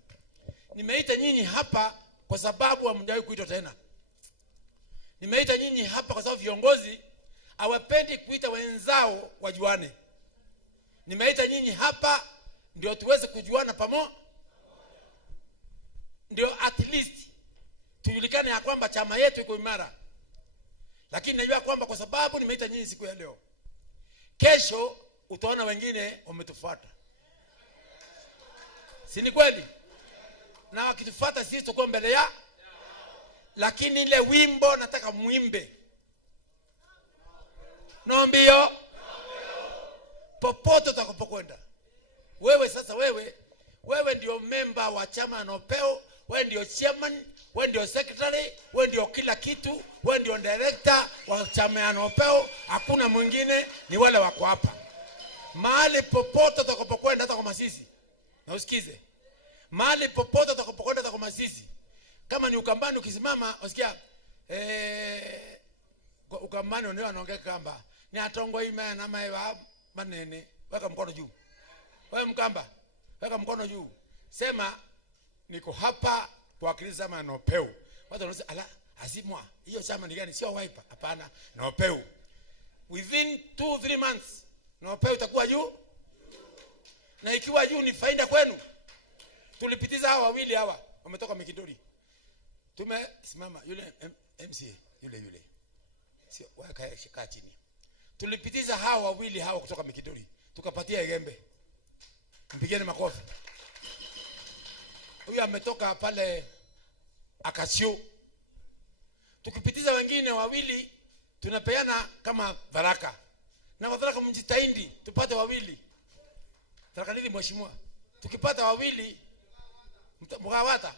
Nimeita nyinyi hapa kwa sababu hamjawahi kuitwa tena. Nimeita nyinyi hapa kwa sababu viongozi hawapendi kuita wenzao wajuane. Nimeita nyinyi hapa ndio tuweze kujuana pamoja. ndio at least tujulikane ya kwamba chama yetu iko imara. Lakini najua kwamba kwa sababu nimeita nyinyi siku ya leo, kesho utaona wengine wametufuata. Si ni kweli? Na wakitufuata sisi tutakuwa mbele ya. Lakini ile wimbo nataka muimbe. Naambia popote utakapokwenda. Wewe sasa wewe ndio member wa chama na upeo, wewe ndio chairman, wewe ndio secretary, wewe ndio kila kitu, wewe ndio director wa chama na upeo, hakuna mwingine, ni wale wako hapa. Mahali popote utakapokwenda hata kwa Masisi. Na usikize. Mahali popote utakapokwenda hata kwa Masisi. Kama ni Ukambani ukisimama, usikia Ukambani ndio anaongea kamba. Ni atongo ime na maiwa manene. Weka mkono juu. Wewe Mkamba, weka mkono juu. Sema niko hapa kuwakilisha chama na upeo. Watu wanasema ala, azimwa. Hiyo chama ni gani? Sio Wiper. Hapana, na upeo. Within 2-3 months na upeo utakuwa juu. Na ikiwa juu ni faida kwenu. Tulipitiza hawa wawili hawa wametoka Mikindori. Tumesimama yule MCA yule. Sio waka chini. Tulipitiza hawa wawili hawa kutoka Mikindori. Tukapatia Egembe. Mpigeni makofi. Huyu ametoka pale Akasio. Tukipitiza wengine wawili tunapeana kama baraka. Na wadharaka mjitahidi tupate wawili. Taraka nini mheshimiwa? Tukipata wawili mgawata.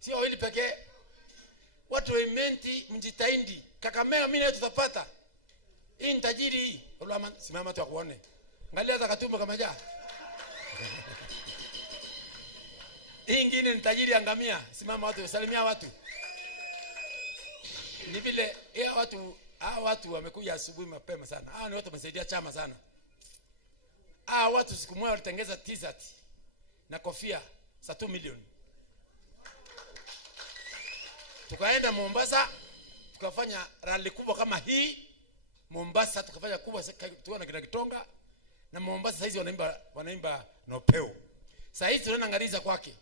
Sio wawili pekee. Watu wementi mjitahidi. Kakamega mimi na tutapata. Hii tajiri hii. Ulama simama tu akuone. Angalia za Katumba kama jaa. Hii ingine ni tajiri angamia. Simama watu, salimia watu. Ni vile hao watu wamekuja asubuhi mapema sana. Hao ni watu wamesaidia chama sana. Hao watu siku moja walitengeza t-shirt na kofia za 2 milioni. Tukaenda Mombasa, tukafanya rally kubwa kama hii. Mombasa tukafanya kubwa tuona kina Kitonga na Mombasa saizi wanaimba na upeo. Saizi tunaenda Ngariza kwake.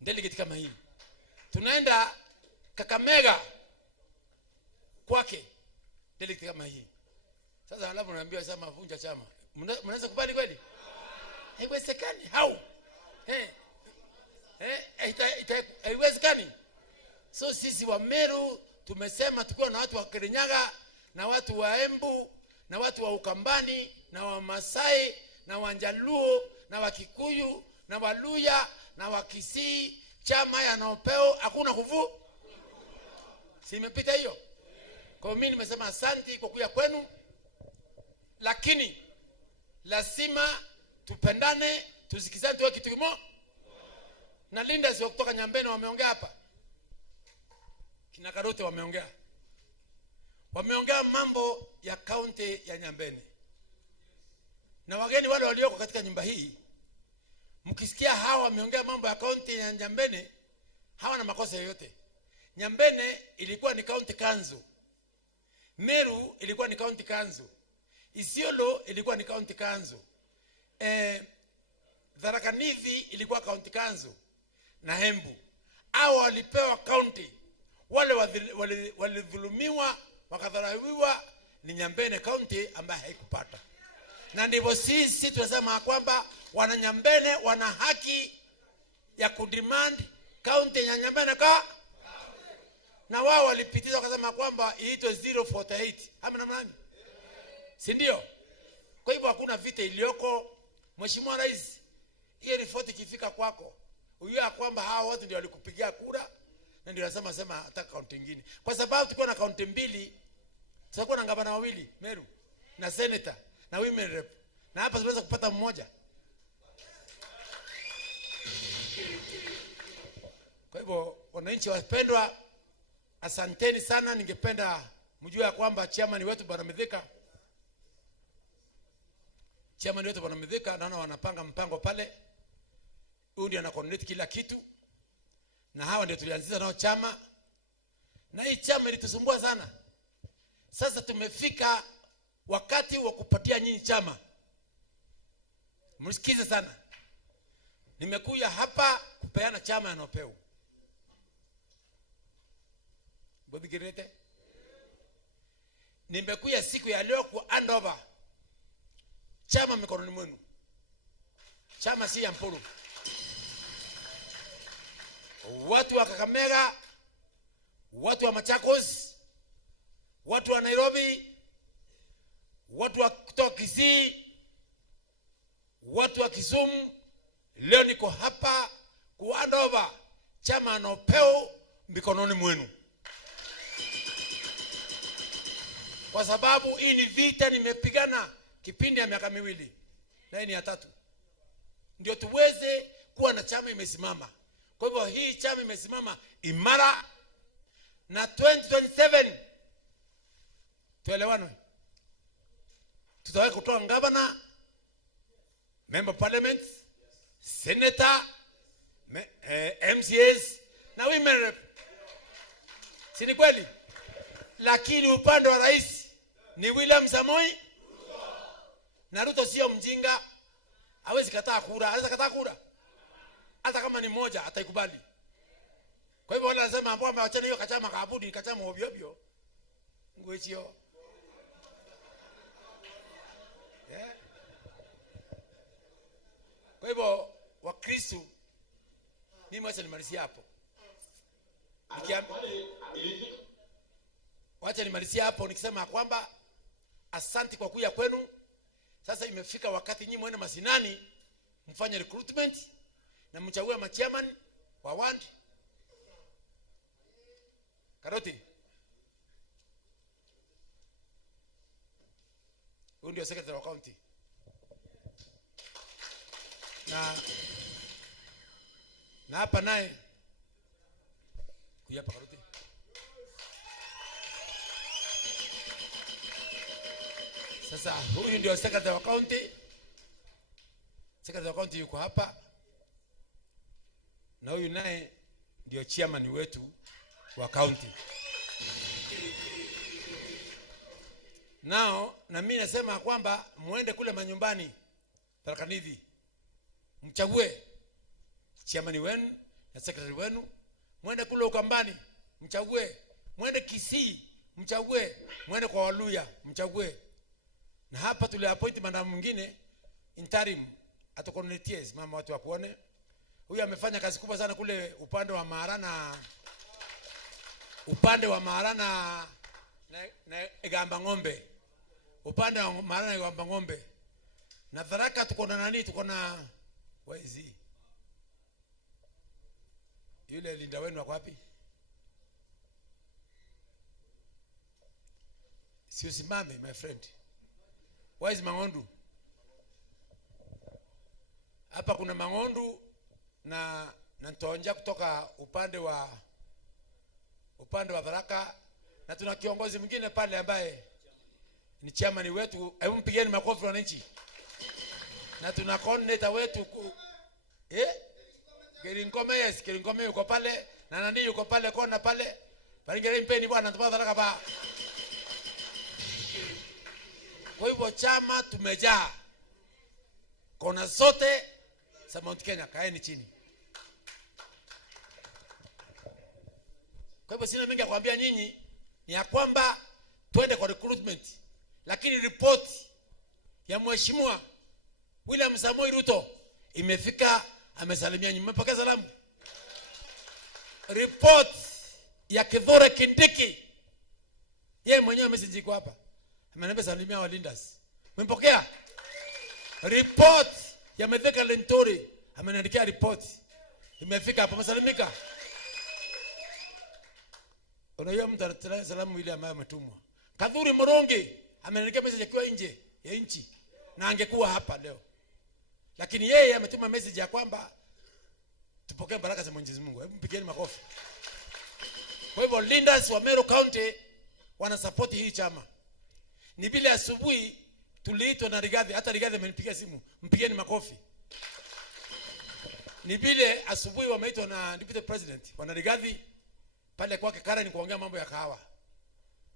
Delegate kama hii. Tunaenda Kakamega kwake. Delegate kama hii. Sasa alafu naambiwa sasa vunja chama. Mnaweza kubali kweli? Haiwezekani. How? Haiwezekani. So sisi wa Meru tumesema tukiwa na watu wa Kirinyaga na watu wa Embu na watu wa Ukambani na wa Masai na Wanjaluo na wa Kikuyu na Waluya na wa Kisii, chama ya Naopeo hakuna kuvu. Si imepita hiyo? Kwa mimi nimesema asante kwa kuja kwenu. Lakini lazima tupendane, tusikizane tuwe kitu kimoja. Na leaders wa kutoka Nyambene wameongea hapa. Kina Karote wameongea. Wameongea mambo ya kaunti ya Nyambene. Na wageni wale walioko katika nyumba hii, mkisikia hawa wameongea mambo ya kaunti ya Nyambene, hawana makosa yoyote. Nyambene ilikuwa ni county council. Meru ilikuwa ni county council. Isiolo ilikuwa ni county council. Tharaka Nithi ilikuwa county council. Na Embu. Hao walipewa county. Wale walidhulumiwa, wakadharauliwa ni Nyambene county ambaye haikupata. Na ndivyo sisi tunasema kwamba wana Nyambene wana haki ya kudemand county ya Nyambene na wao walipitiza wakasema kwamba iitwe 048. Ama namna gani? Si ndio? Kwa hivyo hakuna vita iliyoko. Mheshimiwa Rais, hiyo ripoti ikifika kwako, ujue kwamba hao watu ndio walikupigia kura na ndio nasema hata kaunti nyingine. Kwa sababu tulikuwa na kaunti mbili, tutakuwa na gavana wawili, Meru, na senator, na women rep. Na hapa tunaweza kupata mmoja. Kwa hivyo wananchi wapendwa, asanteni sana. Ningependa mjue ya kwamba chairman wetu Bwana Mithika, naona wanapanga mpango pale. Huyu ndiye anacoordinate kila kitu. Na hawa ndio tulianzisha nao chama. Na hii chama ilitusumbua sana. Sasa tumefika wakati wa kupatia nyinyi chama. Msikize sana. Nimekuja hapa kupeana chama ya Nopeu. Bodhigirete. Nimekuja siku ya leo ku hand over chama mikononi mwenu. Chama si ya Mpuru. Watu wa Kakamega, watu wa Machakos, watu wa Nairobi, watu wa kutoka Kisii, watu wa Kisumu, leo niko hapa ku hand over chama Nopeu mikononi mwenu. Kwa sababu hii ni vita nimepigana kipindi ya miaka miwili na hii ni ya 3. Ndio tuweze kuwa na chama imesimama. Kwa hivyo hii chama imesimama imara, na 2027 tuelewane. Tutaweza kutoa governor, member of parliament, senator, MCAs na women rep. Si ni kweli? Lakini upande wa rais ni William Samoei na Ruto sio mjinga. Hawezi kataa kura, anaweza kataa kura. Hata kama ni moja ataikubali. Kwa hivyo wala nasema ambao wameachana hiyo kachama kaabudi kachama ovyo ovyo. Ngwechio. Yeah. Kwa hivyo Wakristo mimi wacha nimalizie hapo. Wacha nimalizie hapo nikisema kwamba asante kwa kuja kwenu. Sasa imefika wakati nyinyi mwende masinani mfanye recruitment na mchague machairman wa ward. Karoti. Huyu ndio secretary wa county. Na hapa naye kuya hapa Karoti. Sasa huyu ndio secretary wa county. Secretary wa county yuko hapa. Na huyu naye ndio chairman wetu wa county. Nao na mimi nasema kwamba muende kule manyumbani Tarakanidhi. Mchague chairman wenu na secretary wenu. Muende kule Ukambani, mchague. Muende Kisii, mchague. Muende kwa Waluya, mchague. Na hapa tuli appoint madam mwingine interim atokoneties mama watu wakuone. Huyu amefanya kazi kubwa sana kule upande wa Maharana na Igamba Ng'ombe. Upande wa Maharana na Igamba Ng'ombe. Na Tharaka tuko na nani? Tuko na waizi. Yule linda wenu wako wapi? Si usimame my friend. Where is Mangondu? Hapa kuna Mangondu na Ntonja kutoka upande wa Tharaka, na tuna kiongozi mwingine pale ambaye ni chairman wetu. Hebu mpigeni makofi wananchi. Na tuna coordinator wetu Kerinkome yuko pale na nani yuko pale kona pale. Baringere mpeni bwana tupa Tharaka ba. Kwa hivyo chama tumejaa. Kona zote za Mount Kenya, kaeni chini. Kwa hivyo sina mengi ya kuambia nyinyi, ni ya kwamba twende kwa recruitment. Lakini report ya Mheshimiwa William Samoei Ruto imefika, amesalimia nyinyi. Mmepokea salamu? Report ya Kithure Kindiki, yeye mwenyewe message iko hapa. Ameniambia salimia walinders. Mmepokea? Report ya Metheka Lentori, ameniandikia report. Imefika hapa, msalimika. Unajua mtu anataka salamu ile ambayo ametumwa. Kadhuri Morongi ameniandikia message akiwa nje ya nchi na angekuwa hapa leo. Lakini yeye ametuma message ya kwamba tupokee baraka za Mwenyezi Mungu. Hebu mpigeni makofi. Kwa hivyo leaders wa Meru County wana support hii chama. Ni vile asubuhi tuliitwa na Rigathi, hata Rigathi amenipigia simu, mpigeni makofi. Ni vile asubuhi wameitwa na Deputy President wana Rigathi pale kwake Karen kuongea mambo ya kahawa.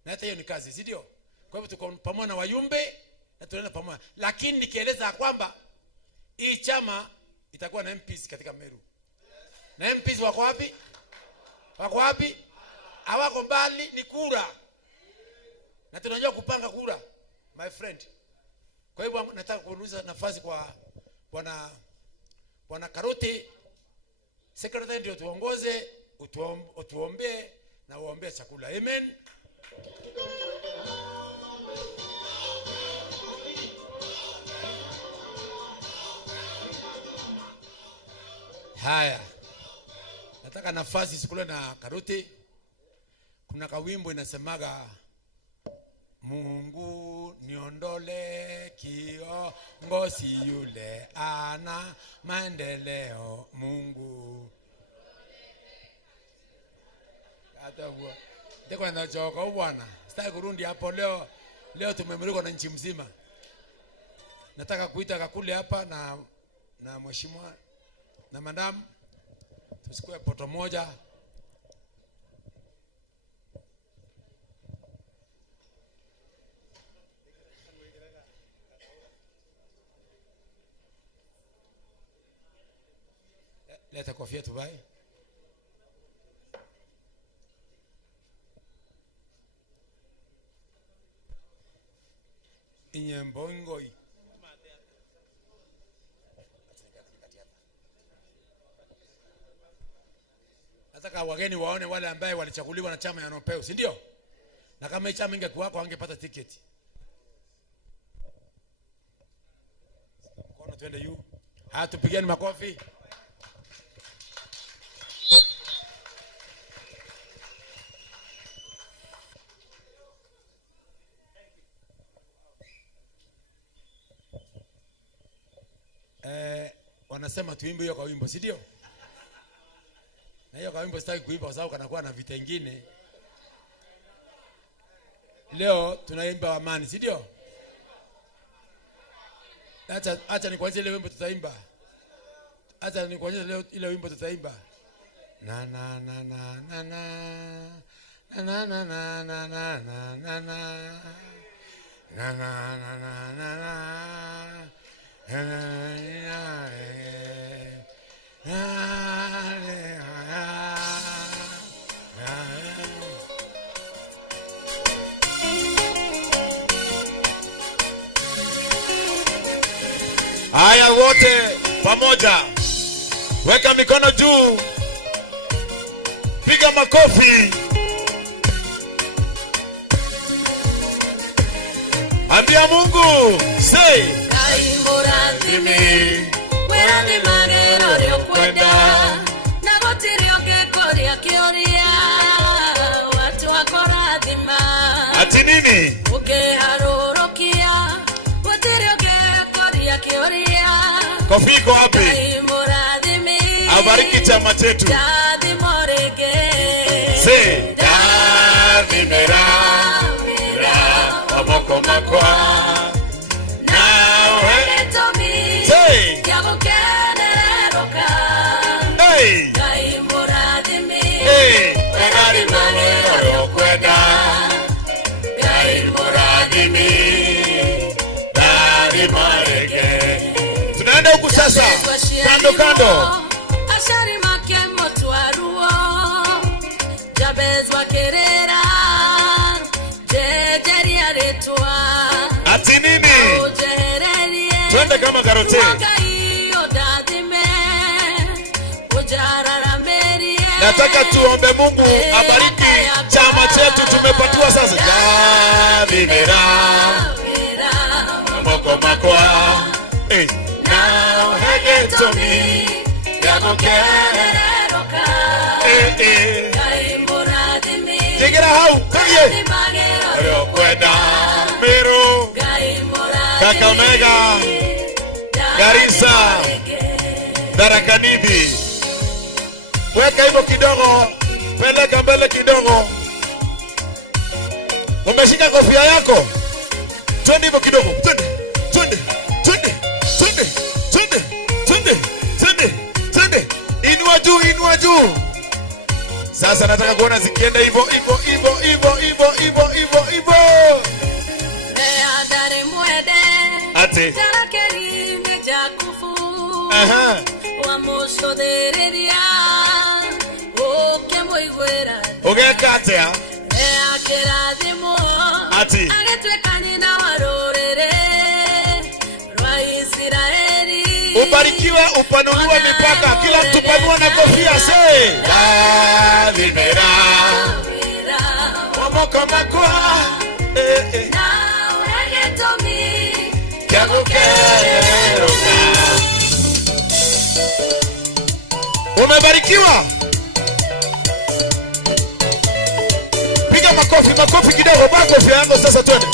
Na hata hiyo ni kazi, si ndio? Kwa hivyo tuko pamoja na wayumbe na tunaenda pamoja. Lakini nikieleza kwamba hii chama itakuwa na MPs katika Meru. Na MPs wako wapi? Wako wapi? Hawako mbali, ni kura. Na tunajua kupanga kura, my friend. Kwa hivyo nataka kuuliza nafasi kwa bwana Karuti, secretary, ndio tuongoze, utuombee na uombee chakula. Amen. Haya. Nataka nafasi sikule na Karuti. Kuna kawimbo inasemaga Mungu niondole kiongozi yule ana maendeleo. Mungu hata bwana ndiko nachoka bwana, sitaki kurudi hapo leo. Leo tumemriko na nchi mzima. Nataka kuita kakule hapa na mheshimiwa na madam, tusikue poto moja. Leta kofia tuvae. Inyembongoi. Nataka wageni waone wale ambaye walichaguliwa na chama ya Nopeu, si ndio? Na kama chama ingekuwa wangepata tiketi. Kono twende yu. Tupigeni makofi. Wanasema tuimbe hiyo kwa wimbo, si ndio? Na hiyo kwa wimbo sitaki kuimba kwa sababu kanakuwa na vita vingine. Leo tunaimba amani, si ndio? Acha nikuanze ile wimbo tutaimba. Acha nikuanze leo ile wimbo tutaimba. Na na na na na na na na na na na na na na na na na na. Haya, wote pamoja, weka mikono juu, piga makofi, ambia Mungu say Kaimurathimi werathimage rorio kwenda na gutiri ungekoria kioria watu wakorathima ati nini ukiharurukia gutiri ungekoria kioria. Kofi iko wapi? Kaimurathimi abariki chama chetu. Dathimorege say dathimera amoko makwa. Tunaenda huku sasa, kando kando. Ashari make motwaruo Jabez wakerera jejeria retwa ati nini? Twende kama Karote. Nataka tuombe Mungu abariki chama chetu tumepatiwa sasa. Dathimera moko makwa now hege to me yagokereroka Jigera hau tuye oro kwenda Meru Kakamega Garissa Tharaka-Nithi. Weka hivyo kidogo, peleka mbele kidogo. Umeshika kofia yako? Twende hivyo kidogo. Twende. Twende. Twende. Twende. Twende. Twende. Twende. Twende. Inua juu, inua juu. Sasa nataka kuona zikienda hivyo hivyo hivyo hivyo hivyo hivyo hivyo hivyo. Ate. Tarakeri mejakufu. Aha. Wamushodereria. ati agĩtuĩka nyina wa rũrĩrĩ rwa Isiraeli. Ubarikiwe, upanuliwe mipaka. Kila mtu panua na kofia, say Davimera Wamoka makwa nawe gĩtũmi kĩa gũkerũka. Umebarikiwa. Piga makofi kidogo, makofi yangu sasa, twende.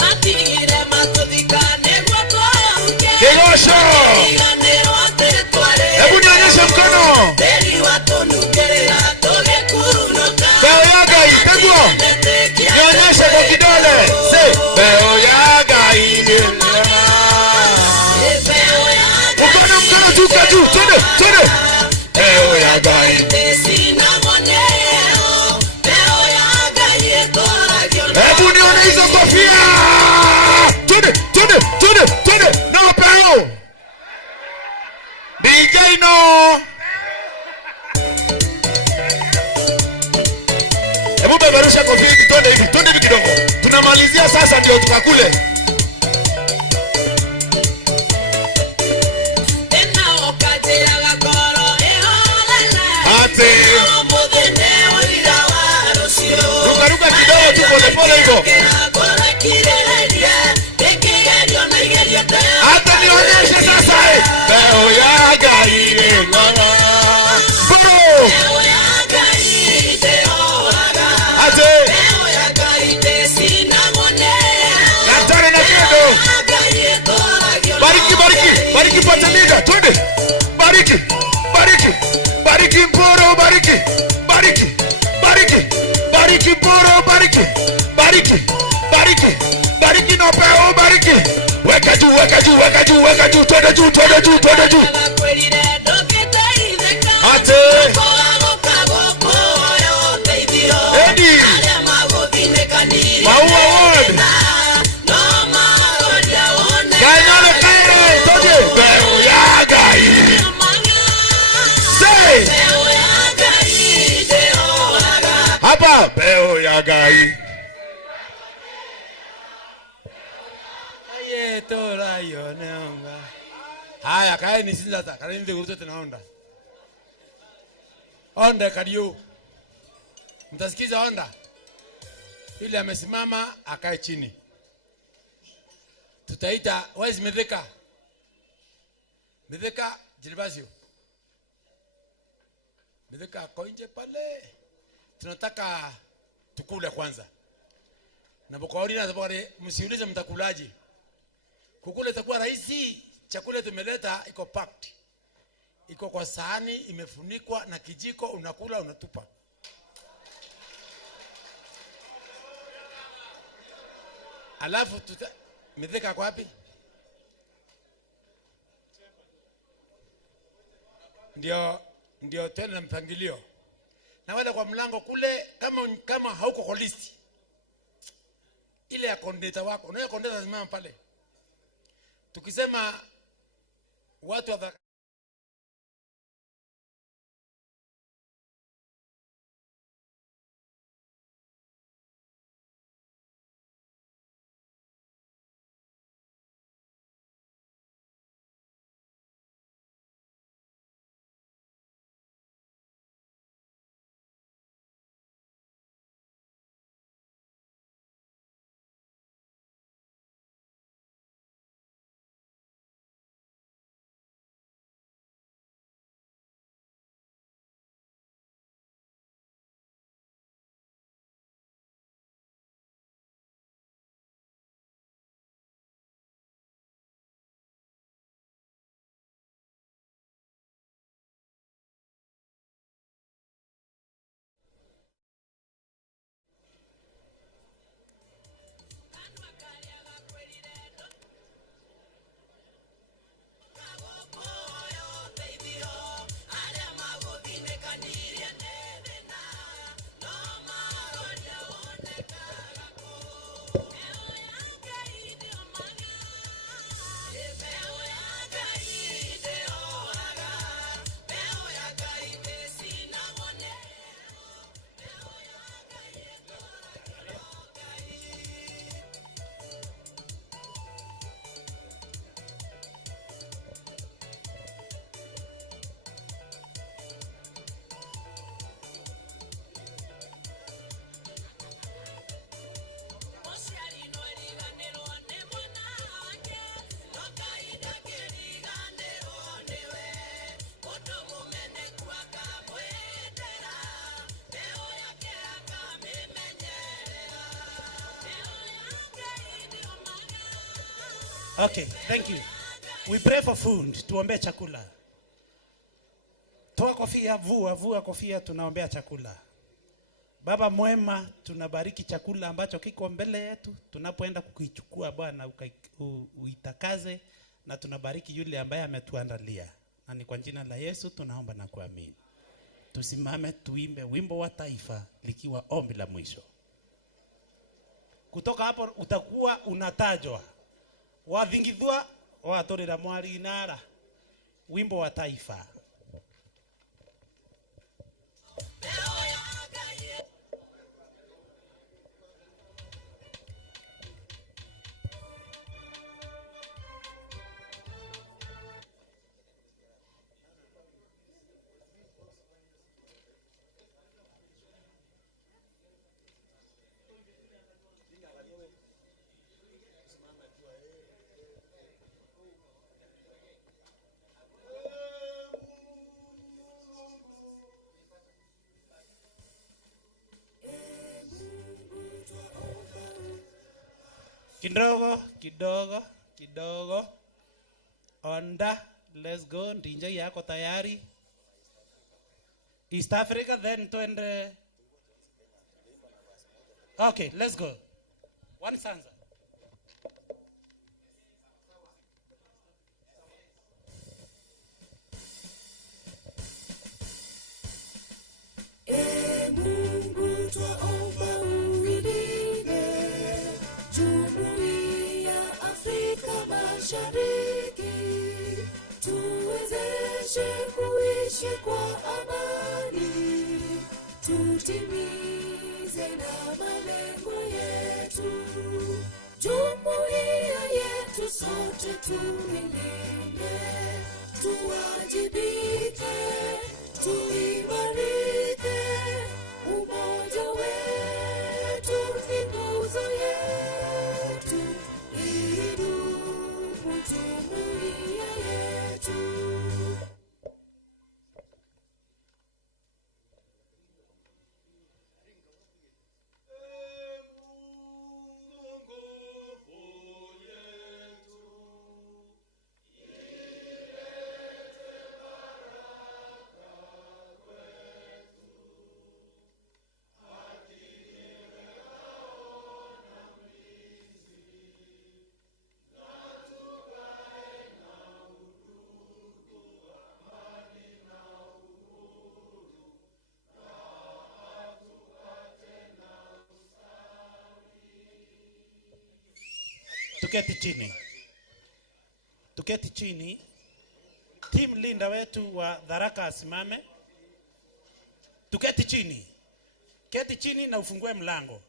matigire matũthika nĩguo twaũke Kigosho. Hebu nionyeshe mkono. Beo ya gai, tegua. Nionyeshe kwa kidole. Say, beo ya gai. Mkono tuka juu, twende, twende. Beo ya gai. Hebu nione hizo kofia. Twende, twende, twende, twende. No beo. DJ no. Hebu beberusha kofia hivi, twende hivi kidogo. Tunamalizia sasa ndio tukakule. Ate. Ruka kidogo tu pole hivyo. Hata nionyeshe sasa. Beo ya gai. Bro. Ate. Katare na kendo. Bariki Patelida, twende. Bariki Mporo, bariki Mporo, bariki no peo, bariki. Weka juu, twende juu. Ate. Edi. Maua word. Gainale kaire, toje. Beo ya gai. Say. Hapa, beo ya gai. Aye, tora yonenga. Haya, kaeni sasa. Kaeni viguruto tunaonda. Onda kariyo. Mtasikiza onda. Yule amesimama akae chini. Tutaita, where is Mithika? Mithika Jilibasio. Mithika ako nje pale. Tunataka tukule kwanza. Na bokaori na tabare msiulize mtakulaje. Kukula itakuwa rahisi. Chakula tumeleta iko packed. Iko kwa sahani, imefunikwa na kijiko, unakula unatupa. Alafu Mithika kwa wapi? Ndio tena na mpangilio. Na wale kwa mlango kule, kama hauko kwa listi ile ya kondeta wako, unayo kondeta simama pale. Tukisema watu wa Okay, thank you. We pray for food. Tuombee chakula. Toa kofia, vua kofia, tunaombea chakula. Baba mwema, tunabariki chakula ambacho kiko mbele yetu. Tunapoenda kukichukua Bwana uitakaze, na tunabariki yule ambaye ametuandalia. Na ni kwa jina la Yesu tunaomba na kuamini. Tusimame tuimbe wimbo wa taifa likiwa ombi la mwisho. Kutoka hapo utakuwa unatajwa. Wathingithwa watorera mwari inara. Wimbo wa taifa. Kidogo. Onda, let's go. Ndinja yako tayari. East Africa, then twende. Okay, let's go. One stanza. Mungu twaomba uilinde Jumuiya Afrika Mashariki, tuwezeshe kuishi kwa amani, tutimize na malengo yetu. Jumuiya yetu sote tuilinde, tuwajibike, tuimarike. Umoja wetu ni nguzo yetu, idumu jumuiya yetu. Tuketi chini. Team linda wetu wa Tharaka asimame. Tuketi chini. Keti chini na ufungue mlango.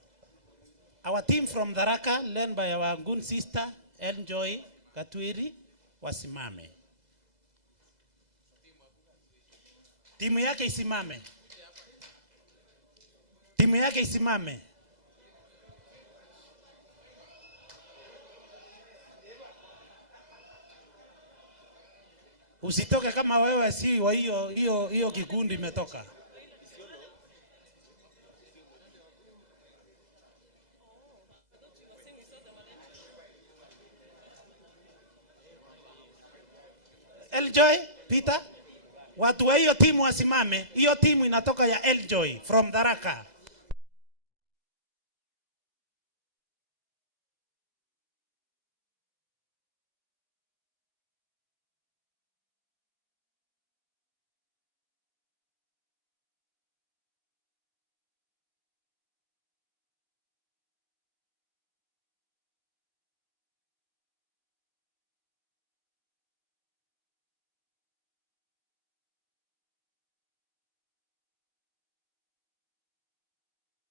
Our team from Tharaka, led by our good sister Enjoy Katwiri, wasimame. Timu yake isimame. Timu yake isimame. Usitoke kama wewe si wa hiyo kikundi imetoka. Eljoy, Peter, watu wa hiyo timu wasimame. Hiyo timu inatoka ya Eljoy from Tharaka.